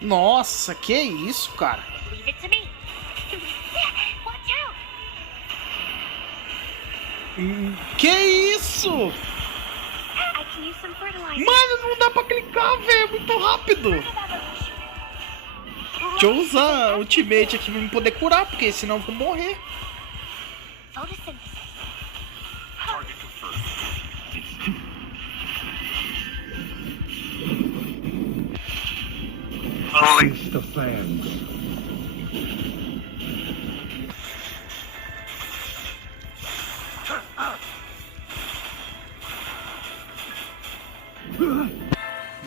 Nossa, que isso, cara? Leave it to me. Watch out. Que isso? I can use some fertilizer. Mano, não dá pra clicar, velho, é muito rápido. Deixa eu usar ultimate aqui pra me poder curar, porque senão eu vou morrer. Photosynthesis. Face the fans.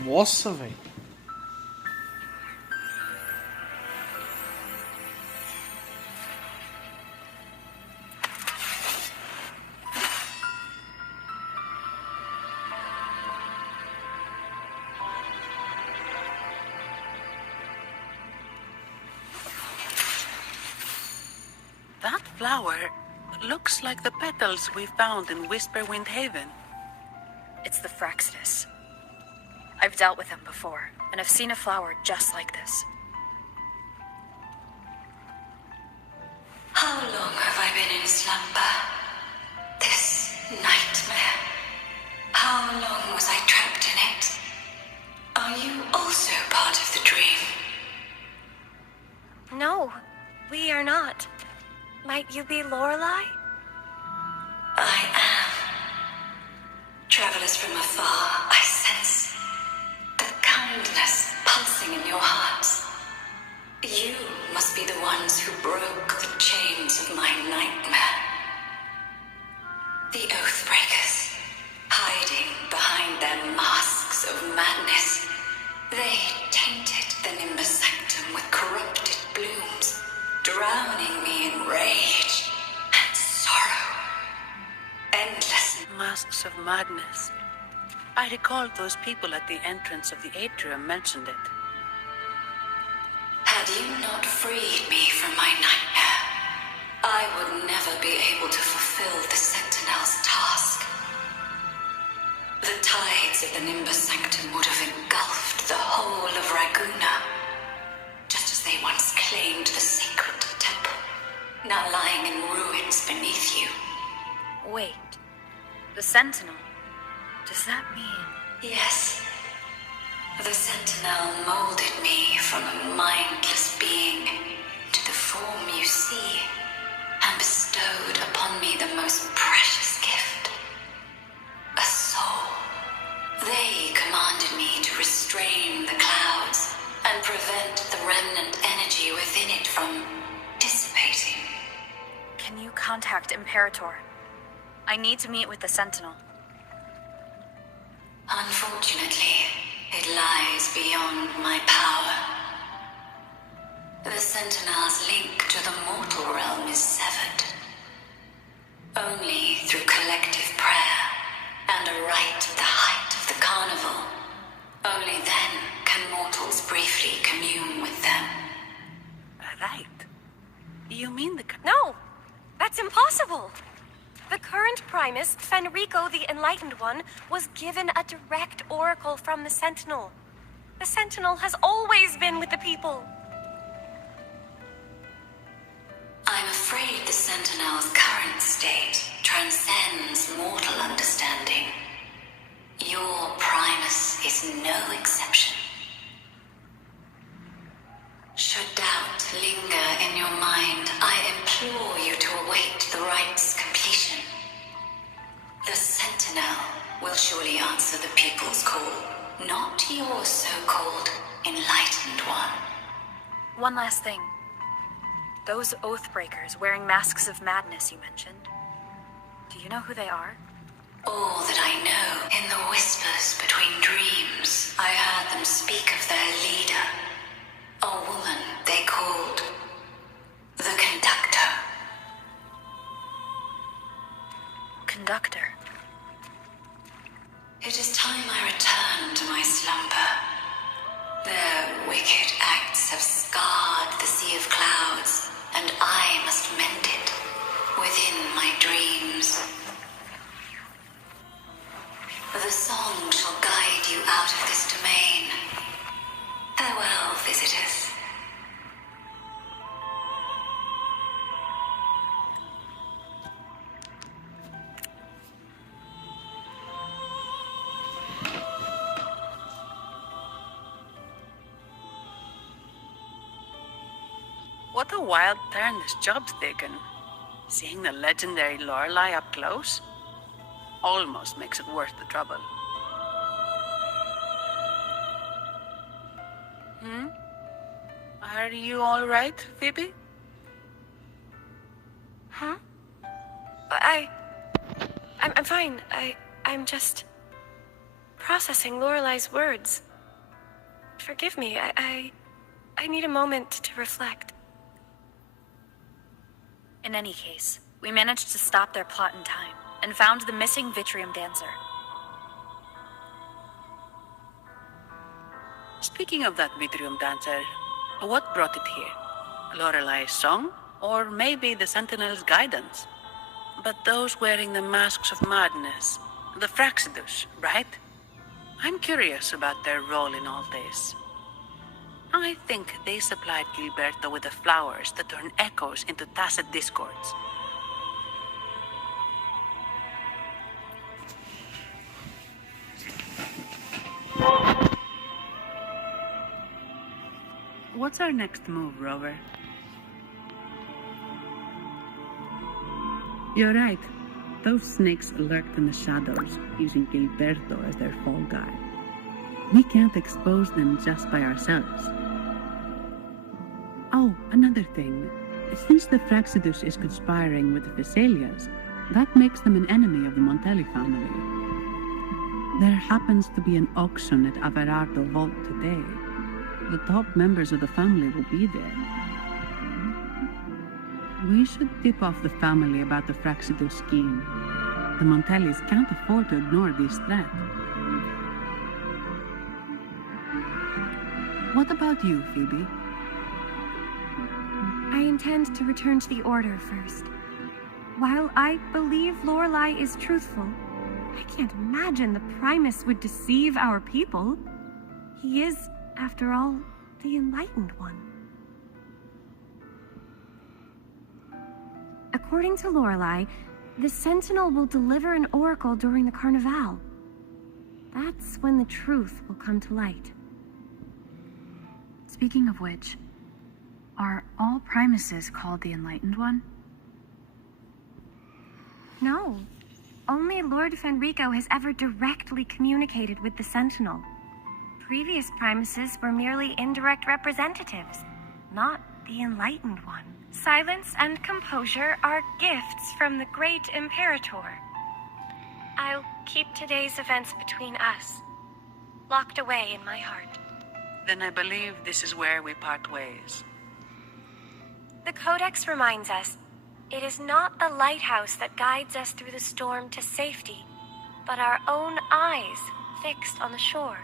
Nossa, velho. That flower looks like the petals we found in Whisperwind Haven. It's the Fraxinus. I've dealt with them before, and I've seen a flower just like this. How long have I been in slumber? This nightmare. How long was I trapped in it? Are you also part of the dream? No, we are not. Might you be Lorelei? I am. Travelers from afar, I sense the kindness pulsing in your hearts. You must be the ones who broke the chains of my nightmare. The Oathbreakers, hiding behind their masks of madness. They tainted the Nimbus Sanctum with corrupted blooms, drowning me in rage and sorrow. Endless Masks of madness. I recall those people at the entrance of the atrium mentioned it. Had you not freed me from my nightmare, I would never be able to fulfill the Sentinel's task. The tides of the Nimbus Sanctum would have engulfed the whole of Raguna, just as they once claimed the sacred temple, now lying in ruins beneath you. Wait. The Sentinel? Does that mean... Yes. The Sentinel molded me from a mindless being to the form you see, and bestowed upon me the most precious gift, a soul. They commanded me to restrain the clouds and prevent the remnant energy within it from dissipating. Can you contact Imperator? I need to meet with the Sentinel. Unfortunately, it lies beyond my power. The Sentinel's link to the mortal realm is severed. Only through collective prayer and a rite at the height of the carnival, only then can mortals briefly commune with them. Right. You mean the... No! That's impossible! The current Primus, Fenrico the Enlightened One, was given a direct oracle from the Sentinel. The Sentinel has always been with the people. I'm afraid the Sentinel's current state transcends mortal understanding. Your Primus is no exception. Should doubt linger in your mind, I implore you to await the rite's completion. The Sentinel will surely answer the people's call, not your so-called Enlightened One. One last thing. Those Oathbreakers wearing masks of madness you mentioned. Do you know who they are? All that I know, in the whispers between dreams, I heard them speak of their leader. A woman they called the Conductor. Conductor? It is time I return to my slumber. Their wicked acts have scarred the sea of clouds, and I must mend it within my dreams. The song shall guide you out of this domain. Farewell, visitors. What a wild turn this job's taken. Seeing the legendary Lorelei up close almost makes it worth the trouble. Are you all right, Phoebe? Huh? I'm fine. I'm just processing Lorelei's words. Forgive me. I need a moment to reflect. In any case, we managed to stop their plot in time and found the missing Vitrium dancer. Speaking of that Vitrium dancer, what brought it here? Lorelei's song? Or maybe the Sentinel's guidance? But those wearing the masks of madness, the Fraxidus, right? I'm curious about their role in all this. I think they supplied Gilberto with the flowers that turn echoes into tacit discords. What's our next move, Rover? You're right. Those snakes lurked in the shadows, using Gilberto as their fall guy. We can't expose them just by ourselves. Oh, another thing. Since the Fraxidus is conspiring with the Thessalias, that makes them an enemy of the Montelli family. There happens to be an auction at Averardo Vault today. The top members of the family will be there. We should tip off the family about the Fraxidus scheme. The Montellis can't afford to ignore this threat. What about you, Phoebe? I intend to return to the Order first. While I believe Lorelei is truthful, I can't imagine the Primus would deceive our people. He is, after all, the Enlightened One. According to Lorelei, the Sentinel will deliver an oracle during the Carnival. That's when the truth will come to light. Speaking of which, are all Primuses called the Enlightened One? No. Only Lord Fenrico has ever directly communicated with the Sentinel. Previous Primuses were merely indirect representatives, not the Enlightened One. Silence and composure are gifts from the great Imperator. I'll keep today's events between us, locked away in my heart. Then I believe this is where we part ways. The Codex reminds us, it is not the lighthouse that guides us through the storm to safety, but our own eyes fixed on the shore.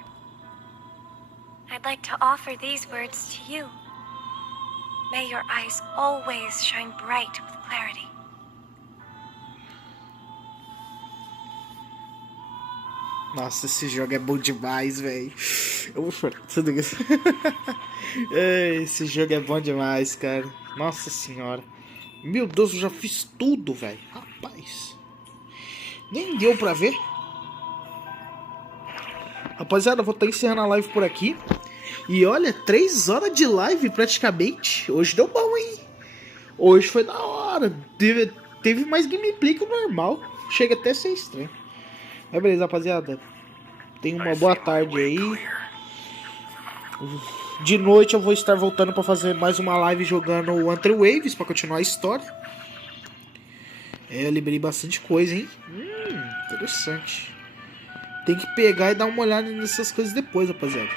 I'd like to offer these words to you. May your eyes always shine bright with clarity. Nossa, esse jogo é bom demais, velho. Eu vou chorar. Esse jogo é bom demais, cara. Nossa senhora. Meu Deus, eu já fiz tudo, velho. Rapaz. Nem deu pra ver. Rapaziada, eu vou estar encerrando a live por aqui. E olha, 3 horas de live praticamente. Hoje deu bom, hein? Hoje foi da hora. Teve mais gameplay que o normal. Chega até a ser estranho. Mas beleza, rapaziada. Tenha uma boa tarde aí. De noite eu vou estar voltando para fazer mais uma live jogando o Wuthering Waves para continuar a história. Eu liberei bastante coisa, hein? Interessante. Tem que pegar e dar uma olhada nessas coisas depois, rapaziada.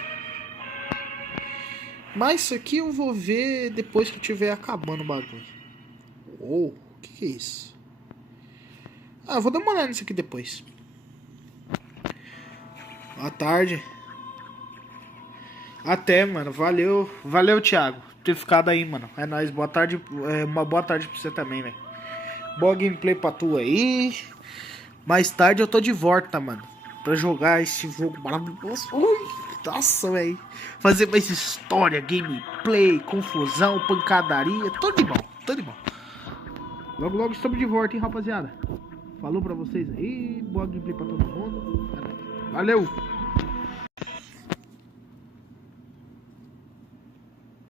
Mas isso aqui eu vou ver depois que eu tiver acabando o bagulho. Oh, o que é isso? Ah, eu vou dar uma olhada nisso aqui depois. Boa tarde. Até, mano. Valeu. Valeu, Thiago, por ter ficado aí, mano. É nóis. Boa tarde. Uma boa tarde pra você também, velho. Boa gameplay pra tu aí. Mais tarde eu tô de volta, mano. Pra jogar esse jogo maravilhoso. Ui, nossa, velho. Fazer mais história, gameplay, confusão, pancadaria. Tudo de bom. Tudo de bom. Logo, logo estamos de volta, hein, rapaziada. Falou pra vocês aí. Boa gameplay pra todo mundo. Valeu.